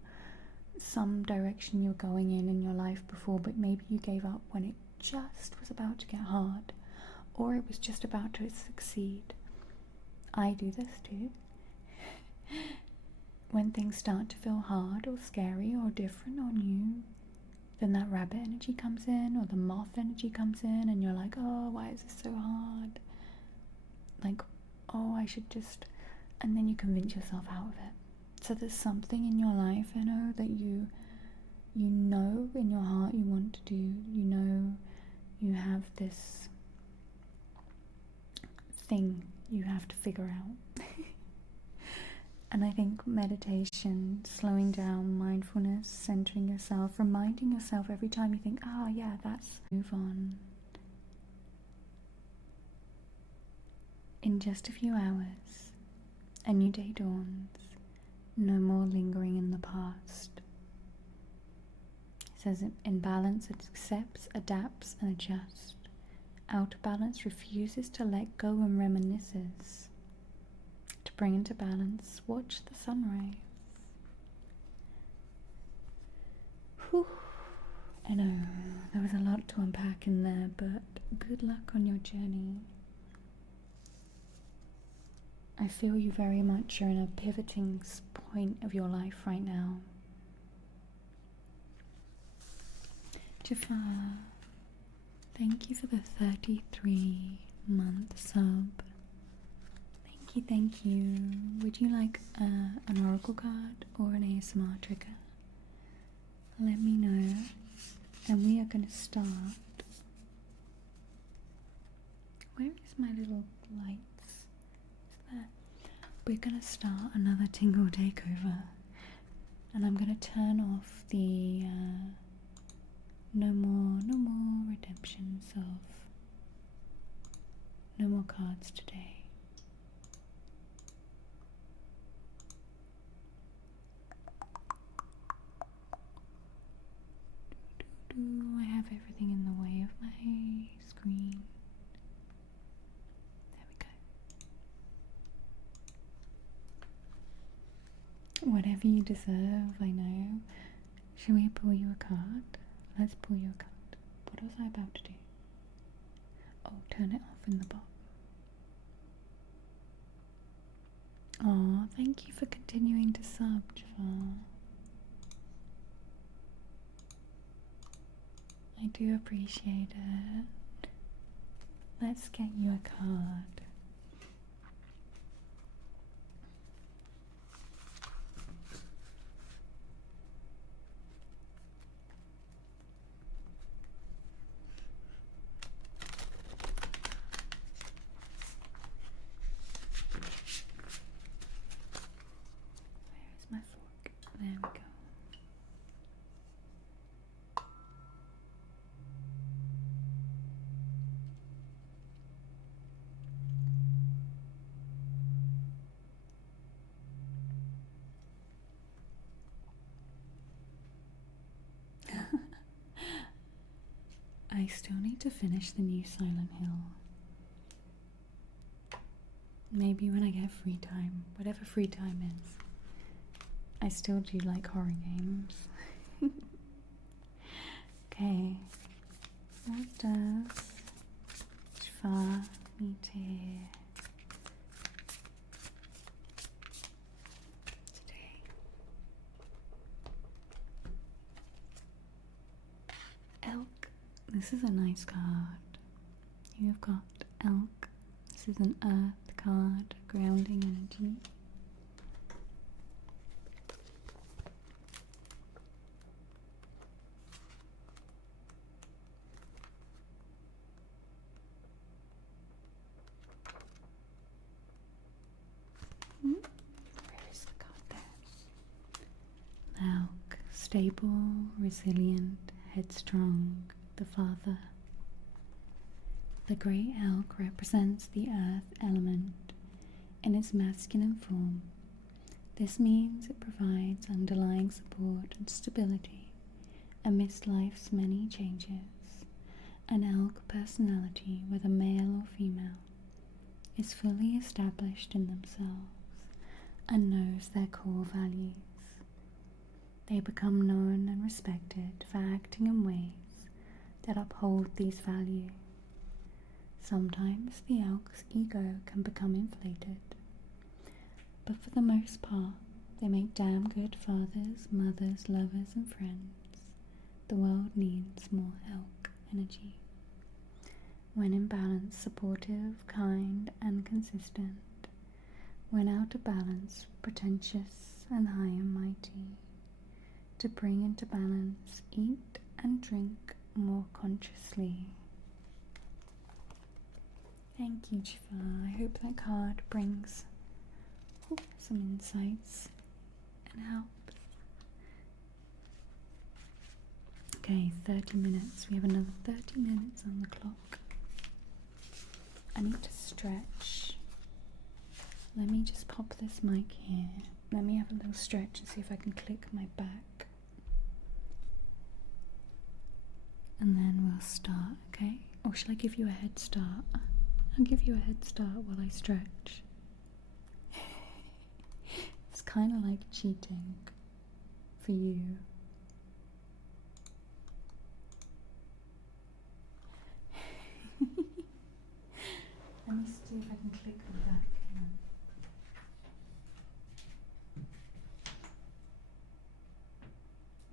some direction you're going in your life before, but maybe you gave up when it just was about to get hard, or it was just about to succeed. I do this too. When things start to feel hard or scary or different or new, then that rabbit energy comes in, or the moth energy comes in, and you're like, oh, why is this so hard? Like, oh, I should just, and then you convince yourself out of it. So there's something in your life, you know, that you know in your heart you want to do. You know you have this thing you have to figure out. And I think meditation, slowing down, mindfulness, centering yourself, reminding yourself every time you think, oh yeah, that's, move on. In just a few hours, a new day dawns. No more lingering in the past. It says in balance it accepts, adapts, and adjusts. Out of balance refuses to let go and reminisces. To bring into balance, watch the sunrise. Whew. I know, there was a lot to unpack in there, but good luck on your journey. I feel you very much are in a pivoting point of your life right now. Jafar, thank you for the 33-month sub. Thank you. Would you like an oracle card or an ASMR trigger? Let me know. And we are going to start. Where is my little lights? Is there? We're going to start another tingle takeover. And I'm going to turn off the no more redemptions of no more cards today. I have everything in the way of my screen. There we go. Whatever you deserve, I know. Shall we pull you a card? Let's pull you a card. What was I about to do? Oh, turn it off in the bottom. Oh, thank you for continuing to sub, Jafar. I do appreciate it. Let's get you a card. Where's my fork? There we go. I still need to finish the new Silent Hill. Maybe when I get free time, whatever free time is. I still do like horror games. Okay, what does Jafar need to hear today? Elk. This is a nice card. You have got Elk. This is an earth card, grounding energy. Where is the card there? Elk, stable, resilient, headstrong, the father. The grey elk represents the earth element in its masculine form. This means it provides underlying support and stability amidst life's many changes. An elk personality, whether male or female, is fully established in themselves and knows their core values. They become known and respected for acting in ways that uphold these values. Sometimes the elk's ego can become inflated, but for the most part, they make damn good fathers, mothers, lovers, and friends. The world needs more elk energy. When in balance, supportive, kind, and consistent. When out of balance, pretentious and high and mighty. To bring into balance, eat and drink more consciously. Thank you, Jafar. I hope that card brings some insights and helps. Okay, 30 minutes. We have another 30 minutes on the clock. I need to stretch Let me just pop this mic here. Let me have a little stretch and see if I can click my back. And then we'll start, okay? Or shall I give you a head start? I'll give you a head start while I stretch. It's kind of like cheating for you. Let me see if I can click my back. Hang on.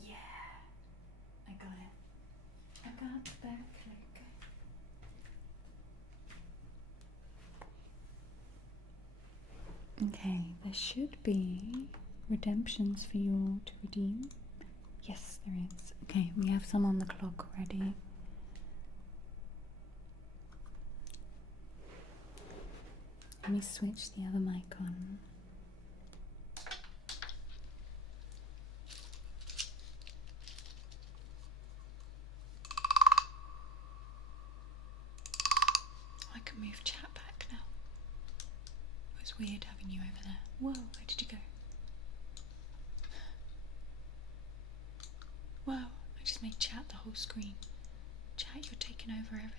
Yeah, I got it. I got the back click. Okay, there should be redemptions for you all to redeem. Yes, there is. Okay, we have some on the clock already. Let me switch the other mic on. I can move chat back now. It was weird having you over there. Whoa, where did you go? Whoa, I just made chat the whole screen. Chat, you're taking over everything.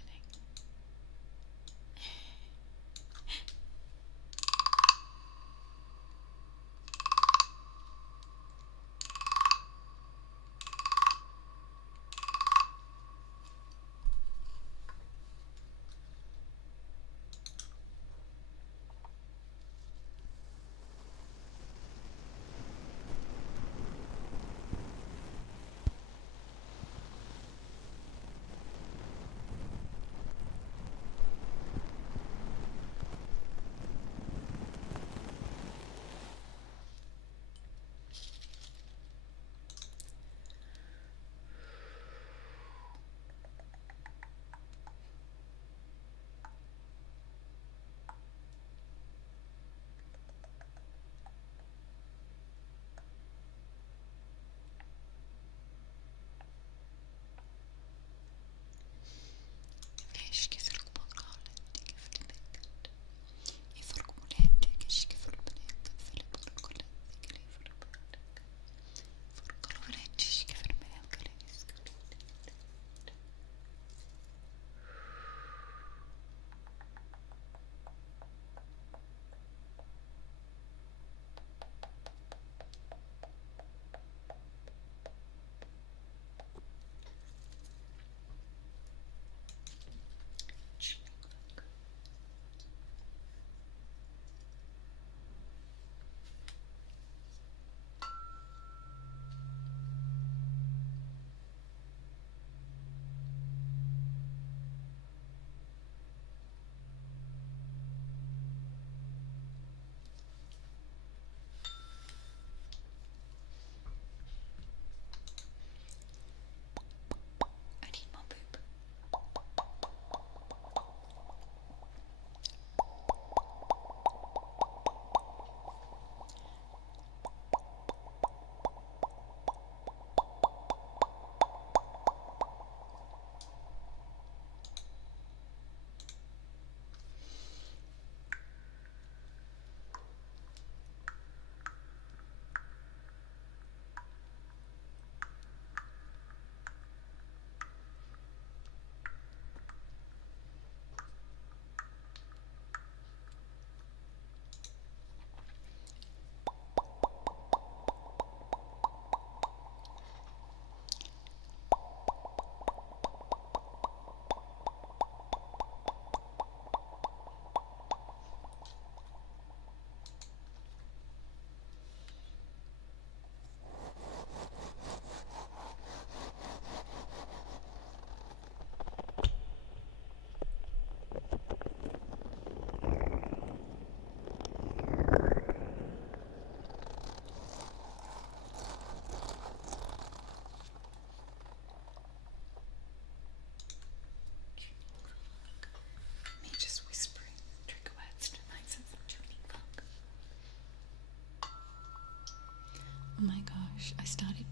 Oh my gosh, I started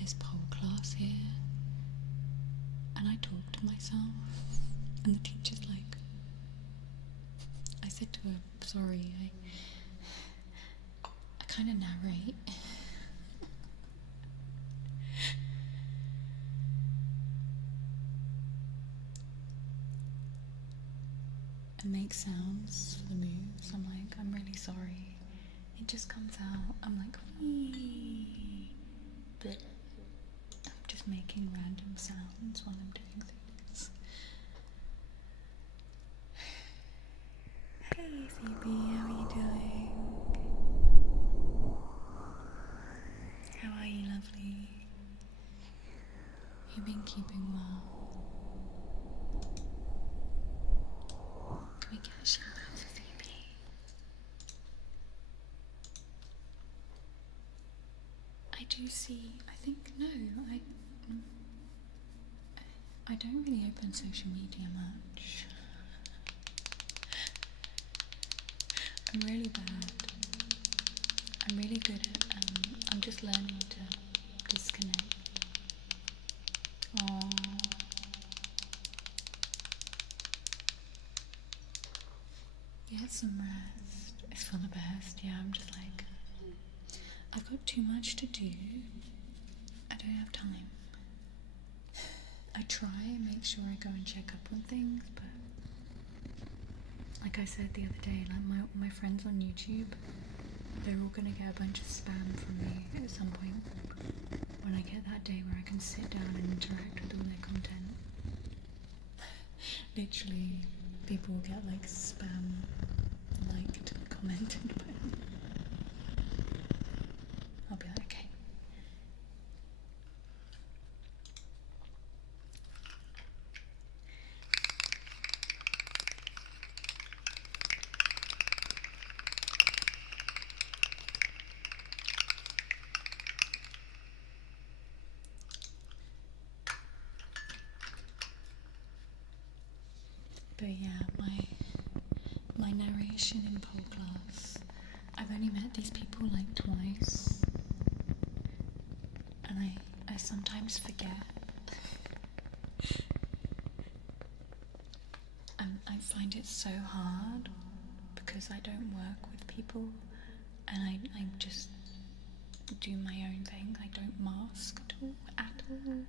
this pole class here and I talked to myself and the teacher's like, I said to her, sorry, kind of narrate. And make sounds for the moves. I'm like, I'm really sorry. It just comes out. I'm like, wee. But I'm just making random sounds while I'm doing things. Hey Phoebe, how are you doing? How are you, lovely? You've been keeping well. Can we get a shout out for Phoebe? I do see, I think, no, I don't really open social media much. I'm really bad. I'm really good at, I'm just learning to disconnect. Oh. Get some rest. It's for the best. Yeah, I'm just like, I've got too much to do. I don't have time. I try and make sure I go and check up on things, but like I said the other day, like my friends on YouTube, they're all gonna get a bunch of spam from me at some point when I get that day where I can sit down and interact with all their content. Literally, people will get like spam liked, commented by me. I'll be like, okay. But yeah, my narration in pole class, I've only met these people like twice, and I sometimes forget. I find it so hard because I don't work with people, and I just do my own thing. I don't mask at all.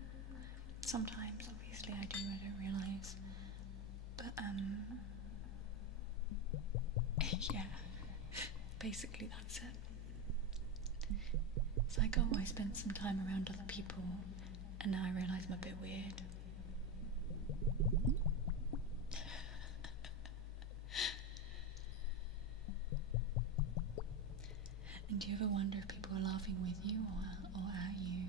Sometimes, obviously, I do. I don't realise. But yeah, basically that's it. It's like, oh, I spent some time around other people, and now I realise I'm a bit weird. And do you ever wonder if people are laughing with you or at you?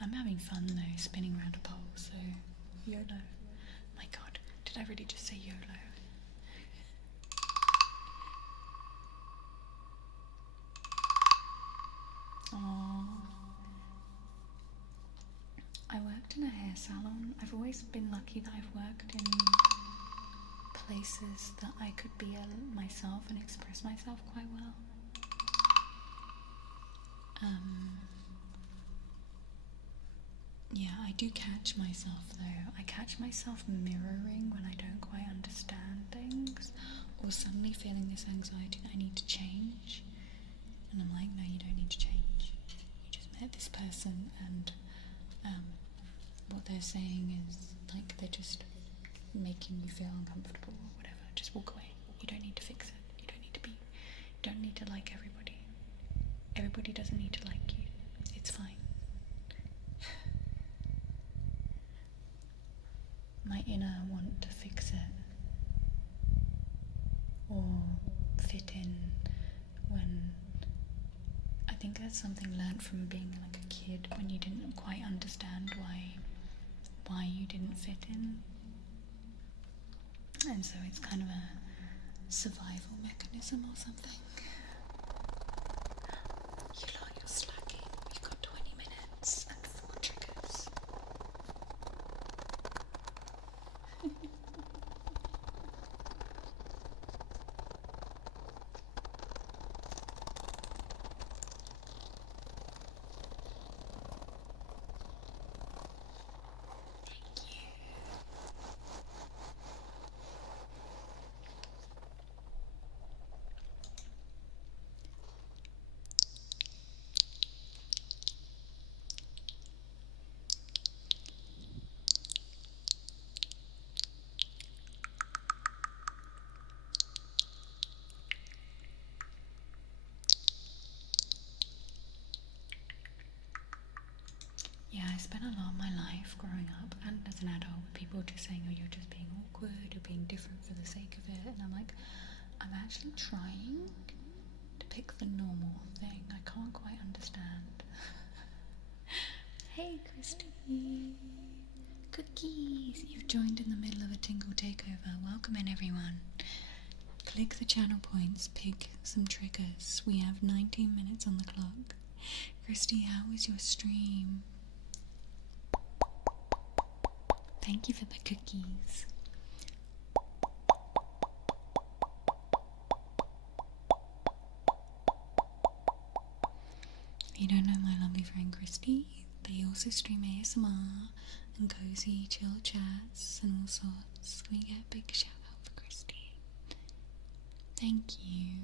I'm having fun though, spinning around a pole, so YOLO. My god, did I really just say YOLO? Aww. I worked in a hair salon. I've always been lucky that I've worked in places that I could be myself and express myself quite well. Yeah, I do catch myself though. I catch myself mirroring when I don't quite understand things, or suddenly feeling this anxiety that I need to change. And I'm like, no, you don't need to change. You just met this person, and what they're saying is like they're just making you feel uncomfortable or whatever. Just walk away. You don't need to fix it. You don't need to be. You don't need to like everybody. Everybody doesn't need to like you. It's fine. My inner want to fix it or fit in when I think that's something learned from being like a kid when you didn't quite understand why you didn't fit in, and so it's kind of a survival mechanism or something. You lot, you're slacking. You've got 20 minutes and 4 triggers. Yeah, I spent a lot of my life growing up and as an adult with people just saying, oh, you're just being awkward, you're being different for the sake of it. And I'm like, I'm actually trying to pick the normal thing. I can't quite understand. Hey, Christy. Cookies. You've joined in the middle of a Tingle takeover. Welcome in, everyone. Click the channel points, pick some triggers. We have 19 minutes on the clock. Christy, how was your stream? Thank you for the cookies. If you don't know my lovely friend Christy, they also stream ASMR and cozy chill chats and all sorts. Can we get a big shout out for Christy? Thank you.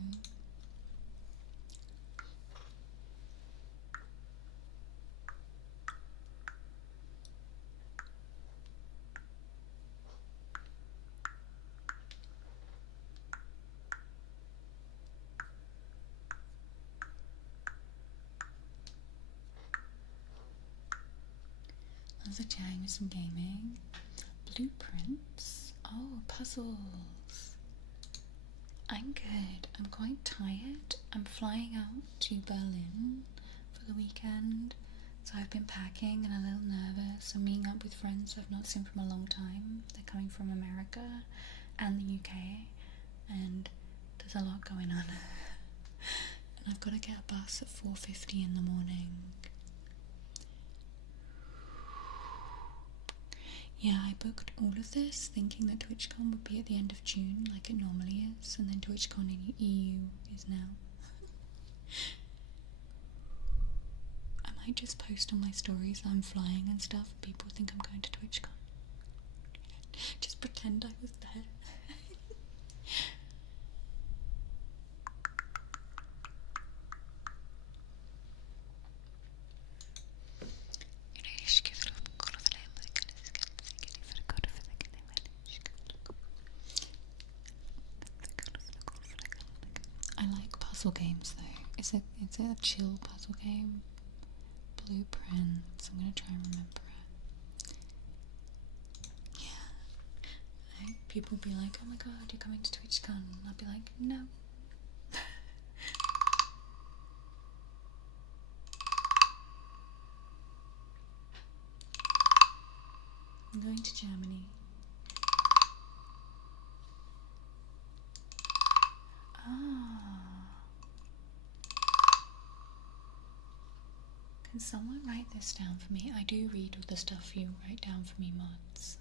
I was chatting with some gaming. Blueprints. Oh, puzzles. I'm good. I'm quite tired. I'm flying out to Berlin for the weekend. So I've been packing and a little nervous. I'm meeting up with friends I've not seen from a long time. They're coming from America and the UK. And there's a lot going on. And I've got to get a bus at 4:50 in the morning. Yeah, I booked all of this thinking that TwitchCon would be at the end of June like it normally is, and then TwitchCon in EU is now. I might just post on my stories that I'm flying and stuff and people think I'm going to TwitchCon. Just pretend I was there. I like puzzle games though. It's a chill puzzle game. Blueprints. I'm gonna try and remember it. Yeah. People be like, oh my god, you're coming to TwitchCon. And I'll be like, no. I'm going to Germany. Can someone write this down for me? I do read all the stuff you write down for me, mods.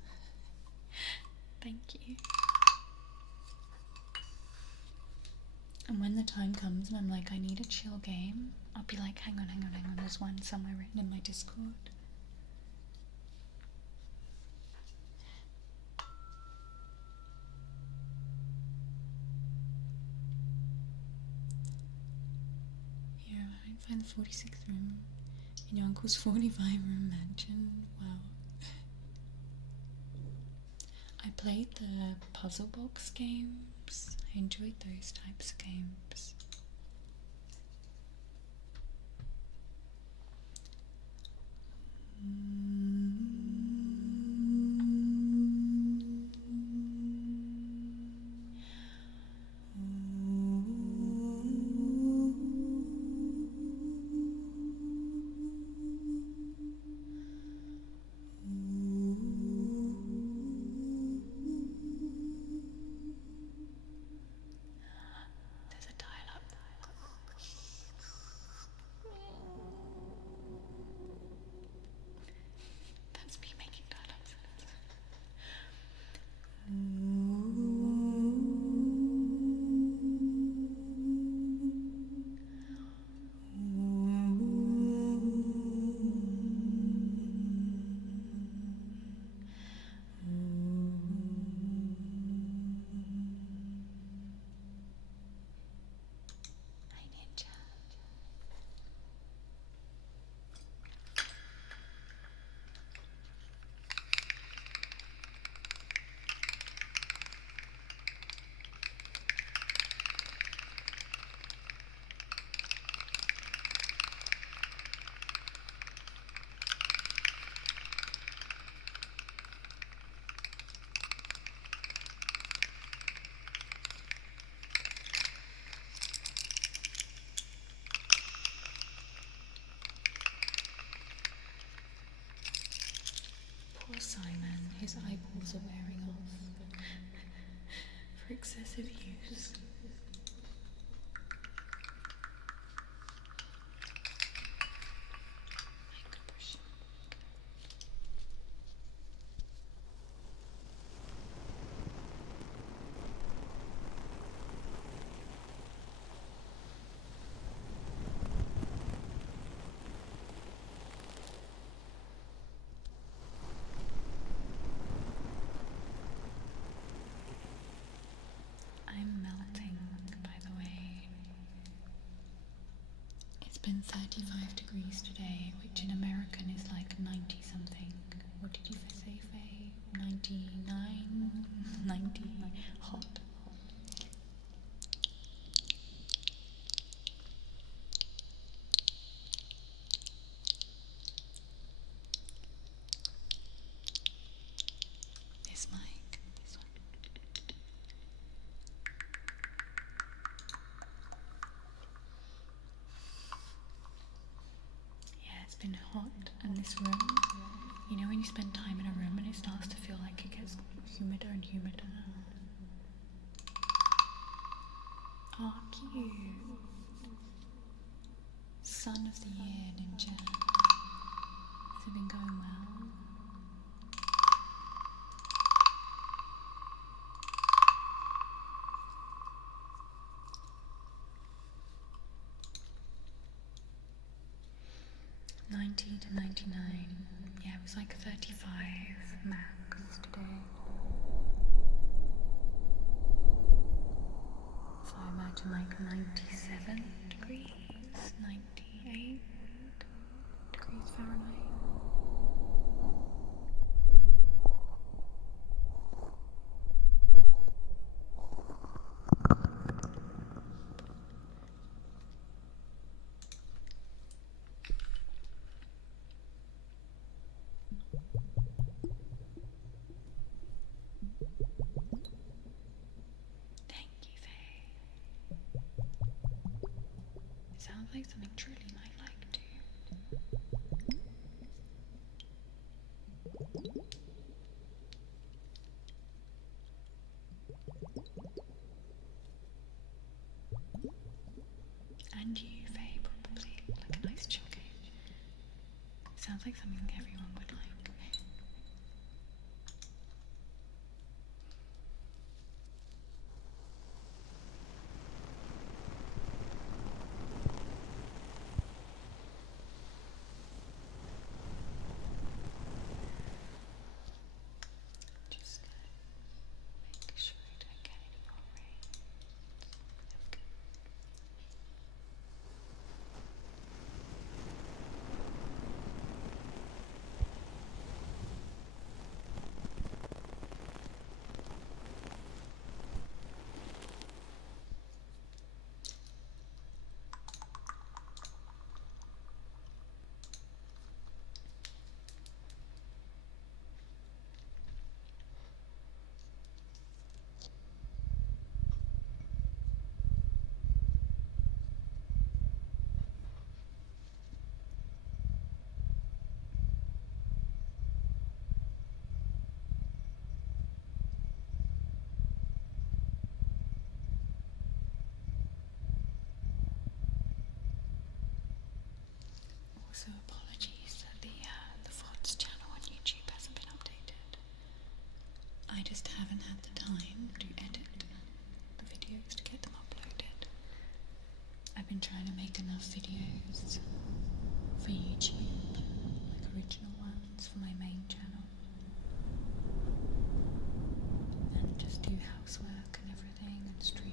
Thank you. And when the time comes and I'm like, I need a chill game, I'll be like, hang on, there's one somewhere written in my Discord. Yeah, I didn't find the 46th room in your uncle's 45-room mansion. Wow. I played the puzzle box games. I enjoyed those types of games. There's a dial-up Simon, his eyeballs are wearing off for excessive use. I'm melting, by the way. It's been 35 degrees today, which in American is like 90 something. What did you say, Faye? 99? 90? Hot. This mic. This one. Yeah, it's been hot, and this room, you know when you spend time in a room and it starts to feel like it gets humider and humider. Oh, cute. Son of the year, Ninja. Has it been going well? $90 to $99. Yeah, it was like 35 max today. So I imagine like 97 degrees, 98 degrees Fahrenheit. Thank you, Faye. It sounds like something Truly might like too. And you, Faye, probably. Like a nice chocolate. Sounds like something everyone would like. Just make sure I don't get any more rain. Okay. Also, apologies that the Fod's channel on YouTube hasn't been updated. I just haven't had the time to edit the videos to get them uploaded. I've been trying to make enough videos for YouTube, like original ones for my main channel, and just do housework and everything and stream.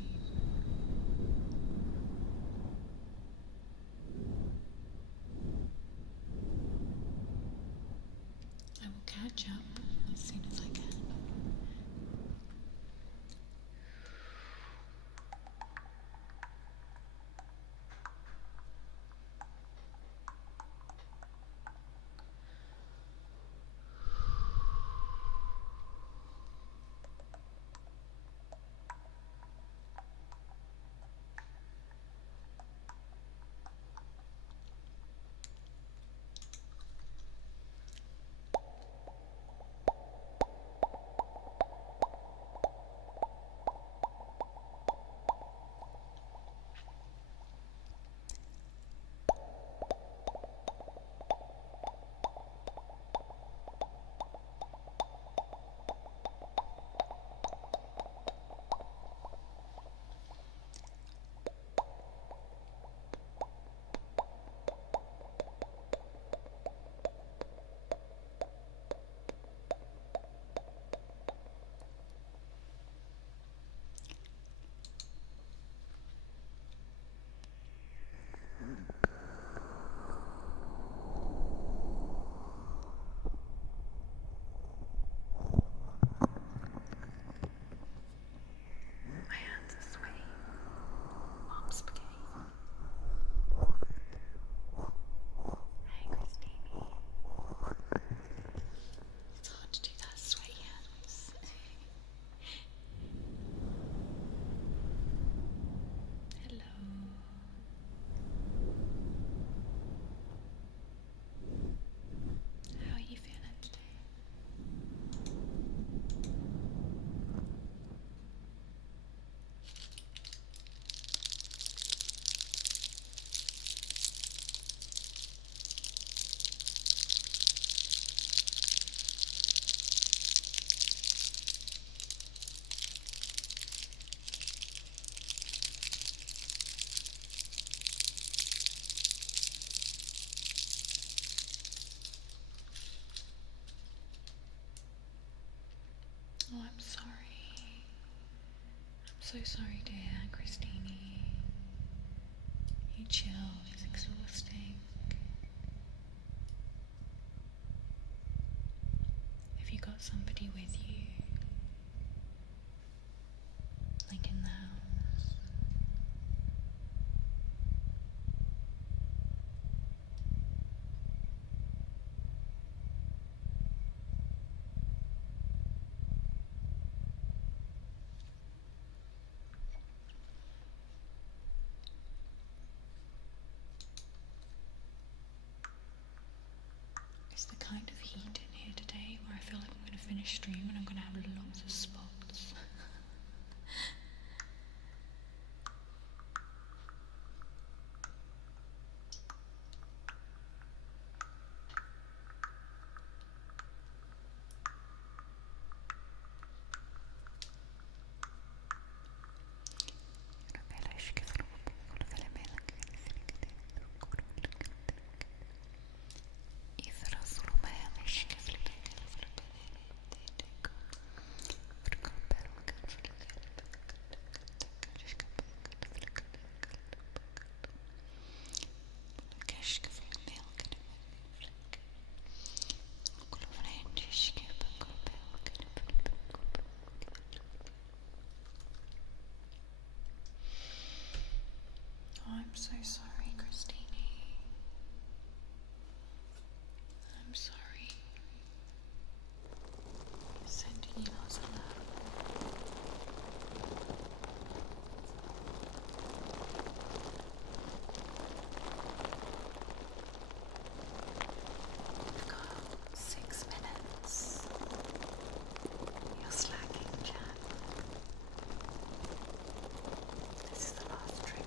I will catch up as soon as I can. Oh, I'm sorry. I'm so sorry, dear Christine. You chill, it's exhausting. Have you got somebody with you? Like in the house? It's the kind of heat in here today where I feel like I'm going to finish stream and I'm going to have lots of spots. I'm so sorry, Christine. I'm sorry. Sending you lots of love. We've got 6 minutes. You're slacking, Jack. This is the last trigger.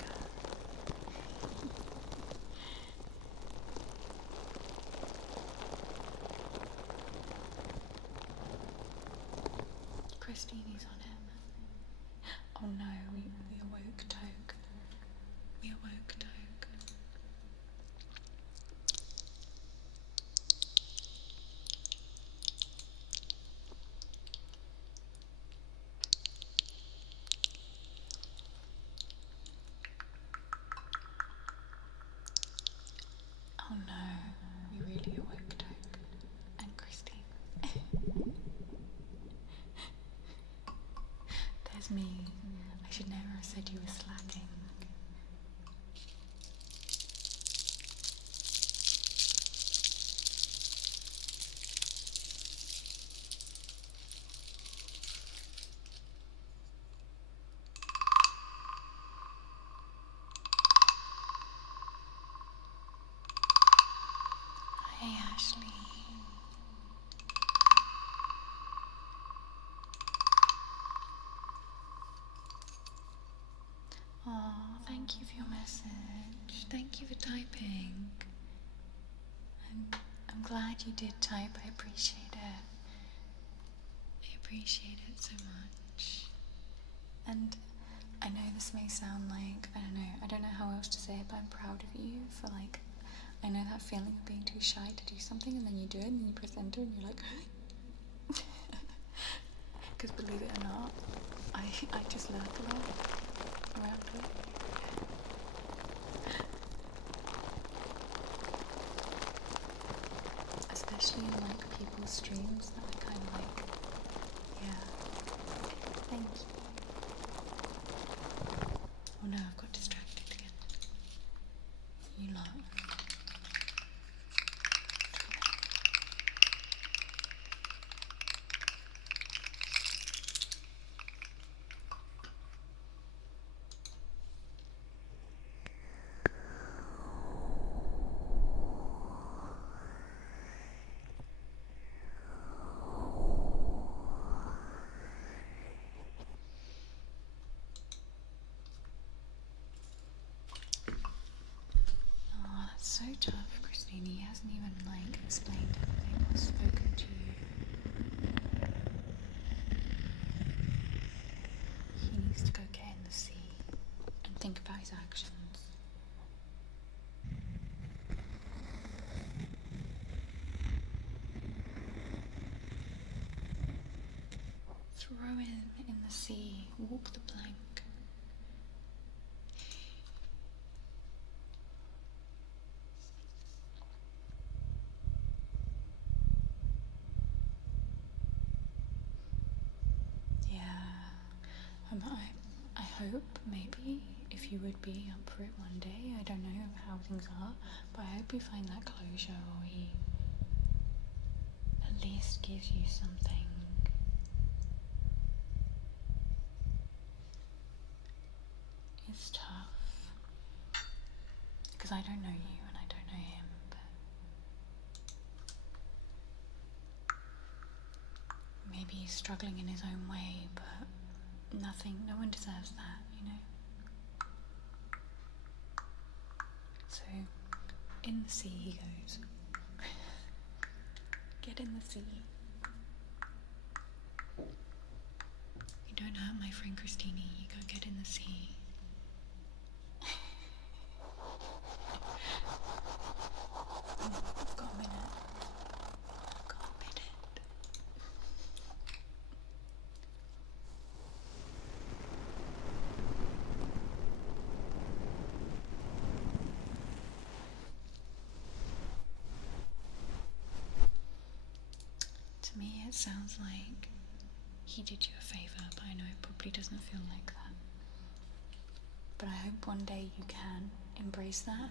Christine's on him. Oh no, we awoke Toke. We awoke Toke. Oh no, we really awoke Toke. And Christine. There's me. I should never have said you were slacking. Hey Ashley. Oh, thank you for your message. Thank you for typing. I'm glad you did type. I appreciate it. I appreciate it so much. And I know this may sound like, I don't know how else to say it, but I'm proud of you for like, I know that feeling of being too shy to do something and then you do it and then you press enter and you're like, because believe it or not, I just learned a lot around it. Especially in like people's streams that I kind of like, yeah. Thank you. Oh no, I've got distracted again. You lot. So tough, Christine. He hasn't even like explained anything or spoken to you. He needs to go get in the sea and think about his actions. Throw in the sea, warp the plank. Yeah, I hope maybe if you would be up for it one day, I don't know how things are, but I hope you find that closure, or he at least gives you something. It's tough, because I don't know you and I don't know him, but maybe he's struggling in his own way, but no one deserves that, you know? So, in the sea he goes. Get in the sea. You don't hurt my friend Christine, you go get in the sea. I've got a minute. To me it sounds like he did you a favour, but I know it probably doesn't feel like that. But I hope one day you can embrace that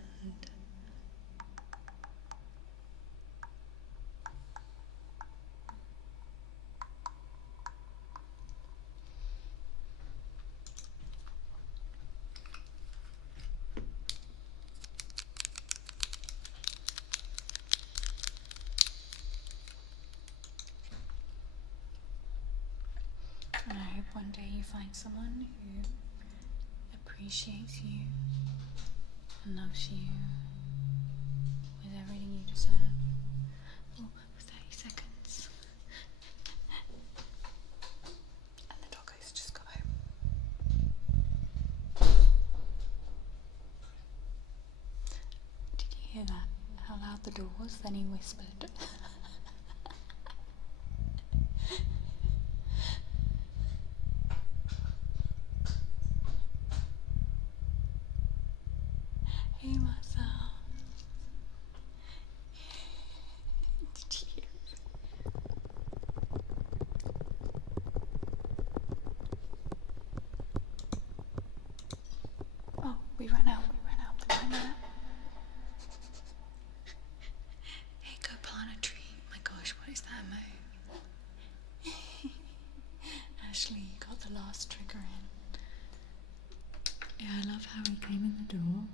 and I hope one day you find someone who appreciates you and loves you with everything you deserve. Oh, 30 seconds. And the doggos just got home. Did you hear that? How loud the door was? Then he whispered. Hey Marcel. Did you hear? Oh, we ran out. Hey, go plant a tree. My gosh, what is that move? Ashley, you got the last trigger in. Yeah, I love how he came in the door,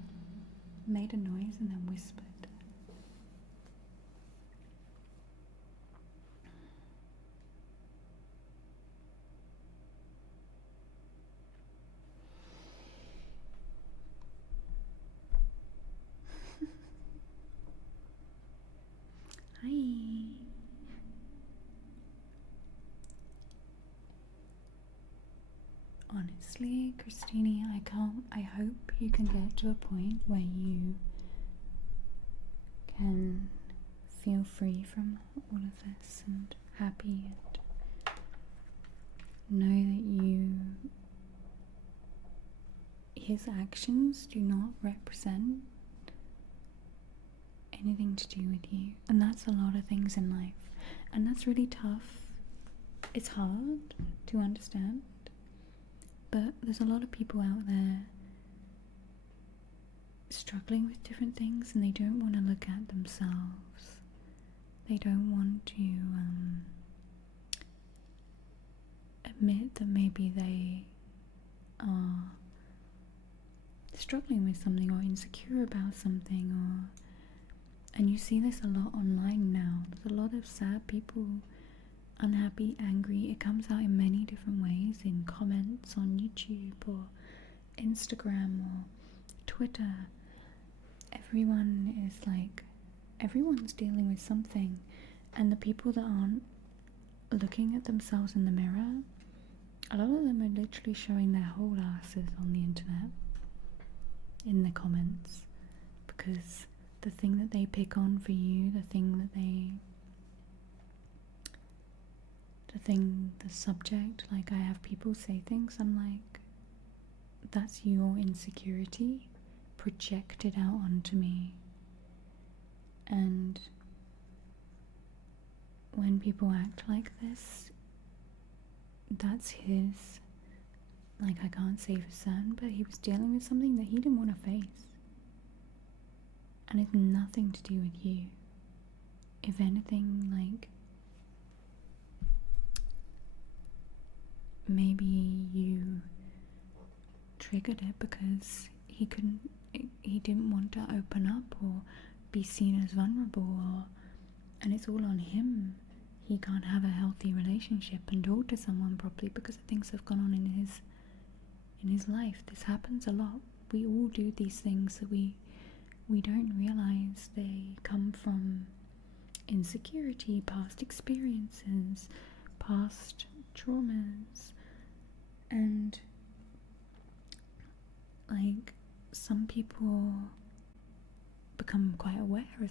made a noise and then whispered. Hi. Honestly, Christine, I hope you can get to a point where you can feel free from all of this and happy and know that his actions do not represent anything to do with you. And that's a lot of things in life. And that's really tough. It's hard to understand. But there's a lot of people out there struggling with different things and they don't want to look at themselves. They don't want to admit that maybe they are struggling with something or insecure about something, and you see this a lot online now. There's a lot of sad people, unhappy, angry. It comes out in many different ways, in comments on YouTube or Instagram or Twitter. Everyone's dealing with something, and the people that aren't looking at themselves in the mirror, a lot of them are literally showing their whole asses on the internet in the comments, because the thing that they pick on for you, the thing the subject, like I have people say things, I'm like, that's your insecurity projected out onto me. And when people act like this, that's his. Like, I can't say for certain, but he was dealing with something that he didn't want to face. And it's nothing to do with you. If anything, like, maybe you triggered it because he didn't want to open up or be seen as vulnerable, and it's all on him. He can't have a healthy relationship and talk to someone properly because of things that have gone on in his life. This happens a lot. We all do these things that we don't realize they come from insecurity, past experiences, past traumas, and like some people become quite aware of